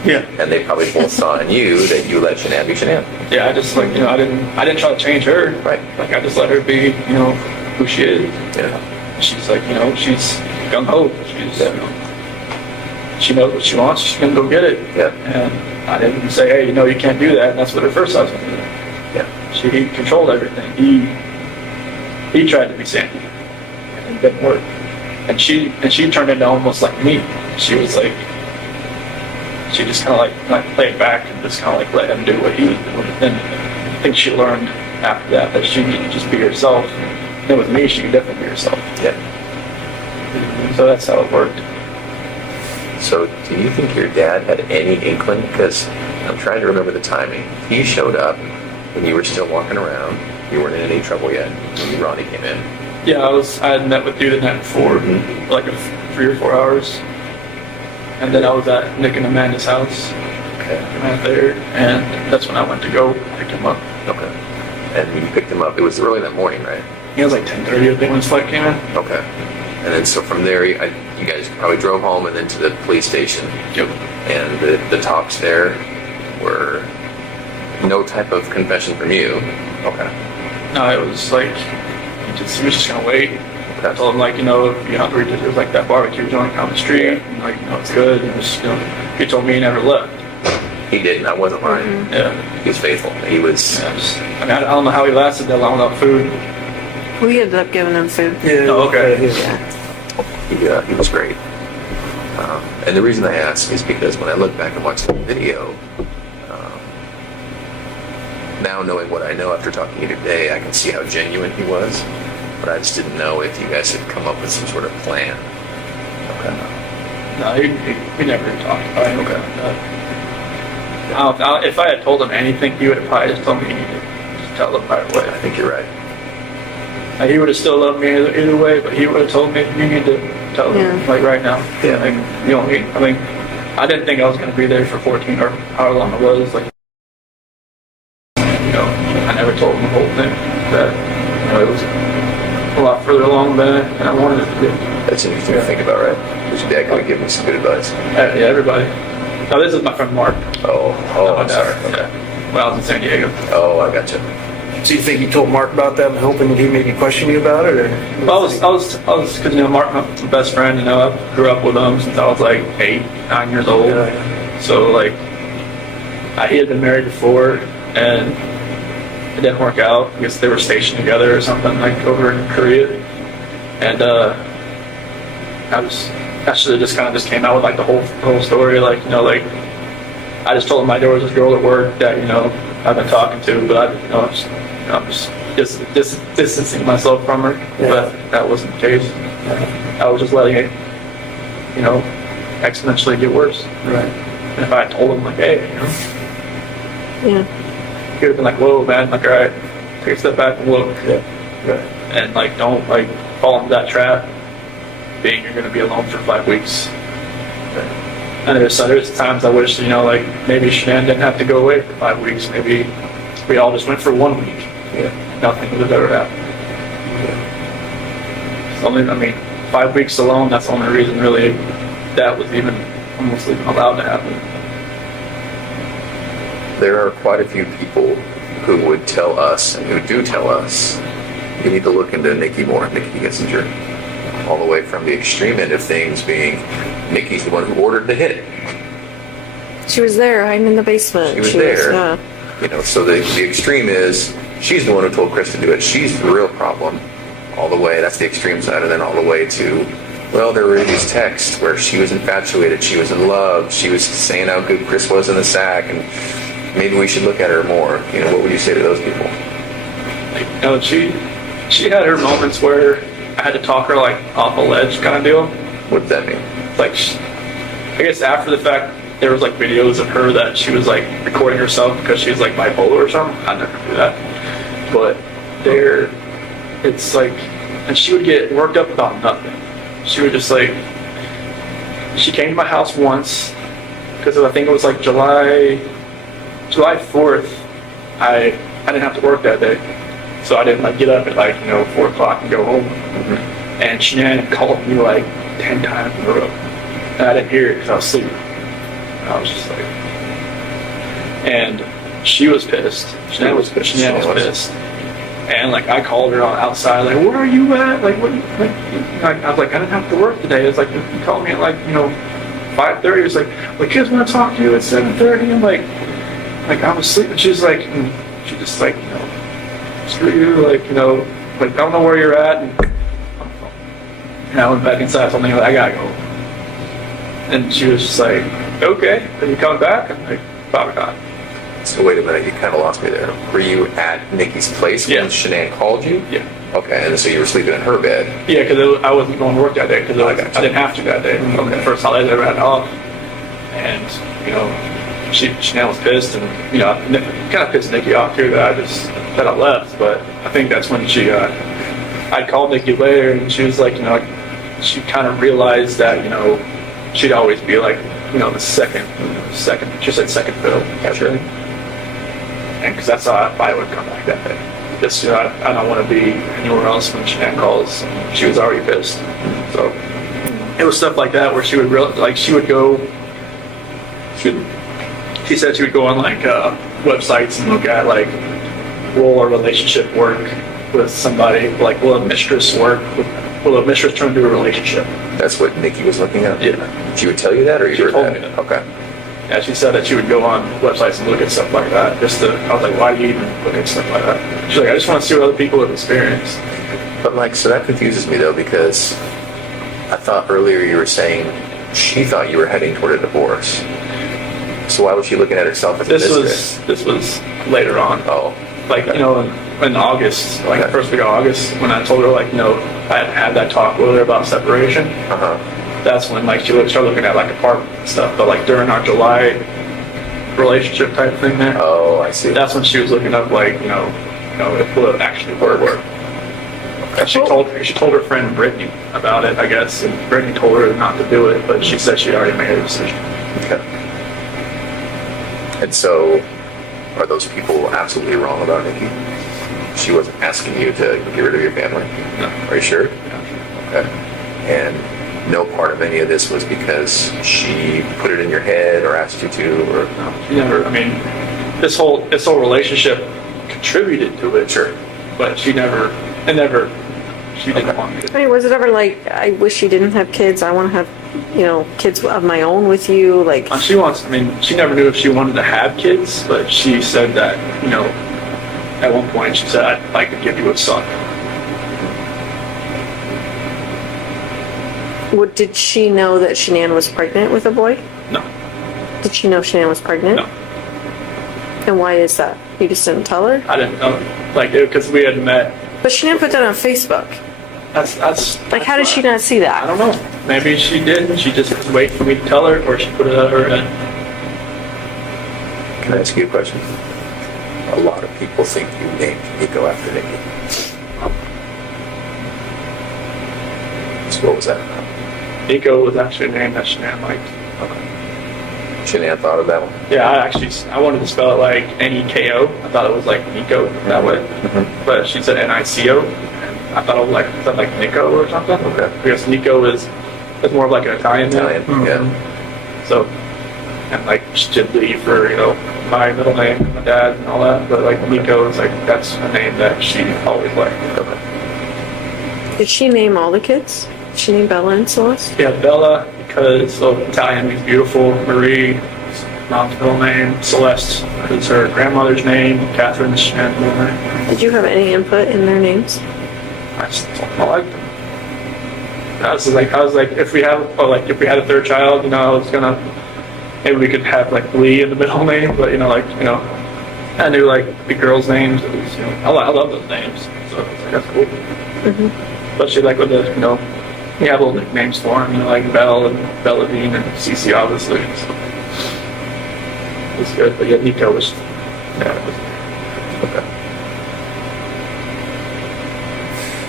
Yeah. And they probably both saw in you that you let Shanann be Shanann. Yeah, I just like, you know, I didn't try to change her. Right. Like I just let her be, you know, who she is. Yeah. She's like, you know, she's gung ho. She's, you know, she knows what she wants. She's gonna go get it. Yeah. And I didn't say, hey, you know, you can't do that. And that's what her first husband did. Yeah. He controlled everything. He tried to be Sandy, and it didn't work. And she turned into almost like me. She was like, she just kind of like played back and just kind of like let him do what he was doing. And I think she learned after that she could just be herself. And with me, she could definitely be herself. Yeah. So that's how it worked. So do you think your dad had any inkling? Because I'm trying to remember the timing. He showed up when you were still walking around. You weren't in any trouble yet. When Ronnie came in. Yeah, I had met with you the night before, like 3 or 4 hours. And then I was at Nick and Amanda's house. Okay. Right there, and that's when I went to go pick him up. Okay. And when you picked him up, it was early that morning, right? It was like 10:30, I think, when his flight came in. Okay. And then so from there, you guys probably drove home and then to the police station. Yep. And the talks there were no type of confession from you. Okay. No, it was like, he was just gonna wait. I Okay. told him, like, you know, if you're hungry, there's like that barbecue joint down the street, and like, you know, it's good. And just, you know, he told me he never left. He didn't. I wasn't lying. Yeah. He was faithful. He was. I mean, I don't know how he lasted that long without food. We ended up giving him food. Yeah. Oh, okay. He was great. And the reason I ask is because when I look back and watch the video, now knowing what I know after talking to you today, I can see how genuine he was. But I just didn't know if you guys had come up with some sort of plan. Okay. No, he never talked about anything Okay. like that. If I had told him anything, he would have probably just told me to just tell him right away. I think you're right. Like, he would have still loved me either way, but he would have told me, you need to tell him, like, right now. Yeah. Like, you know, I mean, I didn't think I was going to be there for 14 or however long it was. Like, you know, I never told him the whole thing. That, you know, it was a lot further along than I wanted it to be. That's interesting to think about, right? Because your dad could have given me some good advice. Yeah, everybody. Now, this is my friend Mark. Oh, My I'm dad. sorry. Yeah. When I was in San Diego. Oh, I gotcha. So you think you told Mark about that, hoping he maybe questioned you about it, or? Well, I was, because, you know, Mark, my best friend, you know, I grew up with him since I was like 8, 9 years old. Yeah. So, like, he had been married before, and it didn't work out. I guess they were stationed together or something, like, over in Korea. And, I should have just kind of just came out with, like, the whole story, like, you know, like, I just told him like there was this girl at work that, you know, I've been talking to, but I'm just distancing myself from her. Yeah. But that wasn't the case. I was just letting it, you know, exponentially get worse. Right. And if I had told him like, hey, you know, Yeah. he would have been like, whoa, man, like, all right, take a step back and look. Yeah. Right. And like, don't like fall into that trap, being you're going to be alone for 5 weeks. And there's times I wish, you know, like maybe Shanann didn't have to go away for 5 weeks. Maybe we all just went for 1 week. Yeah. Nothing would have ever happened. It's only, I mean, 5 weeks alone, that's the only reason really that was even almost even allowed to happen. There are quite a few people who would tell us, and who do tell us, you need to look into Nikki more, Nikki Gissinger. All the way from the extreme end of things being Nikki's the one who ordered the hit. She was there. I'm in the basement. She was there. Yeah. You know, so the extreme is she's the one who told Chris to do it. She's the real problem. All the way, that's the extreme side, and then all the way to, well, there were these texts where she was infatuated, she was in love, she was saying how good Chris was in the sack, and maybe we should look at her more. You know, what would you say to those people? Like, you know, she had her moments where I had to talk her like off a ledge kind of deal. What does that mean? Like, I guess after the fact, there was like videos of her that she was like recording herself because she was like bipolar or something. I never do that. But it's like, and she would get worked up about nothing. She would just like, she came to my house once because I think it was like July 4th. I didn't have to work that day. So I didn't like get up at like, you know, 4 o'clock and go home. Mm-hmm. And Shanann called me like 10 times in a row. And I didn't hear it because I was sleeping. And I was just like, and she was pissed. Shanann was pissed. And like I called her outside, like, where are you at? Like, what? Like, I was like, I didn't have to work today. It's like, you called me at like, 5:30. It's like, the kids want to talk to you at 7:30. I'm like I was sleeping. She's like, she just like, screw you, like, like, don't know where you're at. And I went back inside. I told me, I gotta go. And she was just like, okay, are you coming back? I'm like, probably not. So wait a minute, you kind of lost me there. Were you at Nikki's place when Yeah. Shanann called you? Yeah. Okay, and so you were sleeping in her bed. Yeah, because I wasn't going to work that day because I gotcha. didn't have to that day. Okay. The first holiday I ever had off. And, Shanann was pissed and, kind of pissed Nikki off too that I left. But I think that's when I called Nikki later and she was like, she kind of realized that, she'd always be like, the second, she said second fiddle. Sure. And because that's how I probably would come back that day. Just, I don't want to be anywhere else when Shanann calls. She was already pissed. So it was stuff like that where she would she would go, she said she would go on like websites and look at like will a relationship work with somebody, like will a mistress work with, will a mistress turn into a relationship? That's what Nikki was looking at? Yeah. She would tell you that, or you She heard told that? me that. Okay. Yeah, she said that she would go on websites and look at stuff like that. I was like, why do you even look at stuff like that? She's like, I just want to see what other people have experienced. But like, so that confuses me though, because I thought earlier you were saying she thought you were heading toward a divorce. So why was she looking at herself as a mistress? This was later on. Oh. Like, in August, like the first week of August, when I told her, like, I had that talk with her about separation. Uh-huh. That's when, like, she started looking at, like, apartment and stuff. But, like, during our July relationship type thing there, Oh, I see. that's when she was looking up, like, if it would actually work. Okay. She told her friend Brittany about it, I guess, and Brittany told her not to do it, but she said she already made a decision. Okay. And so, are those people absolutely wrong about Nikki? She wasn't asking you to get rid of your family? No. Are you sure? Yeah. Okay. And no part of any of this was because she put it in your head or asked you to, or No, she never. I mean, this whole relationship contributed to it, Sure. but she didn't want me to. I mean, was it ever like, I wish you didn't have kids, I want to have, kids of my own with you, like, She never knew if she wanted to have kids, but she said that, at one point she said, I'd like to give you a son. did she know that Shanann was pregnant with a boy? No, Did she know Shanann was pregnant? no, And why is that? You just didn't tell her? I didn't know. Like, because we had met. But Shanann put that on Facebook. That's Like, how did she not see I that? don't know. Maybe she did. She just was waiting for me to tell her, or she put it out her head. can I ask you a question? A lot of people think you named Nico after Nikki. So what was that about? Nico was actually a name that Shanann liked. Okay. Shanann thought of that one? Yeah, I wanted to spell it like N-E-K-O. I thought it was like Nico that way. Mm-hmm. But she said N-I-C-O. And I thought it was like Nico or something. Okay. Because Nico is more of like an Italian name. Italian, yeah. So, and like Lee for, my middle name, my dad and all that. But like Nico is like, that's a name that she always liked. Okay. Did she name all the kids? Did she name Bella and Celeste? Yeah, Bella, because Italian means beautiful. Marie, mom's middle name. Celeste is her grandmother's name. Catherine's Shannon's middle name. Did you have any input in their names? I liked them. I was like, if we had a third child, I was gonna, maybe we could have like Lee in the middle name, but I knew like the girls' names. It was, I love those names, so that's cool. Mm-hmm. Especially like with the, we have little nicknames for them, like Belle and Belladine and Cece, obviously. So it was good, but yeah, Nico was, Okay.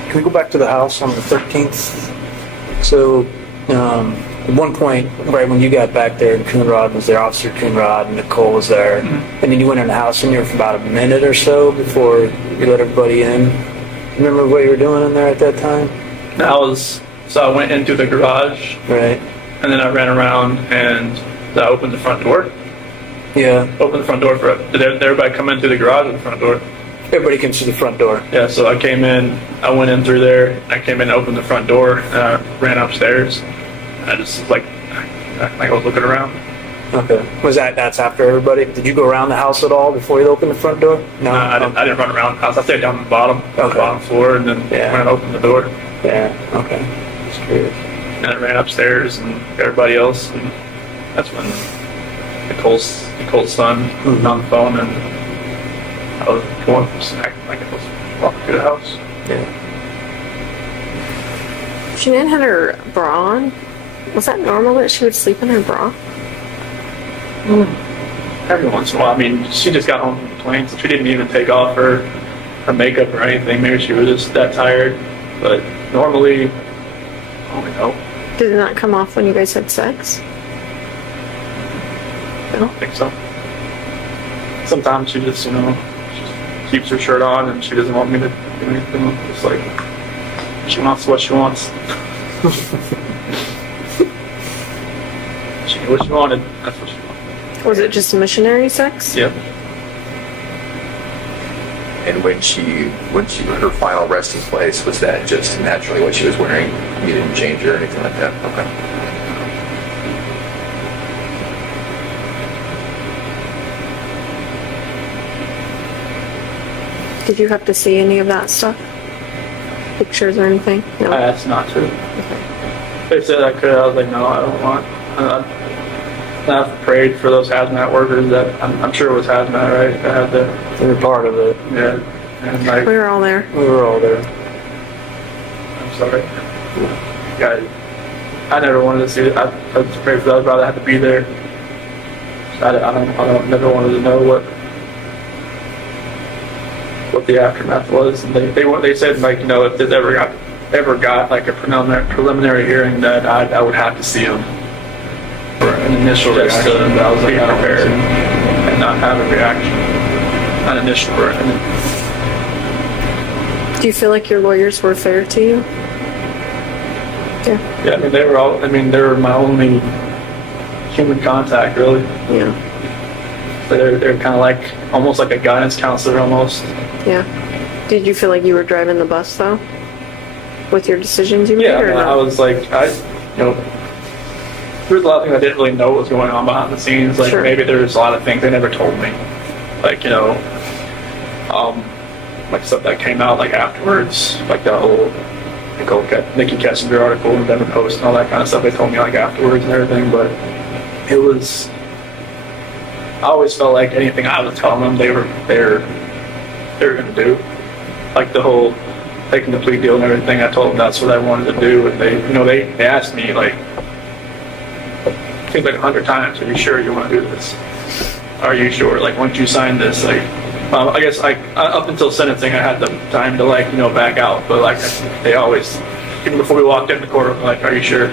Can we go back to the house on the 13th? So, at one point, right when you got back there, Coonrod was there, Officer Coonrod, and Nicole was there. Mm-hmm. And then you went in the house and you were for about a minute or so before you let everybody in. Remember what you were doing in there at that time? So I went into the garage, Right. and then I ran around and I opened the front door. Yeah. Opened the front door did everybody come in through the garage or the front door? Everybody comes through the front door. Yeah, so I came in, I went in through there, I came in, opened the front door, and I ran upstairs. I just like I was looking around. Okay. That's after everybody? Did you go around the house at all before you opened the front door? No, I didn't run around the house. I stayed down the bottom, on the bottom floor, and then Yeah. went and opened the door. Yeah. Okay. Just curious. And I ran upstairs and everybody else, and that's when Nicole's son was on the phone, and I was going acting like I was walking through the house. Yeah. Shanann had her bra on. Was that normal that she would sleep in her bra? Every once in a while. I mean, she just got home from the plane, so she didn't even take off her makeup or anything. Maybe she was just that tired. But normally, I don't know. Did it not come off when you guys had sex? I don't think so. Sometimes she just, she keeps her shirt on and she doesn't want me to do anything. It's like, she wants what she wants. She knew what she wanted. That's what she wanted. Was it just missionary sex? Yep. And when her final resting place, was that just naturally what she was wearing? You didn't change her or anything like that? Okay. Did you have to see any of that stuff? Pictures or anything? No. I asked not to. Okay. They said I could. I was like, no, I don't want. I've prayed for those hazmat workers that I'm sure it was hazmat, right? That had the You were part of it. yeah, and like We were all there. We were all there. I'm sorry, guys. I never wanted to see it. I prayed for that. I'd rather have to be there. I never wanted to know what the aftermath was. And they said like if this ever got like a preliminary hearing that I would have to see them. An initial reaction. I was like, prepared and not have a reaction. An initial reaction. Do you feel like your lawyers were fair to you? Yeah. Yeah, they were my only human contact, really. Yeah. They're kind of like, almost like a guidance counselor, almost. Yeah. Did you feel like you were driving the bus though? With your decisions you made Yeah, or I no? was like, there's a lot of things I didn't really know what was going on behind the scenes. Like Sure. maybe there's a lot of things they never told me. Like, like stuff that came out like afterwards, like the whole Nikki Kessinger article in Denver Post and all that kind of stuff. They told me like afterwards and everything, but I always felt like anything I was telling them, they were going to do. Like the whole taking the plea deal and everything, I told them that's what I wanted to do, and they asked me like, I think like 100 times, are you sure you want to do this? Are you sure? Like, once you sign this, like, I guess like up until sentencing, I had the time to like, back out. But like, they always, even before we walked in the courtroom, like, are you sure?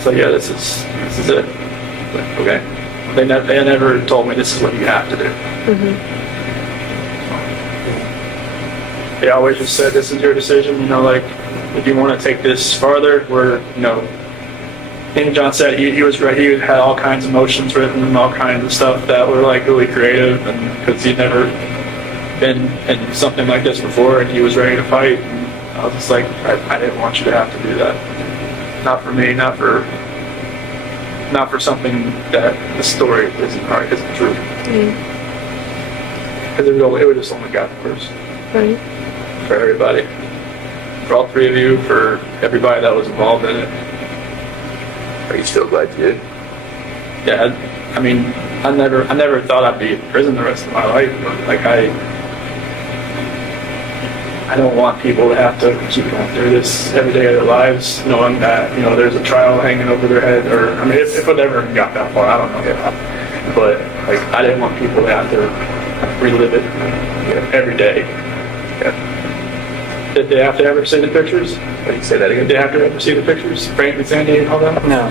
So yeah, this is it. Like, okay. They never told me this is what you have to do. They always just said, this is your decision. Like, if you want to take this farther, and John said he was right. He had all kinds of motions written and all kinds of stuff that were like really creative, and because he'd never been in something like this before, and he was ready to fight. And I was just like, I didn't want you to have to do that. Not for me. Not for something that the story isn't true. Because it would just only got worse. Right. For everybody, for all three of you, for everybody that was involved in it. Are you still glad you did? Yeah, I never thought I'd be in prison the rest of my life. But like I don't want people to have to keep going through this every day of their lives, knowing that there's a trial hanging over their head. Or if it ever got that far, I don't know. But like I didn't want people to have to relive it every day. Yeah. Did they have to ever see the pictures? Can you say that again? Did they have to ever see the pictures? Frank and Sandy and all that? No. I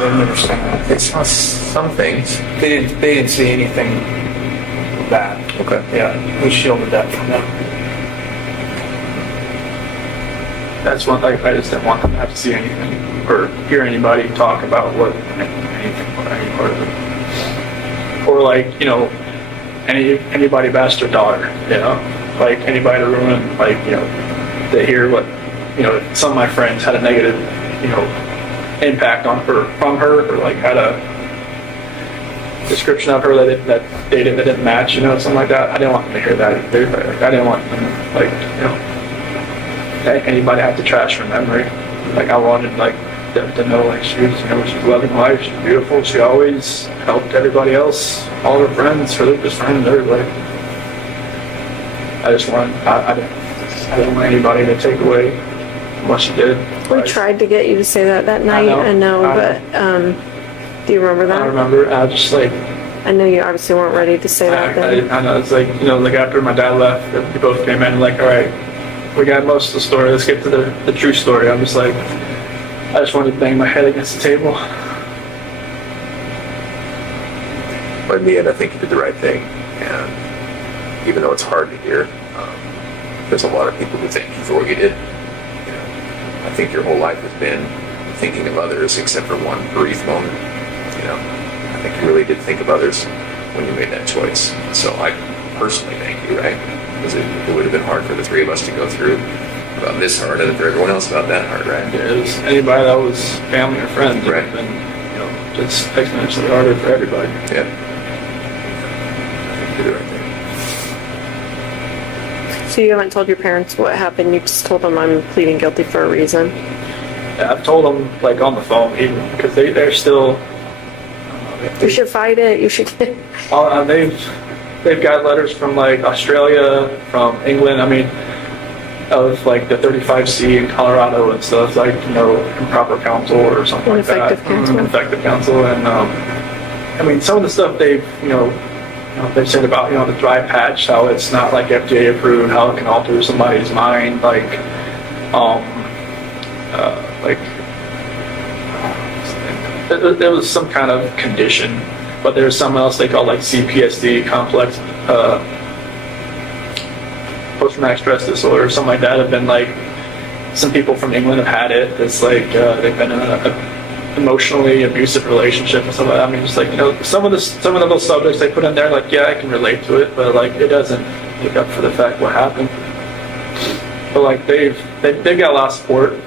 didn't understand that. It's some things. They didn't see anything bad. Okay. Yeah, we shielded that from them. That's one thing. I just didn't want them to have to see anything or hear anybody talk about anything, any part of it. Or like, anybody bashed their daughter, you know, like anybody to ruin, like, you know, to hear what, you know, some of my friends had a negative, you know, impact on her, from her, or like had a description of her that they didn't match, you know, something like that. I didn't want them to hear that either. Like, I didn't want them, like, you know, anybody have to trash her memory. Like, I wanted, like, them to know, like, she was, you know, she's loving life, she's beautiful, she always helped everybody else, all her friends, her best friends, everybody. I just wanted, I didn't want anybody to take away what she did. We tried to get you to say that night, I know, but do you remember that? I remember. I was just like, I know you obviously weren't ready to say that then. I know, it's like, you know, like after my dad left, we both came in like, all right, we got most of the story, let's get to the true story. I'm just like, I just wanted to bang my head against the table. But in the end, I think you did the right thing. And even though it's hard to hear, there's a lot of people who thank you for what you did. You know, I think your whole life has been thinking of others, except for one brief moment. You know, I think you really did think of others when you made that choice. So I personally thank you, right? Because it would have been hard for the three of us to go through about this hard, and for everyone else about that hard, right? Yeah, it was anybody that was family or friends, right? And you know, just exponentially harder for everybody. Yeah. I think you did the right thing. So you haven't told your parents what happened, you just told them I'm pleading guilty for a reason? Yeah, I've told them, like, on the phone, even, because they're still... You should fight it, you should get... They've got letters from, like, Australia, from England, I mean, of, like, the 35C in Colorado and stuff, like, you know, improper counsel or something like that. Ineffective counsel. Ineffective counsel, and, I mean, some of the stuff they've, you know, they've said about, you know, the dry patch, how it's not, like, FDA approved, how it can alter somebody's mind, like, there was some kind of condition, but there's something else they call like CPSD, complex post-traumatic stress disorder, something like that. Have been like, some people from England have had it. It's like they've been in an emotionally abusive relationship and stuff like that. I mean, just like, you know, some of those subjects they put in there, like, yeah, I can relate to it, but like it doesn't make up for the fact what happened. But like they've got a lot of support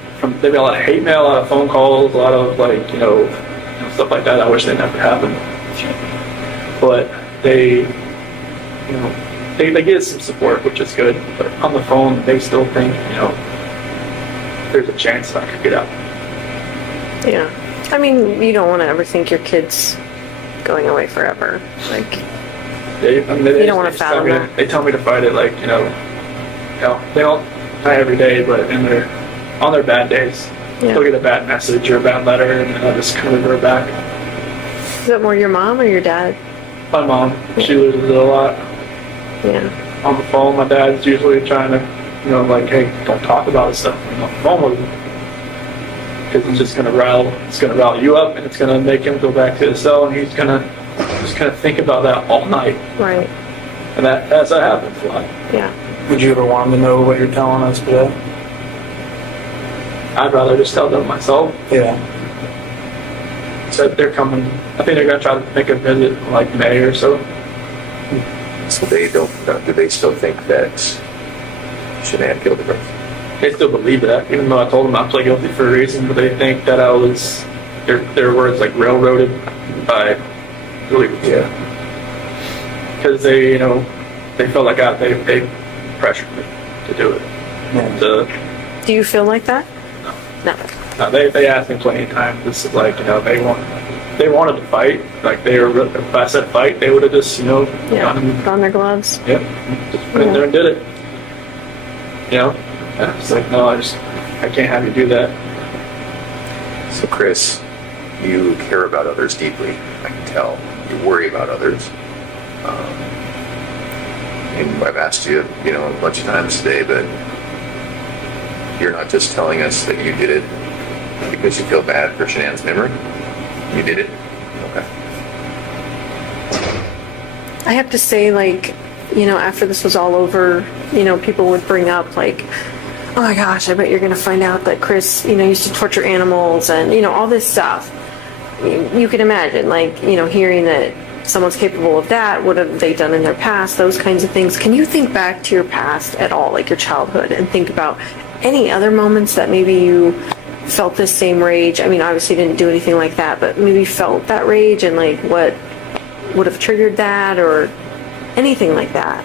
they've got a lot of hate mail, a lot of phone calls, a lot of, like, you know, stuff like that. I wish they never happened. But they, you know, they get some support, which is good. But on the phone, they still think, you know, there's a chance that I could get out. Yeah. I mean, you don't want to ever think your kid's going away forever. Like, you don't want to fathom that. They tell me to fight it, like, you know, they don't die every day, but on their bad days, they'll get a bad message or a bad letter, and then I'll just kind of revert back. Is it more your mom or your dad? My mom, she loses it a lot. Yeah. On the phone, my dad's usually trying to, you know, like, hey, don't talk about this stuff on the phone with him, because it's just gonna rile you up, and it's gonna make him go back to his cell, and he's gonna think about that all night. Right. And that happens a lot. Yeah. Would you ever want them to know what you're telling us today? I'd rather just tell them myself. Yeah. So they're coming. I think they're gonna try to make a visit in like May or so. So do they still think that Shanann killed the girl? They still believe that, even though I told them I pled guilty for a reason, but they think that I was, their words, like, railroaded by the legal team. Yeah. Because they, you know, they felt like they pressured me to do it. Yeah. Do you feel like that? No, they asked me plenty of times. This is like, you know, they wanted to fight. Like, if I said fight, they would have just, you know, put on their gloves. Yep, just went in there and did it. You know, it's like, no, I can't have you do that. So, Chris, you care about others deeply. I can tell. You worry about others. And I've asked you, you know, a bunch of times today, but you're not just telling us that you did it because you feel bad for Shanann's memory. You did it. Okay. I have to say, like, you know, after this was all over, you know, people would bring up, like, oh my gosh, I bet you're going to find out that Chris, you know, used to torture animals and, you know, all this stuff. You can imagine, like, you know, hearing that someone's capable of that, what have they done in their past, those kinds of things. Can you think back to your past at all, like your childhood, and think about any other moments that maybe you felt this same rage? I mean, obviously you didn't do anything like that, but maybe felt that rage, and like what would have triggered that, or anything like that?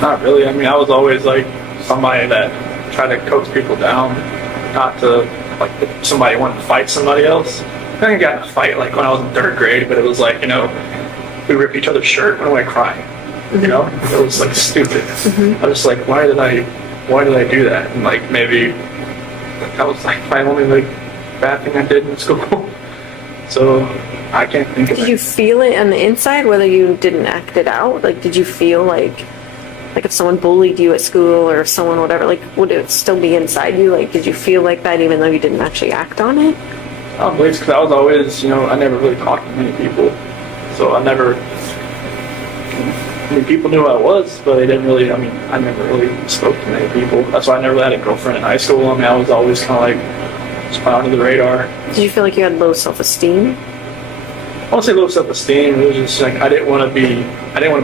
Not really. I mean, I was always like somebody that tried to coax people down, not to, like, if somebody wanted to fight somebody else. I think I got in a fight like when I was in 3rd grade, but it was like, you know, we ripped each other's shirt when we were crying. You know, it was like stupid. I was like, why did I do that? And like maybe that was like my only like bad thing I did in school. So I can't think of it. Did you feel it on the inside, whether you didn't act it out? Like, did you feel like if someone bullied you at school or if someone whatever, like, would it still be inside you? Like, did you feel like that even though you didn't actually act on it? I don't believe, because I was always, you know, I never really talked to many people. So I mean, people knew who I was, but they didn't really, I mean, I never really spoke to many people. That's why I never had a girlfriend in high school. I mean, I was always kind of like, just fly under the radar. Did you feel like you had low self-esteem? I won't say low self-esteem. It was just like I didn't want to be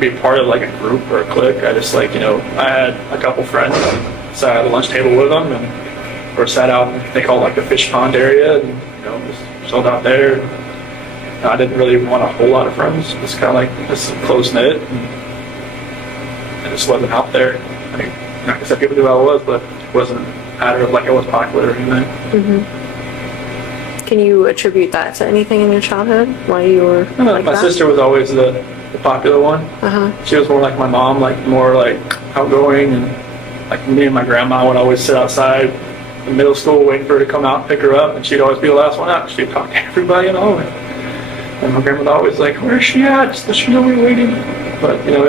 a part of like a group or a clique. I just like, you know, I had a couple friends, sat at the lunch table with them, or sat out in, they call it like the fish pond area, and you know, just chilled out there. I didn't really want a whole lot of friends. Just kind of like just close knit, and I just wasn't out there. I mean, like I said, people knew who I was, but it wasn't a matter of like I was popular or anything. Can you attribute that to anything in your childhood? Why you were like my that? sister was always the popular one. She was more like my mom, like more like outgoing, and like me and my grandma would always sit outside in middle school waiting for her to come out and pick her up, and she'd always be the last one out. She'd talk to everybody in the hallway. And my grandma would always like, "Where's she at? Just let she know we're waiting." But you know,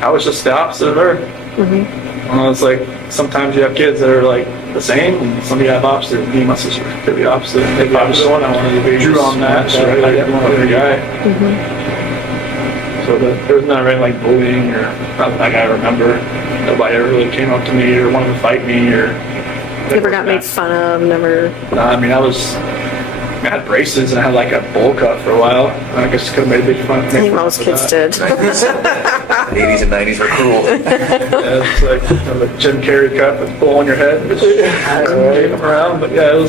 I was just the opposite of her. And I was like, sometimes you have kids that are like the same, and some of you have opposite. Me and my sister were completely opposite. Maybe I was the one I wanted to be. Drew on that, so I didn't want to be a guy. So there was not really like bullying or nothing like I remember. Nobody ever really came up to me or wanted to fight me or. Never got made fun of, never. I mean, I had braces and I had like a bowl cut for a while. I guess could have made a big fun. I think most kids did. The 80s and 90s were cruel. Yeah, it's like the Jim Carrey cut with a bowl on your head. Just wave them around. But yeah,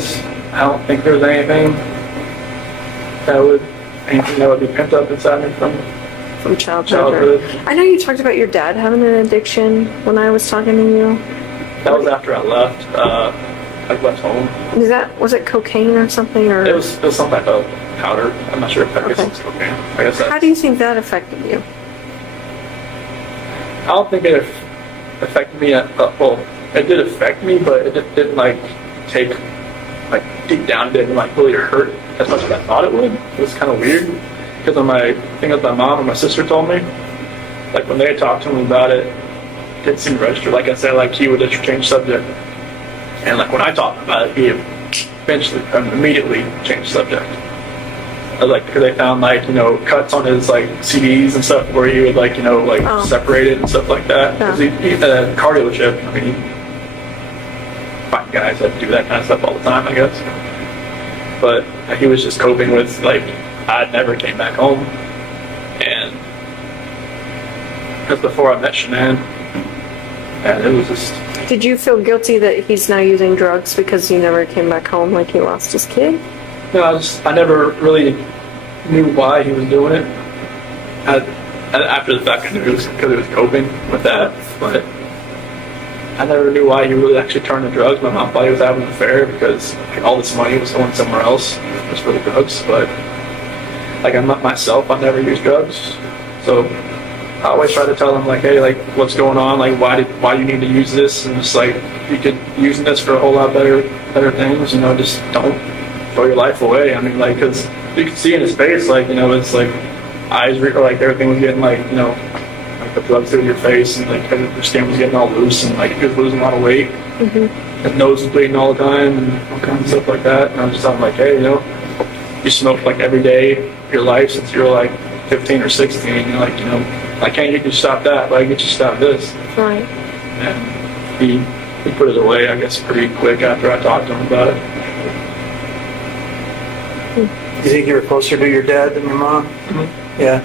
I don't think there was anything that would be pent up inside me from childhood. I know you talked about your dad having an addiction when I was talking to you. That was after I left. I left home. Was it cocaine or something, or? It was some type of powder. I'm not sure if that was cocaine. I guess How do you think that affected you? I don't think it affected me. Well, it did affect me, but it didn't like take like deep down. It didn't like really hurt as much as I thought it would. It was kind of weird because of my thing that my mom and my sister told me. Like when they talked to me about it, it didn't seem to register. Like I said, like he would just change subject. And like when I talked about it, he immediately changed subject. Like because they found like cuts on his like CDs and stuff where he would like separate it and stuff like that. Because he had a car dealership. I mean, fine guys that do that kind of stuff all the time, I guess. But he was just coping with like I never came back home, and because before I met Shanann, and it was just. Did you feel guilty that he's now using drugs because he never came back home, like he lost his kid? No, I never really knew why he was doing it. After the fact, I knew it was because he was coping with that, but I never knew why he really actually turned to drugs. My mom thought he was having an affair because like, all this money was going somewhere else just for the drugs. But like myself, I never used drugs, so I always try to tell him like, hey, like what's going on? Like why do you need to use this? And it's like you could use this for a whole lot better things. Just don't throw your life away. I mean, like because you can see in his face, like it's like eyes like everything was getting like like the blood through your face and like your skin was getting all loose and like he was losing a lot of weight. His nose was bleeding all the time and all kinds of stuff like that. And I was just telling him like, hey, you smoked like every day of your life since you were like 15 or 16. You're like, I can't get you to stop that, but I can get you to stop this. Right. And he put it away, I guess, pretty quick after I talked to him about it. Do you think you were closer to your dad than your mom? Yeah.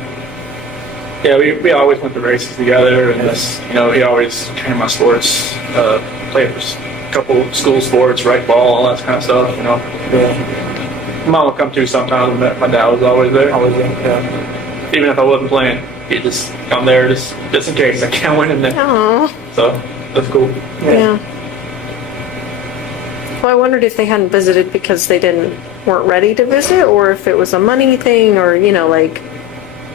Yeah, we always went to races together, and just, you know, he always came to my sports, played a couple school sports, right ball, all that kind of stuff, you know. Yeah. Mom would come too sometimes, but my dad was always there. Always there, yeah. Even if I wasn't playing, he'd just come there just in case I can't win in there. Aw. So that's cool. Yeah. Well, I wondered if they hadn't visited because they weren't ready to visit, or if it was a money thing, or, you know, like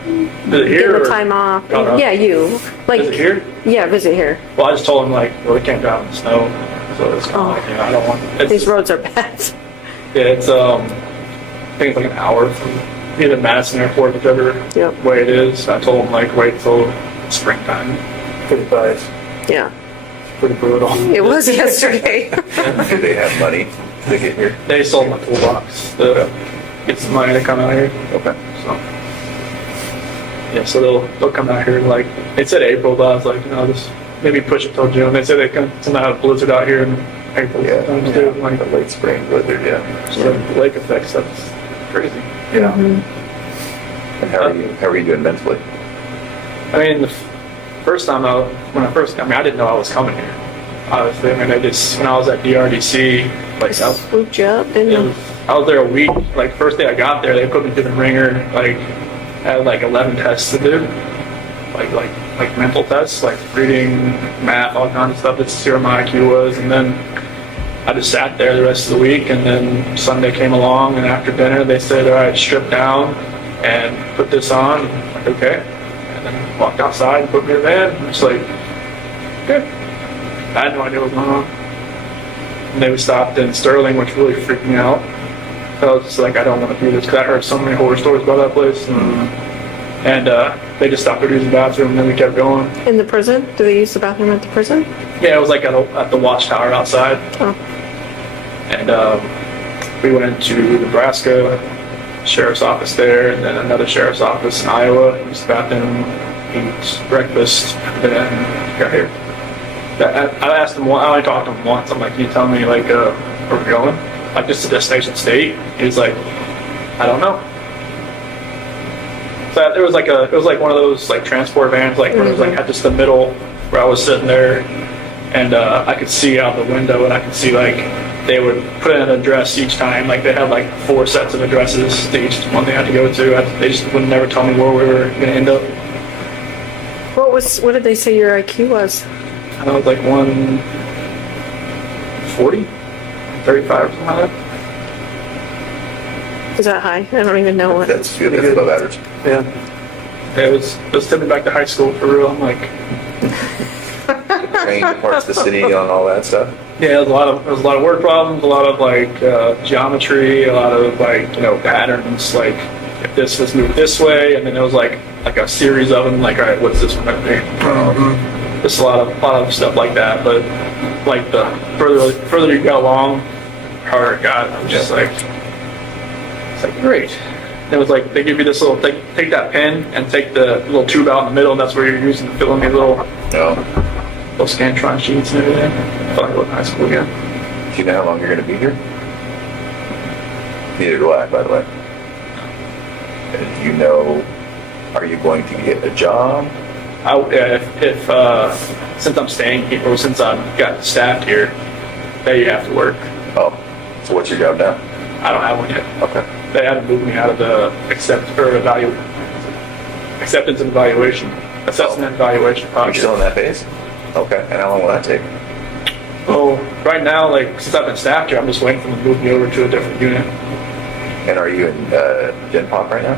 Visit here? getting the or- time off. Colorado? Yeah, you. Like, Visit here? Yeah, visit here. Well, I just told him, like, well, we can't drive in the snow, so it's kind of like, you know, I don't want. These roads are bad. Yeah, it's I think it's like an hour from either Madison Airport, whichever Yep. way it is. I told him, like, wait till springtime. Pretty bad. Yeah. Pretty brutal. It was yesterday. Do they have money to get here? They sold my toolbox to get some money to come out here. Okay. So yeah, so they'll come out here, like they said April, but I was like, you know, just maybe push it till June. They said they can somehow have a blizzard out here in April. Yeah. Sometimes too. Like The late spring blizzard, yeah. so the lake effect stuff's crazy. Yeah. And how are you doing mentally? I mean, the first time I didn't know I was coming here. Obviously, I mean, when I was at DRDC, like Swooped you up, didn't you? I was there a week. Like first day I got there, they put me through the ringer. Like I had like 11 tests to do, like mental tests, like reading, math, all kinds of stuff to see where my IQ was. And then I just sat there the rest of the week. And then Sunday came along, and after dinner they said, "All right, strip down and put this on." I'm like, okay. And then walked outside and put me in the van. I'm just like, good. I had no idea what was going on. And then we stopped in Sterling, which really freaked me out. I was just like, I don't want to do this, because I heard so many horror stories about that place. And they just stopped to use the bathroom, and then we kept going. In the prison? Do they use the bathroom at the prison? Yeah, it was like at the watchtower outside. Oh. And we went to Nebraska, sheriff's office there, and then another sheriff's office in Iowa. Used the bathroom, eat breakfast, and then got here. I asked him, I only talked to him once. I'm like, can you tell me, like, where we're going? Like, just to Destination State? He was like, I don't know. So it was like one of those, like, transport vans, like, where it was, like, at just the middle where I was sitting there, and I could see out the window, and I could see, like, they would put in an address each time. Like, they had, like, 4 sets of addresses to each one they had to go to. They just would never tell me where we were going to end up. What did they say your IQ was? I know it was like 140, 35 or something like that. Is that high? I don't even know what. That's good. That's above average. Yeah. It was taking me back to high school for real. I'm like, Train parts of the city on all that stuff. yeah, there was a lot of word problems, a lot of like geometry, a lot of like, you know, patterns. Like if this was moved this way, and then it was like a series of them. Like, all right, what's this one gonna be? Just a lot of stuff like that. But like the further you got along, harder it got. I was just like, it's like great. It was like they give you this little take that pen and take the little tube out in the middle, and that's where you're using to fill in these little Scantron sheets and everything. I felt like I was in high school again. Do you know how long you're going to be here? Neither do I, by the way. And do you know, are you going to get a job? If since I'm staying here, or since I've got staffed here, that you have to work. Oh, so what's your job now? I don't have one yet. Okay. They haven't moved me out of the acceptance and evaluation, assessment and evaluation You're project. still in that phase? Okay. And how long will that take? Oh, right now, like since I've been staffed here, I'm just waiting for them to move me over to a different unit. And are you in Gen Pop right now?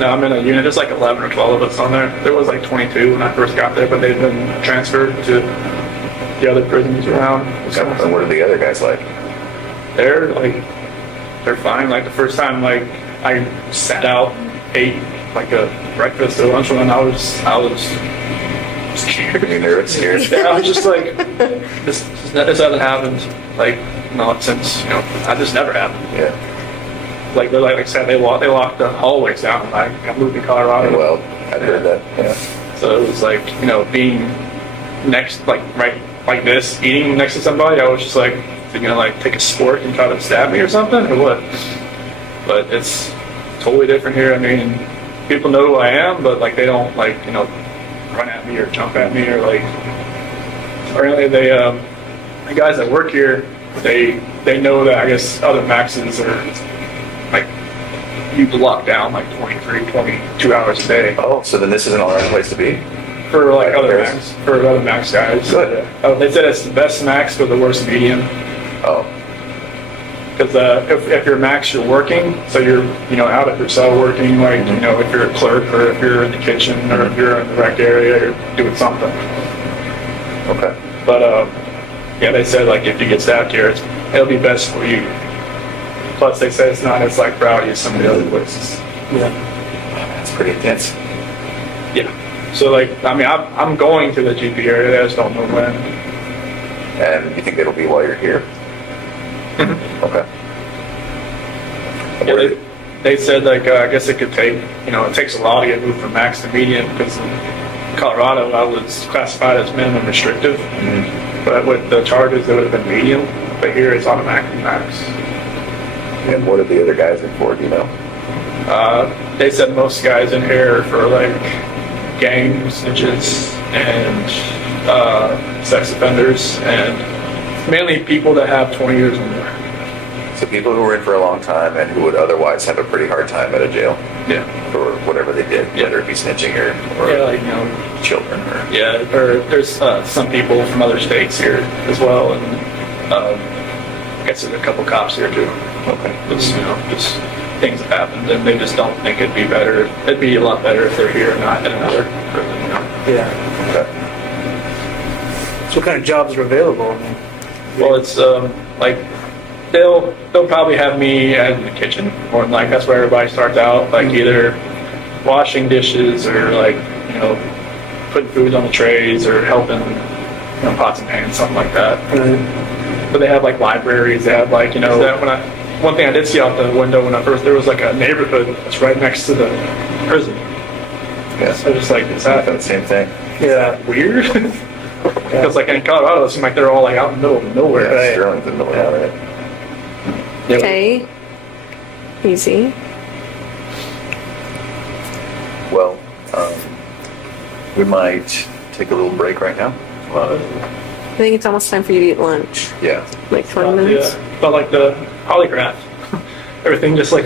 No, I'm in a unit. There's like 11 or 12 of us on there. There was like 22 when I first got there, but they've been transferred to the other prisons around. And what are the other guys like? They're fine. Like the first time, like I sat out, ate like a breakfast or lunch, and I was scared. You're nervous, scared? Yeah, I was just like, this hasn't happened. Like not since I just never happened. Yeah. Like like I said, they locked the hallways down. I moved to Colorado. Well, I've heard that. Yeah. So it was like being next, like right like this, eating next to somebody. I was just like, they're gonna like take a sport and try to stab me or something, or what? but it's totally different here. I mean, people know who I am, but like they don't like run at me or jump at me or like. Apparently, the guys that work here, they know that I guess other maxes are like you lock down like 23, 22 hours a day. Oh, so then this is an all right place to be. For like other max guys. Good. They said it's the best max but the worst medium. Oh, Because if you're max, you're working, so you're out at your cell working, like if you're a clerk or if you're in the kitchen or if you're in the rec area, you're doing something. okay. But yeah, they said like if you get staffed here, it'll be best for you. Plus, they said it's not as like rowdy as some of the other places. Yeah. That's pretty intense. Yeah. So like, I mean, I'm going to the GP area. I just don't know when. And you think it'll be while you're here? Okay. Yeah, they said like I guess it could take it takes a while to get moved from max to medium because in Colorado I was classified as minimum restrictive, but with the charges it would have been medium. But here it's automatically max. And what are the other guys in for? Do you know? They said most guys in here are for like gang snitches and sex offenders and mainly people that have 20 years or more. So people who were in for a long time and who would otherwise have a pretty hard time at a jail Yeah. for whatever they did, Yeah. whether it be snitching or Yeah, like children or. Yeah, or there's some people from other states here as well, and I guess there's a couple cops here too. Okay. It's just things have happened, and they just don't think it'd be better. It'd be a lot better if they're here, not in another prison. Yeah. Okay. So what kind of jobs are available? I mean, Well, it's like they'll probably have me in the kitchen, or like that's where everybody starts out, like either washing dishes or like putting food on the trays or helping pots and pans, something like that. But they have like libraries. They have like that one thing I did see out the window when I first there was like a neighborhood that's right next to the prison. Yes. I was just like, is I thought that the same thing. weird? Because like in Colorado, it seems like they're all like out in the middle of nowhere. Yeah, Sterling's in the middle of it. Yeah. Okay. Easy. Well, we might take a little break right now. I think it's almost time for you to eat lunch. Yeah. Like 20 minutes. Yeah. But like the polygraph, everything just like.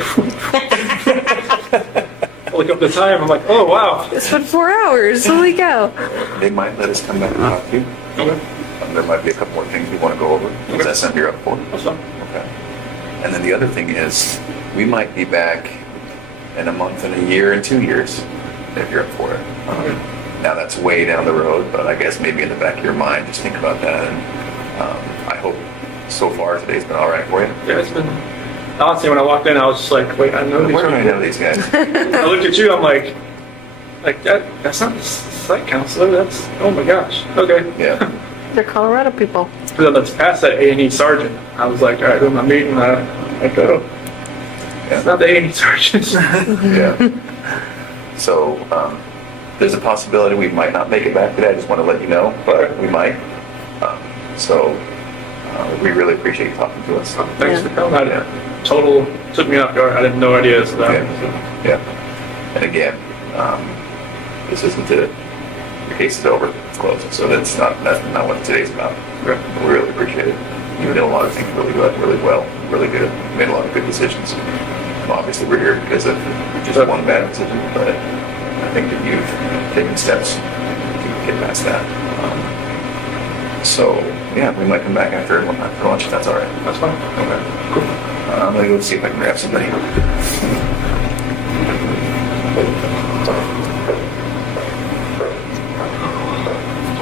I look up the time. I'm like, oh wow. It's been 4 hours. Holy cow. They might let us come back and talk to you. Okay. There might be a couple more things we want to go over. Is that something you're up for? That's fine. Okay. And then the other thing is, we might be back in a month and a year and 2 years, if you're up for it. Now that's way down the road, but I guess maybe in the back of your mind, just think about that. And I hope so far today's been all right for you. Yeah, it's been. Honestly, when I walked in, I was just like, wait, I know these Where do I people. know these guys? I looked at you, I'm like that's not the site counselor. That's oh my gosh. Okay. Yeah. They're Colorado people. So let's pass that A&E sergeant. I was like, all right, who am I meeting? I go. Yeah. It's not the A&E sergeant. Yeah. So there's a possibility we might not make it back today. I just want to let you know, but we might. We really appreciate you talking to us. Thanks for coming. Total took me off guard. I had no idea this was happening. Yeah. And again, this isn't it. Your case is over. It's closed. So that's not what today's about. Right. We really appreciate it. You did a lot of things really good, really well, really good. Made a lot of good decisions. Obviously, we're here because of just one bad decision, but I think that you've taken steps to get past that. So yeah, we might come back after lunch if that's all right. That's fine. Okay. Cool. I'm gonna go see if I can grab somebody.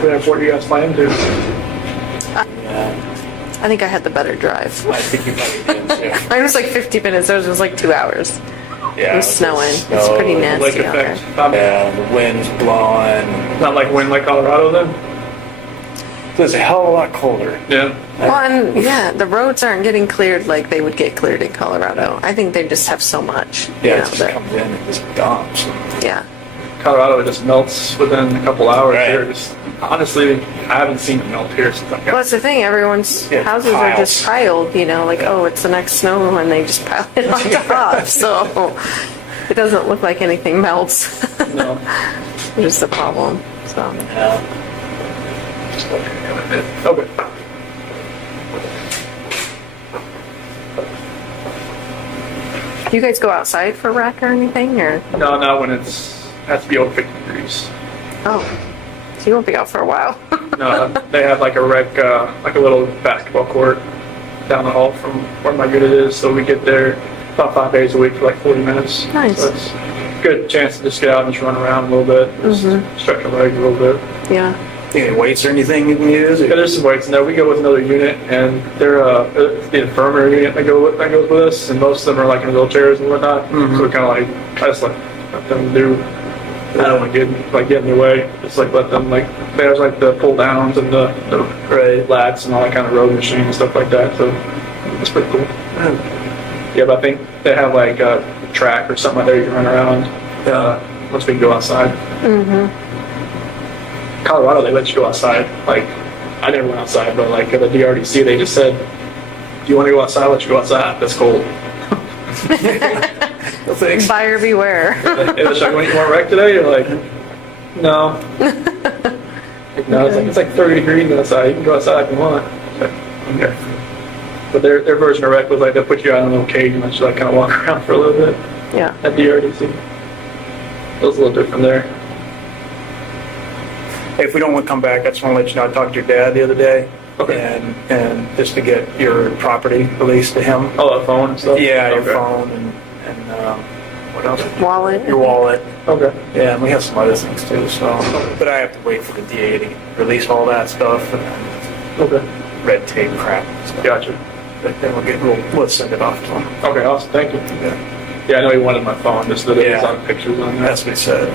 That's what you guys planned to. I think I had the better drive. I think you might be too. Mine was like 50 minutes. Theirs was like 2 hours. Yeah. It was snowing. It's pretty Lake nasty out effect. there. Yeah, the wind's blowing. Not like wind like Colorado then? It's a hell of a lot colder. Yeah. Well, and yeah, the roads aren't getting cleared like they would get cleared in Colorado. I think they just have so much. Yeah, you it know, just that- comes in and just dumps. yeah. Colorado, it just melts within a couple hours. Right. Here, just honestly, I haven't seen it melt here since I've Well, got. that's the thing. Everyone's Yeah, houses are just piles. piled, like, oh, it's the next snow, and they just pile it on top. So it doesn't look like anything melts. No. Which is the problem. So Okay. do you guys go outside for rec or anything, or No, not when has to be over 50 degrees. oh, so you won't be out for a while? No, they have like a rec, like a little basketball court down the hall from where my unit is. So we get there about 5 days a week for like 40 minutes. Nice. So it's a good chance to just get out and just run around a little bit, just stretch our legs a little bit. Yeah. Any weights or anything you can use? Yeah, there's some weights in there. We go with another unit, and they're it's the infirmary unit that goes with us, and most of them are like in wheelchairs and whatnot. So we kind of like I just let them do. I don't want to get in their way. Just like let them like there's like the pull downs and the lats and all that kind of road machine and stuff like that. So it's pretty cool. Yeah, but I think they have like a track or something like that you can run around once we can go outside. Colorado, they let you go outside. Like, I never went outside, but like at the DRDC, they just said, "Do you want to go outside? Let you go outside. That's cold." No thanks. Buyer beware. It was like, "You want to wreck today?" You're like, "No." Like, no, it's like 30 degrees outside. You can go outside if you want. It's like, okay. But their version of wreck was like they'll put you out in a little cage and let you like kind of walk around for a little bit Yeah. at DRDC. It was a little different there. Hey, if we don't want to come back, I just want to let you know, I talked to your dad the other day. Okay. And just to get your property released to him. Oh, the phone and stuff? Yeah, your Okay. phone and what else? Wallet. Your wallet. Okay. Yeah, and we have some other things too, so. But I have to wait for the DA to release all that stuff and Okay. red tape crap and stuff. Gotcha. But then we'll send it off to him. Okay, awesome. Thank you. Yeah. Yeah, I know he wanted my phone, just that it was Yeah. on pictures on there. That's what he said.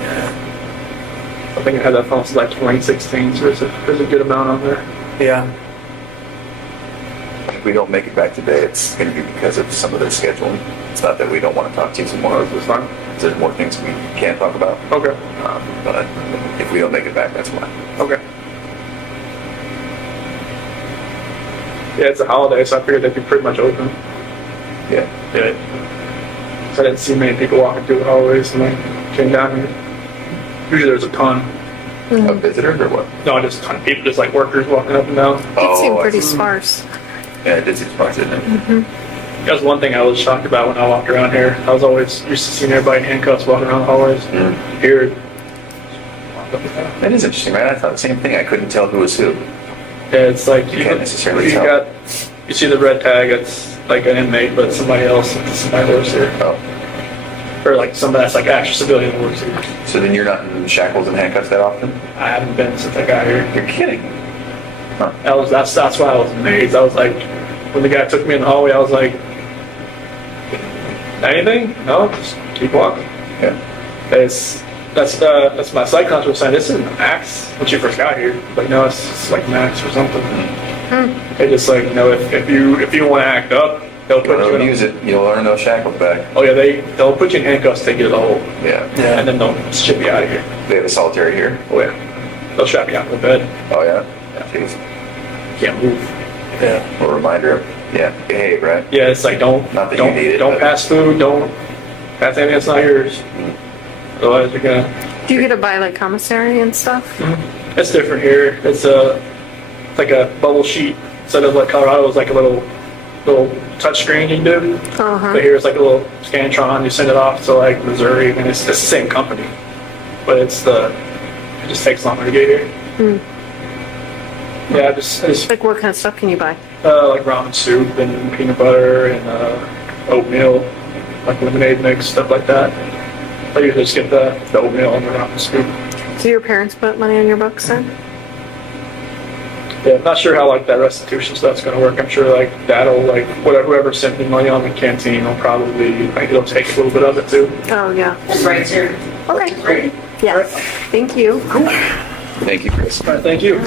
I think I had that phone since like 2016, so there's a good amount on there. Yeah. If we don't make it back today, it's going to be because of some of their scheduling. It's not that we don't want to talk to you tomorrow. It's fine. There's more things we can't talk about. Okay. But if we don't make it back, that's why. Okay. Yeah, it's a holiday, so I figured they'd be pretty much open. Yeah. Yeah. So I didn't see many people walking through the hallways when I came down here. Usually there's a ton. A visitor or what? No, just a ton of people, just like workers walking up and down. It seemed I pretty see. sparse. Yeah, it did seem sparse, didn't it? That was one thing I was shocked about when I walked around here. I was always used to seeing everybody in handcuffs walking around the hallways. Here, That is interesting, right? I thought the same thing. I couldn't tell who was who. yeah, it's like You can't necessarily you tell. you see the red tag, it's like an inmate, but somebody else, somebody works here. Oh. Or like somebody that's like actual civilian that works here. So then you're not in shackles and handcuffs that often? I haven't been since I got here. You're kidding. Huh. That's why I was amazed. I was like, when the guy took me in the hallway, I was like, anything? No, just keep walking. Yeah. That's my psych counselor was saying, this isn't the max when she first got here. Like, no, it's like max or something. They just like, if you want to act up, they'll put you Don't in. use it. You'll earn those shackles back. Oh yeah, they'll put you in handcuffs, take you to the hole, Yeah. and then they'll ship you out of here. They have a solitary here. Oh yeah, they'll strap you out to the bed. Oh, yeah? Jeez. Can't move. Yeah. A reminder of, behave, right? Yeah, it's like don't Not that you need it, don't but- pass food, don't pass anything that's not yours. Otherwise, you're gonna. Do you get to buy like commissary and stuff? It's different here. It's like a bubble sheet instead of like Colorado is like a little touch screen you can do. Uh-huh. But here it's like a little Scantron. You send it off to like Missouri, and it's the same company, but it just takes longer to get here. Yeah, just Like what kind of stuff can you buy? like ramen soup and peanut butter and oatmeal, like lemonade mix, stuff like that. I usually just get the oatmeal and the ramen soup. Do your parents put money on your books then? Yeah, I'm not sure how like that restitution stuff's gonna work. I'm sure like that'll like whoever sent me money on the canteen will probably like it'll take a little bit of it too. Oh, yeah. Right here. Okay. Great. Yeah. Thank you. Thank you, Chris. All right, thank you.